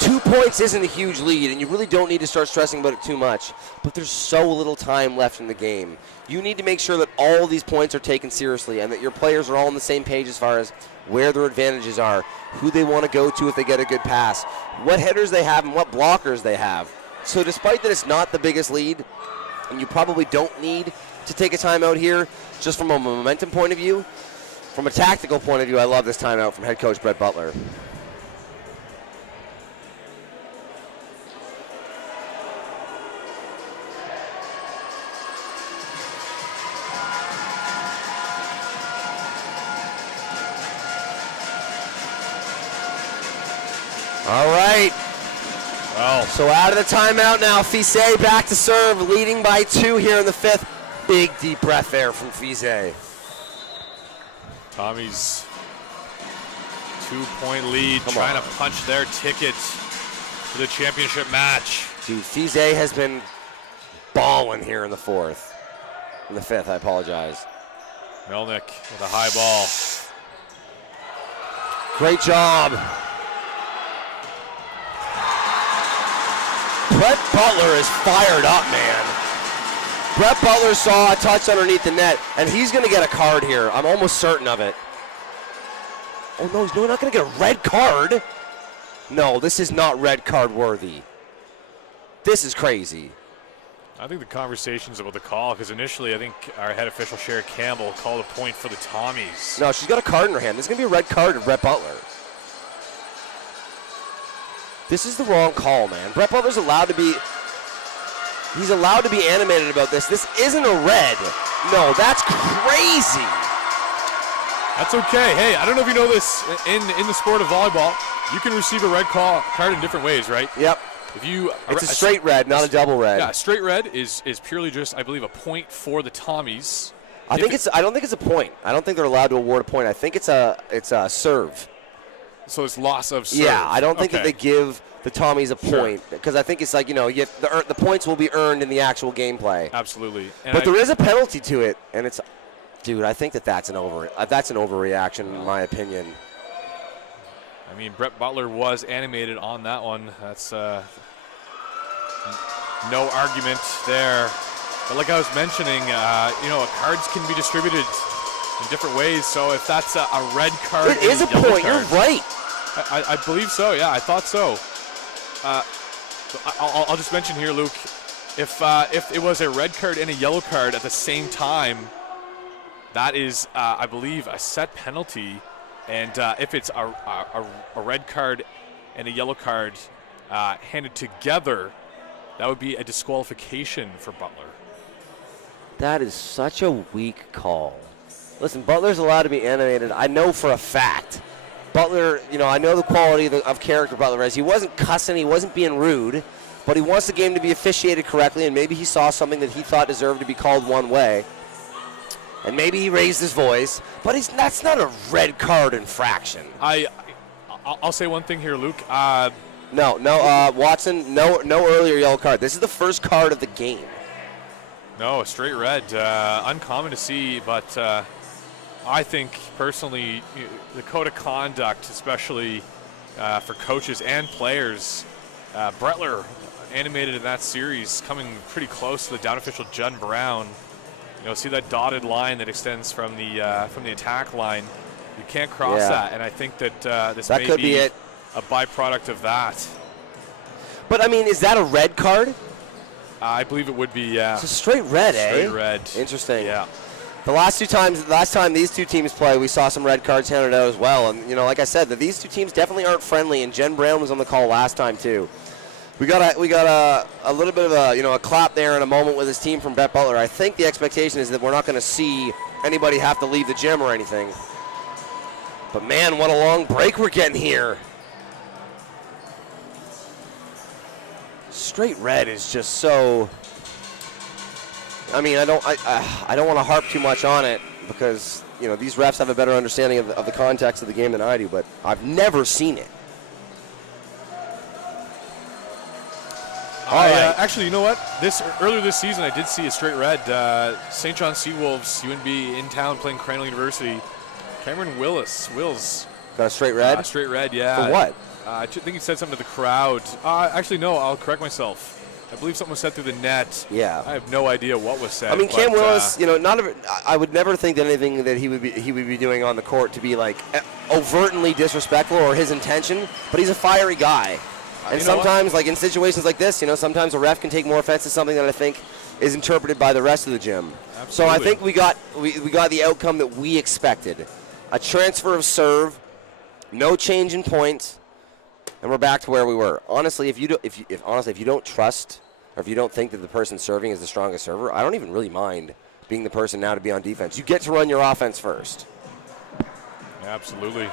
2 points isn't a huge lead and you really don't need to start stressing about it too much, but there's so little time left in the game. You need to make sure that all these points are taken seriously and that your players are all on the same page as far as where their advantages are, who they want to go to if they get a good pass, what hitters they have and what blockers they have. So despite that it's not the biggest lead, and you probably don't need to take a timeout here, just from a momentum point of view, from a tactical point of view, I love this timeout from head coach Brett Butler. All right. Well, so out of the timeout now, Fize back to serve, leading by 2 here in the 5th. Big deep breath there from Fize. Tommy's 2-point lead, trying to punch their ticket to the championship match. Dude, Fize has been balling here in the 4th. In the 5th, I apologize. Melnick with a high ball. Great job. Brett Butler is fired up, man. Brett Butler saw a touch underneath the net, and he's going to get a card here. I'm almost certain of it. Oh, no, he's not going to get a red card. No, this is not red card worthy. This is crazy. I think the conversation's about the call, because initially I think our head official, Sherry Campbell, called a point for the Tommies. No, she's got a card in her hand. There's going to be a red card to Brett Butler. This is the wrong call, man. Brett Butler's allowed to be... He's allowed to be animated about this. This isn't a red. No, that's crazy. That's okay. Hey, I don't know if you know this, in the sport of volleyball, you can receive a red card in different ways, right? Yep. If you It's a straight red, not a double red. Yeah, straight red is purely just, I believe, a point for the Tommies. I don't think it's a point. I don't think they're allowed to award a point. I think it's a serve. So it's loss of serve. Yeah, I don't think that they give the Tommies a point because I think it's like, the points will be earned in the actual gameplay. Absolutely. But there is a penalty to it, and it's, dude, I think that's an overreaction in my opinion. I mean, Brett Butler was animated on that one. That's no argument there. But like I was mentioning, cards can be distributed in different ways. So if that's a red card, it is a point. You're right. I believe so. Yeah, I thought so. I'll just mention here, Luke, if it was a red card and a yellow card at the same time, that is, I believe, a set penalty. And if it's a red card and a yellow card handed together, that would be a disqualification for Butler. That is such a weak call. Listen, Butler's allowed to be animated. I know for a fact. Butler, I know the quality of character Butler has. He wasn't cussing. He wasn't being rude. But he wants the game to be officiated correctly, and maybe he saw something that he thought deserved to be called one way. And maybe he raised his voice. But that's not a red card infraction. I'll say one thing here, Luke. No, Watson, no earlier yellow card. This is the first card of the game. No, a straight red. Uncommon to see, but I think personally the code of conduct, especially for coaches and players, Bretler animated in that series, coming pretty close to the down official Judd Brown. See that dotted line that extends from the attack line. You can't cross that, and I think that this may could be a byproduct of that. But I mean, is that a red card? I believe it would be, yeah. It's a straight red, Straight red. Interesting. Yeah. Last time these two teams play, we saw some red cards handed out as well. And, like I said, that these two teams definitely aren't friendly, and Jen Brown was on the call last time, too. We got a little bit of a clap there in a moment with his team from Brett Butler. I think the expectation is that we're not going to see anybody have to leave the gym or anything. But, man, what a long break we're getting here. Straight red is just so. I mean, I don't want to harp too much on it because these refs have a better understanding of the context of the game than I do. But I've never seen it. All right. Actually, you know what? Earlier this season, I did see a straight red. St. John Seawolves, UNB in town playing Crandall University. Cameron Wills got a straight red. Straight red, yeah. For what? I think he said something to the crowd. Actually, no, I'll correct myself. I believe something was said through the net. Yeah. I have no idea what was said. I mean, Cam Willis, I would never think that anything that he would be doing on the court to be like overtly disrespectful or his intention, but he's a fiery guy. And sometimes, like in situations like this, sometimes a ref can take more offense to something that I think is interpreted by the rest of the gym. Absolutely. So I think we got the outcome that we expected. A transfer of serve, no change in points. And we're back to where we were. Honestly, if you don't trust or if you don't think that the person serving is the strongest server, I don't even really mind being the person now to be on defense. You get to run your offense first. Absolutely.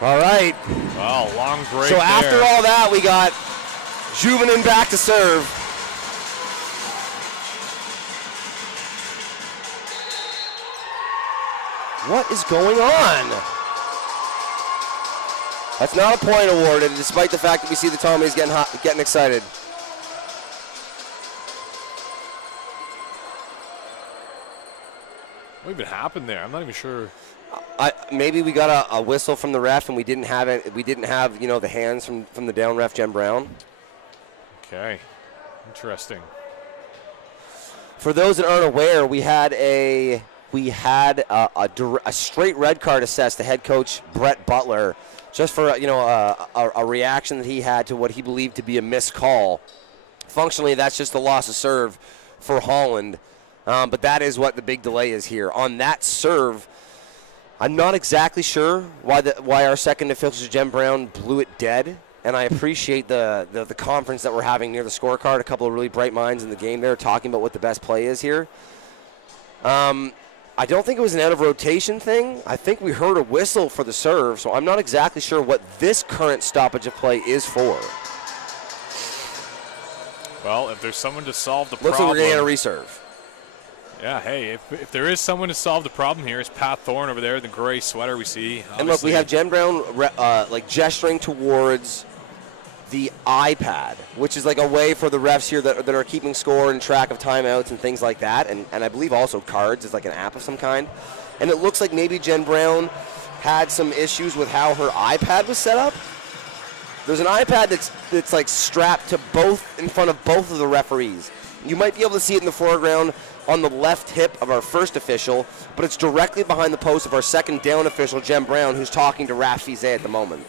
All right. Well, long break. So after all that, we got Juvenin back to serve. What is going on? That's not a point awarded, despite the fact that we see the Tommies getting excited. What even happened there? I'm not even sure. Maybe we got a whistle from the ref, and we didn't have it. We didn't have the hands from the down ref, Jen Brown. Okay, interesting. For those that aren't aware, we had a straight red card assessed to head coach Brett Butler, just for a reaction that he had to what he believed to be a missed call. Functionally, that's just a loss of serve for Holland, but that is what the big delay is here. On that serve, I'm not exactly sure why our second official, Jen Brown, blew it dead, and I appreciate the conference that we're having near the scorecard. A couple of really bright minds in the game there talking about what the best play is here. I don't think it was an out-of-rotation thing. I think we heard a whistle for the serve, so I'm not exactly sure what this current stoppage of play is for. Well, if there's someone to solve the Looks problem. like we're going to get a reserve. Yeah, hey, if there is someone to solve the problem here, it's Pat Thorne over there, the gray sweater we see. Obviously. And look, we have Jen Brown like gesturing towards the iPad, which is like a way for the refs here that are keeping score and track of timeouts and things like that. And I believe also cards is like an app of some kind. And it looks like maybe Jen Brown had some issues with how her iPad was set up. There's an iPad that's like strapped to both, in front of both of the referees. You might be able to see it in the foreground on the left hip of our first official, but it's directly behind the post of our second down official, Jen Brown, who's talking to Raf Fizet at the moment.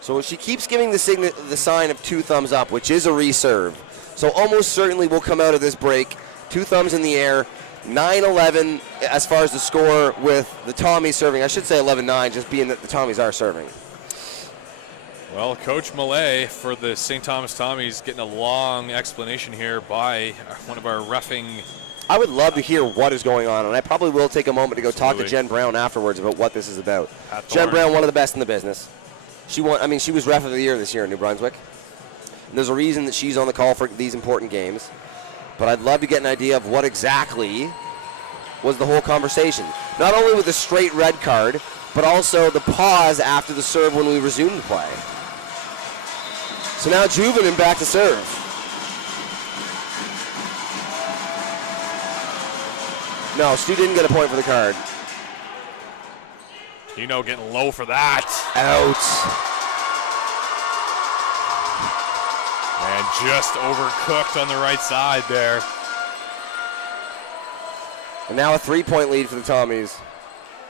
So she keeps giving the sign of 2 thumbs up, which is a reserve. So almost certainly we'll come out of this break 2 thumbs in the air, 9-11 as far as the score with the Tommies serving. I should say 11-9, just being that the Tommies are serving. Well, Coach Millet for the St. Thomas Tommies getting a long explanation here by one of our reffing. I would love to hear what is going on, and I probably will take a moment to go talk to Jen Brown afterwards about what this is about. Jen Brown, one of the best in the business. She was ref of the year this year in New Brunswick. And there's a reason that she's on the call for these important games. But I'd love to get an idea of what exactly was the whole conversation. Not only with the straight red card, but also the pause after the serve when we resumed play. So now Juvenin back to serve. No, Stu didn't get a point for the card. Keno getting low for that. Out. And just overcooked on the right side there. And now a 3-point lead for the Tommies.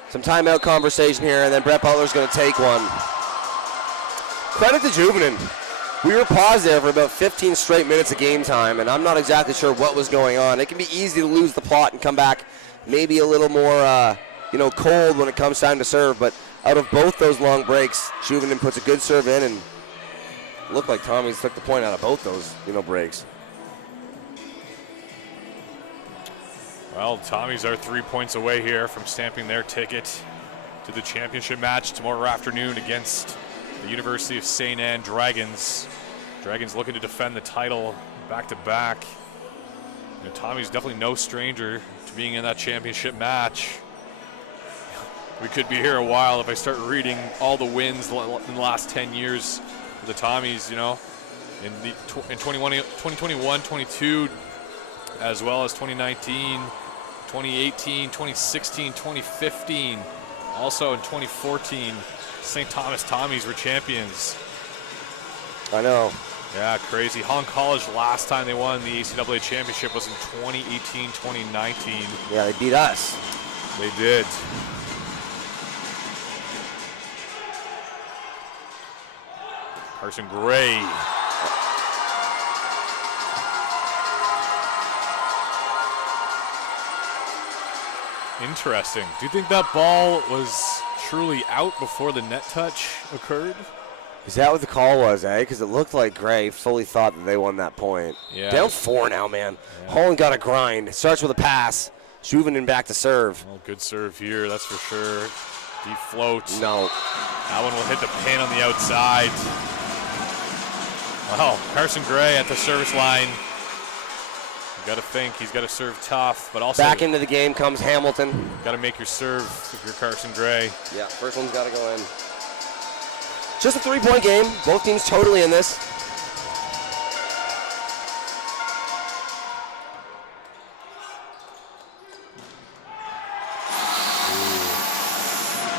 Some timeout conversation here, and then Brett Butler's going to take one. Credit to Juvenin. We were paused there for about 15 straight minutes of game time, and I'm not exactly sure what was going on. It can be easy to lose the plot and come back maybe a little more, cold when it comes time to serve. But out of both those long breaks, Juvenin puts a good serve in, and looked like Tommies took the point out of both those, breaks. Well, Tommies are 3 points away here from stamping their ticket to the championship match tomorrow afternoon against the University of St. Anne Dragons. Dragons looking to defend the title back-to-back. Tommy's definitely no stranger to being in that championship match. We could be here a while if I start reading all the wins in the last 10 years for the Tommies, in 2021, 22, as well as 2019, 2018, 2016, 2015. Also in 2014, St. Thomas Tommies were champions. I know. Yeah, crazy. Holland College, last time they won the ACAA championship was in 2018, 2019. Yeah, they beat us. They did. Carson Gray. Interesting. Do you think that ball was truly out before the net touch occurred? Is that what the call was, Because it looked like Gray fully thought that they won that point. Yeah. Down 4 now, man. Yeah. Holland got a grind. It starts with a pass. Juvenin back to serve. Well, good serve here, that's for sure. Deep float. No. That one will hit the pin on the outside. Wow, Carson Gray at the service line. You got to think he's got to serve tough, but also back into the game comes Hamilton. Got to make your serve if you're Carson Gray. Yeah, first one's got to go in. Just a 3-point game. Both teams totally in this.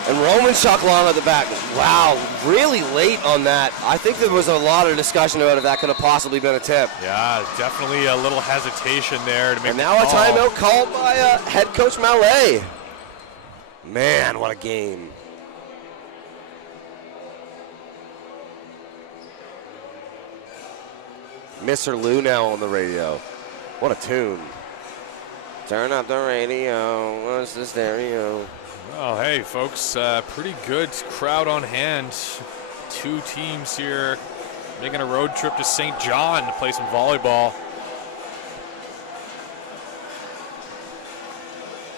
And Roman Chuklong at the back. Wow, really late on that. I think there was a lot of discussion about if that could have possibly been a tip. Yeah, definitely a little hesitation there to make. And now a timeout called by head coach Mallet. Man, what a game. Mr. Lou now on the radio. What a tune. Turn up the radio. What's the stereo? Well, hey, folks, pretty good crowd on hand. 2 teams here making a road trip to St. John to play some volleyball.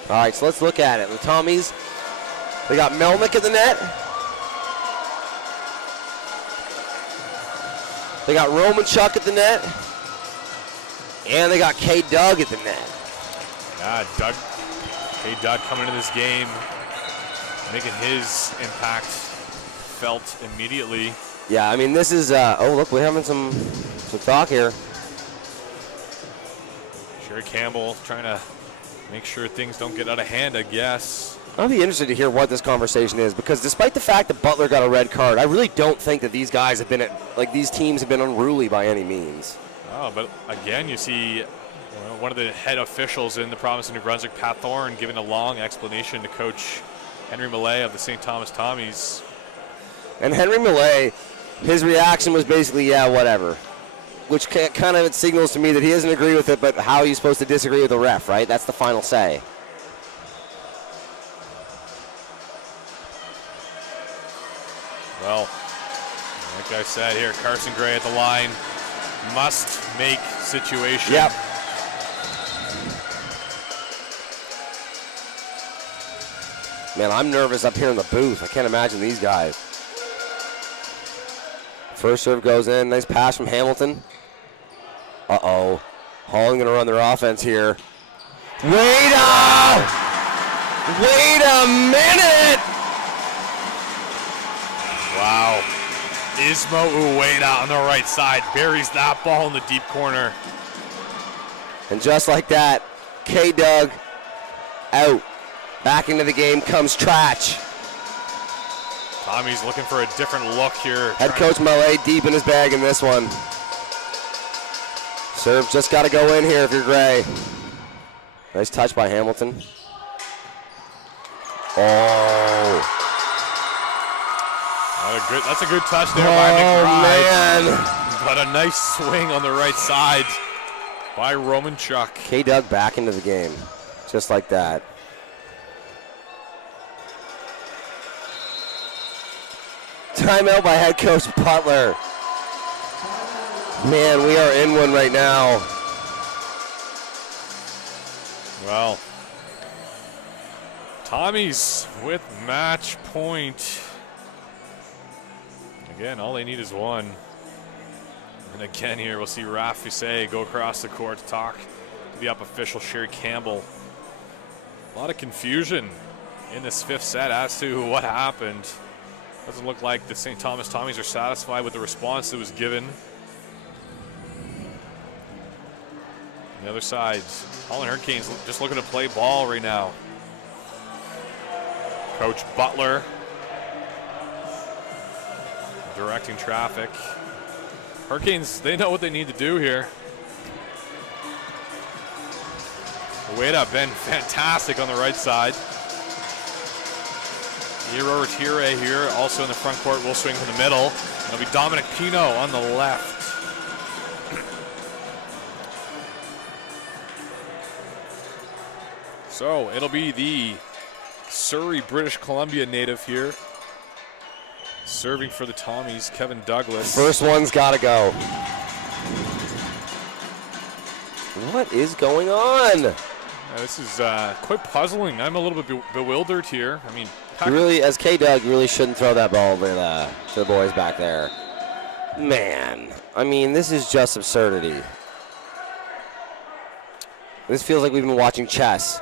All right, so let's look at it. The Tommies, they got Melnick at the net. They got Roman Chuck at the net. And they got K. Doug at the net. Yeah, K. Doug coming into this game, making his impact felt immediately. Yeah, I mean, this is, oh, look, we're having some talk here. Sherry Campbell trying to make sure things don't get out of hand, I guess. I'll be interested to hear what this conversation is, because despite the fact that Butler got a red card, I really don't think that these guys have been, these teams have been unruly by any means. Oh, but again, you see one of the head officials in the province of New Brunswick, Pat Thorne, giving a long explanation to Coach Henry Millay of the St. Thomas Tommies. And Henry Millay, his reaction was basically, yeah, whatever, which kind of signals to me that he doesn't agree with it, but how are you supposed to disagree with the ref, right? That's the final say. Well, like I said here, Carson Gray at the line. Must make situation. Yep. Man, I'm nervous up here in the booth. I can't imagine these guys. First serve goes in. Nice pass from Hamilton. Uh-oh. Holland going to run their offense here. Wait a minute! Wow. Ismo Ueda on the right side buries that ball in the deep corner. And just like that, K. Doug out. Back into the game comes Trach. Tommy's looking for a different look here. Head coach Millay deep in his bag in this one. Serve just got to go in here if you're Gray. Nice touch by Hamilton. Oh. That's a good touch there by McBride. Oh, man. But a nice swing on the right side by Roman Chuck. K. Doug back into the game, just like that. Timeout by head coach Butler. Man, we are in one right now. Well, Tommy's with match point. Again, all they need is one. And again here, we'll see Raf Fusay go across the court to talk to the up official, Sherry Campbell. A lot of confusion in this fifth set as to what happened. Doesn't look like the St. Thomas Tommies are satisfied with the response that was given. On the other side, Holland Hurricanes just looking to play ball right now. Coach Butler directing traffic. Hurricanes, they know what they need to do here. Ueda been fantastic on the right side. Hiro Retire here, also in the front court, will swing from the middle. It'll be Dominic Pino on the left. So it'll be the Surrey, British Columbia native here. Serving for the Tommies, Kevin Douglas. First one's got to go. What is going on? This is quite puzzling. I'm a little bit bewildered here. I mean, really, as K. Doug, you really shouldn't throw that ball to the boys back there. Man, I mean, this is just absurdity. This feels like we've been watching chess.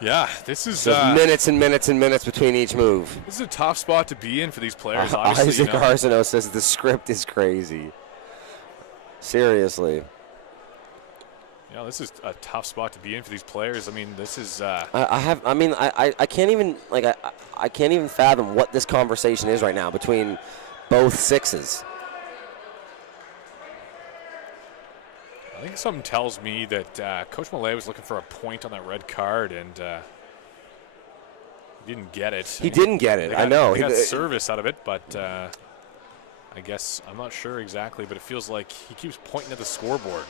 Yeah, this is minutes and minutes and minutes between each move. This is a tough spot to be in for these players. Obviously, Isaac Arsenault says the script is crazy. Seriously. Yeah, this is a tough spot to be in for these players. I mean, this is. I can't even I can't even fathom what this conversation is right now between both sixes. I think something tells me that Coach Millay was looking for a point on that red card and he didn't get it. He didn't get it. I know. He got service out of it, but I guess I'm not sure exactly, but it feels like he keeps pointing at the scoreboard.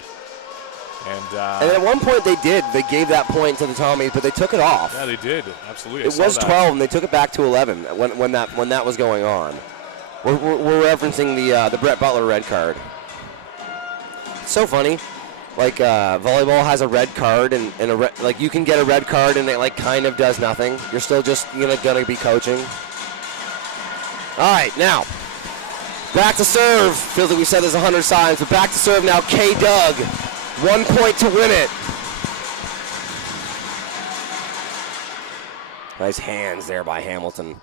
And at one point they did. They gave that point to the Tommies, but they took it off. Yeah, they did. Absolutely. It was 12, and they took it back to 11 when that was going on. We're referencing the Brett Butler red card. It's so funny. Like volleyball has a red card, and like you can get a red card, and it like kind of does nothing. You're still just gonna be coaching. All right, now Back to serve. Feels like we've said this 100 times, but back to serve now. K. Doug. 1 point to win it. Nice hands there by Hamilton.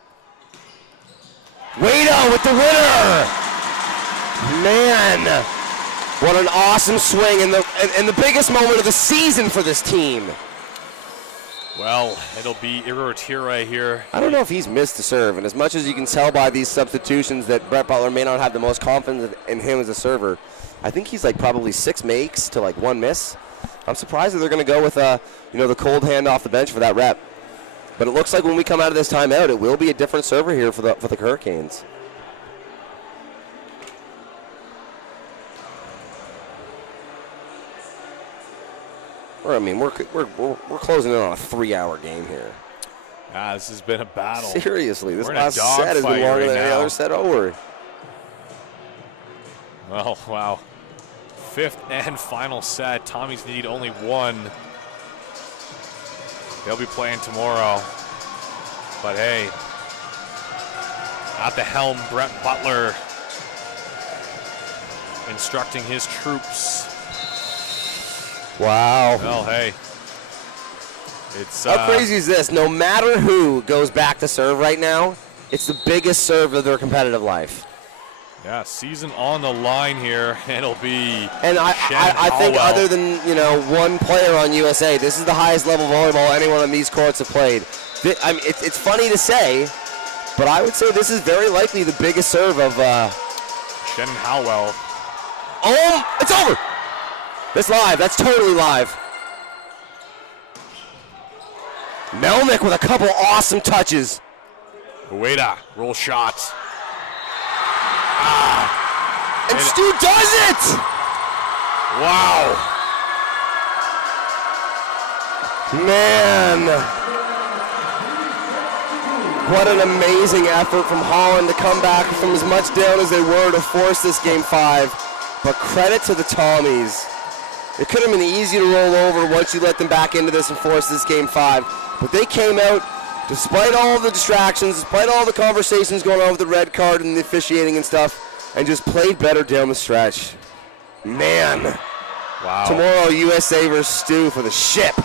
Wada with the winner. Man, what an awesome swing and the biggest moment of the season for this team. Well, it'll be Irotira here. I don't know if he's missed the serve, and as much as you can tell by these substitutions that Brett Butler may not have the most confidence in him as a server, I think he's like probably 6 makes to like 1 miss. I'm surprised that they're going to go with the cold hand off the bench for that rep. But it looks like when we come out of this timeout, it will be a different server here for the Hurricanes. I mean, we're closing in on a 3-hour game here. This has been a battle. Seriously, this We're last set has been longer than any other set over. Well, wow. 5th and final set. Tommies need only 1. They'll be playing tomorrow. But hey, at the helm, Brett Butler instructing his troops. Wow. Well, hey. It's how crazy is this? No matter who goes back to serve right now, it's the biggest serve of their competitive life. Yeah, season on the line here, and it'll be. And I think other than one player on USA, this is the highest level volleyball anyone on these courts have played. I mean, it's funny to say, but I would say this is very likely the biggest serve of. Shannon Howell. Oh, it's over. That's live. That's totally live. Melnick with a couple awesome touches. Ueda, roll shot. And Stu does it! Wow. Man. What an amazing effort from Holland to come back from as much down as they were to force this game 5. But credit to the Tommies. It could have been easy to roll over once you let them back into this and force this game 5. But they came out, despite all the distractions, despite all the conversations going on with the red card and the officiating and stuff, and just played better down the stretch. Man. Wow. Tomorrow, USA versus Stu for the ship.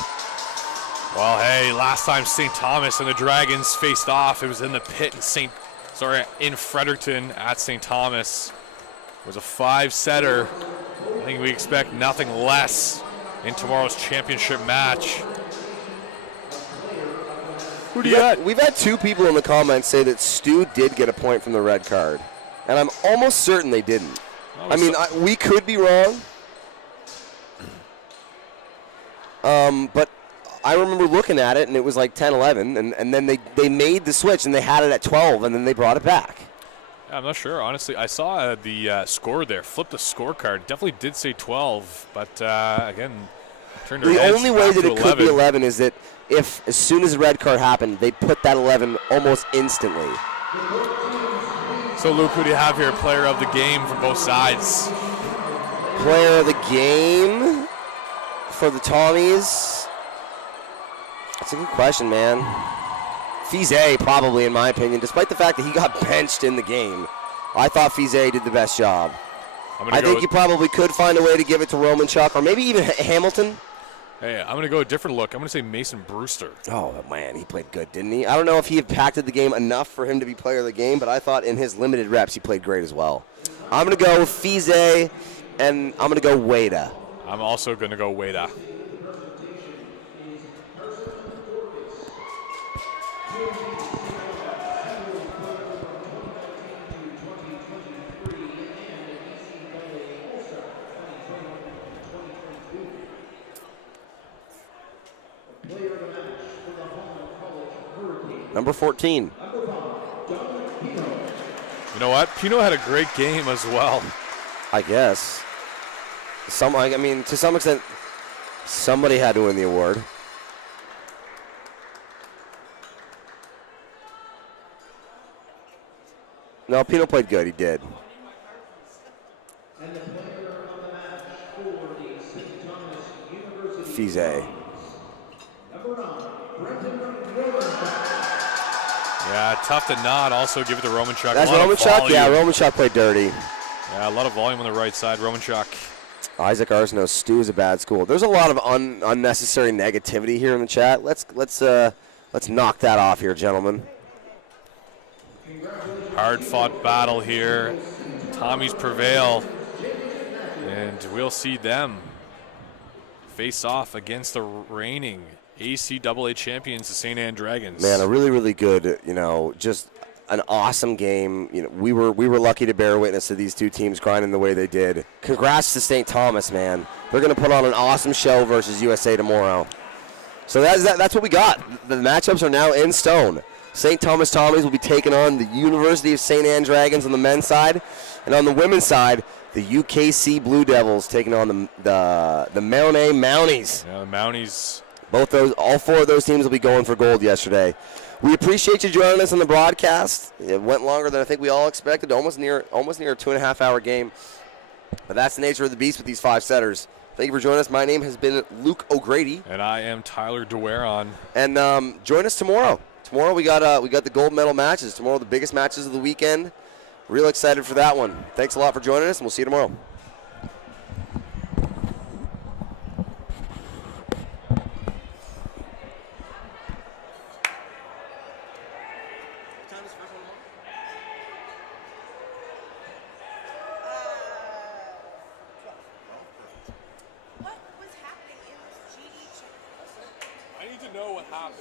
Well, hey, last time St. Thomas and the Dragons faced off, it was in the pit in Fredericton at St. Thomas. It was a 5-setter. I think we expect nothing less in tomorrow's championship match. Who do you got? We've had 2 people in the comments say that Stu did get a point from the red card. And I'm almost certain they didn't. I mean, we could be wrong. But I remember looking at it, and it was like 10-11, and then they made the switch, and they had it at 12, and then they brought it back. I'm not sure, honestly. I saw the score there, flipped the scorecard. Definitely did say 12, but again, turned their heads. The only way that it 11. could be 11 is that if, as soon as the red card happened, they put that 11 almost instantly. So, Luke, who do you have here? Player of the game from both sides. Player of the game for the Tommies? That's a good question, man. Fize, probably, in my opinion, despite the fact that he got benched in the game. I thought Fize did the best job. I think you probably could find a way to give it to Romanchuk, or maybe even Hamilton. Hey, I'm going to go a different look. I'm going to say Mason Brewster. Oh, man, he played good, didn't he? I don't know if he impacted the game enough for him to be player of the game, but I thought in his limited reps he played great as well. I'm going to go with Fize, and I'm going to go Wada. I'm also going to go Wada. Number 14. You know what? Pino had a great game as well. I guess. I mean, to some extent, somebody had to win the award. No, Pino played good. He did. Fize. Yeah, tough to not also give it to Romanchuk. That's Romanchuk? Yeah, Romanchuk played dirty. Yeah, a lot of volume on the right side. Romanchuk. Isaac Arsenault, STU is a bad school. There's a lot of unnecessary negativity here in the chat. Let's knock that off here, gentlemen. Hard-fought battle here. Tommies prevail. And we'll see them face off against the reigning ACAA champions, the St. Anne Dragons. Man, a really, really good, just an awesome game. We were lucky to bear witness to these two teams grinding the way they did. Congrats to St. Thomas, man. They're going to put on an awesome show versus USA tomorrow. So that's what we got. The matchups are now in stone. St. Thomas Tommies will be taking on the University of St. Anne Dragons on the men's side, and on the women's side, the UKC Blue Devils taking on the Mount A Mounties. Yeah, the Mounties. All four of those teams will be going for gold yesterday. We appreciate you joining us on the broadcast. It went longer than I think we all expected, almost near a 2.5-hour game. But that's the nature of the beast with these 5 setters. Thank you for joining us. My name has been Luke O'Grady. And I am Tyler DeWaron. And join us tomorrow. Tomorrow we got the gold medal matches. Tomorrow the biggest matches of the weekend. Real excited for that one. Thanks a lot for joining us, and we'll see you tomorrow. I need to know what happened.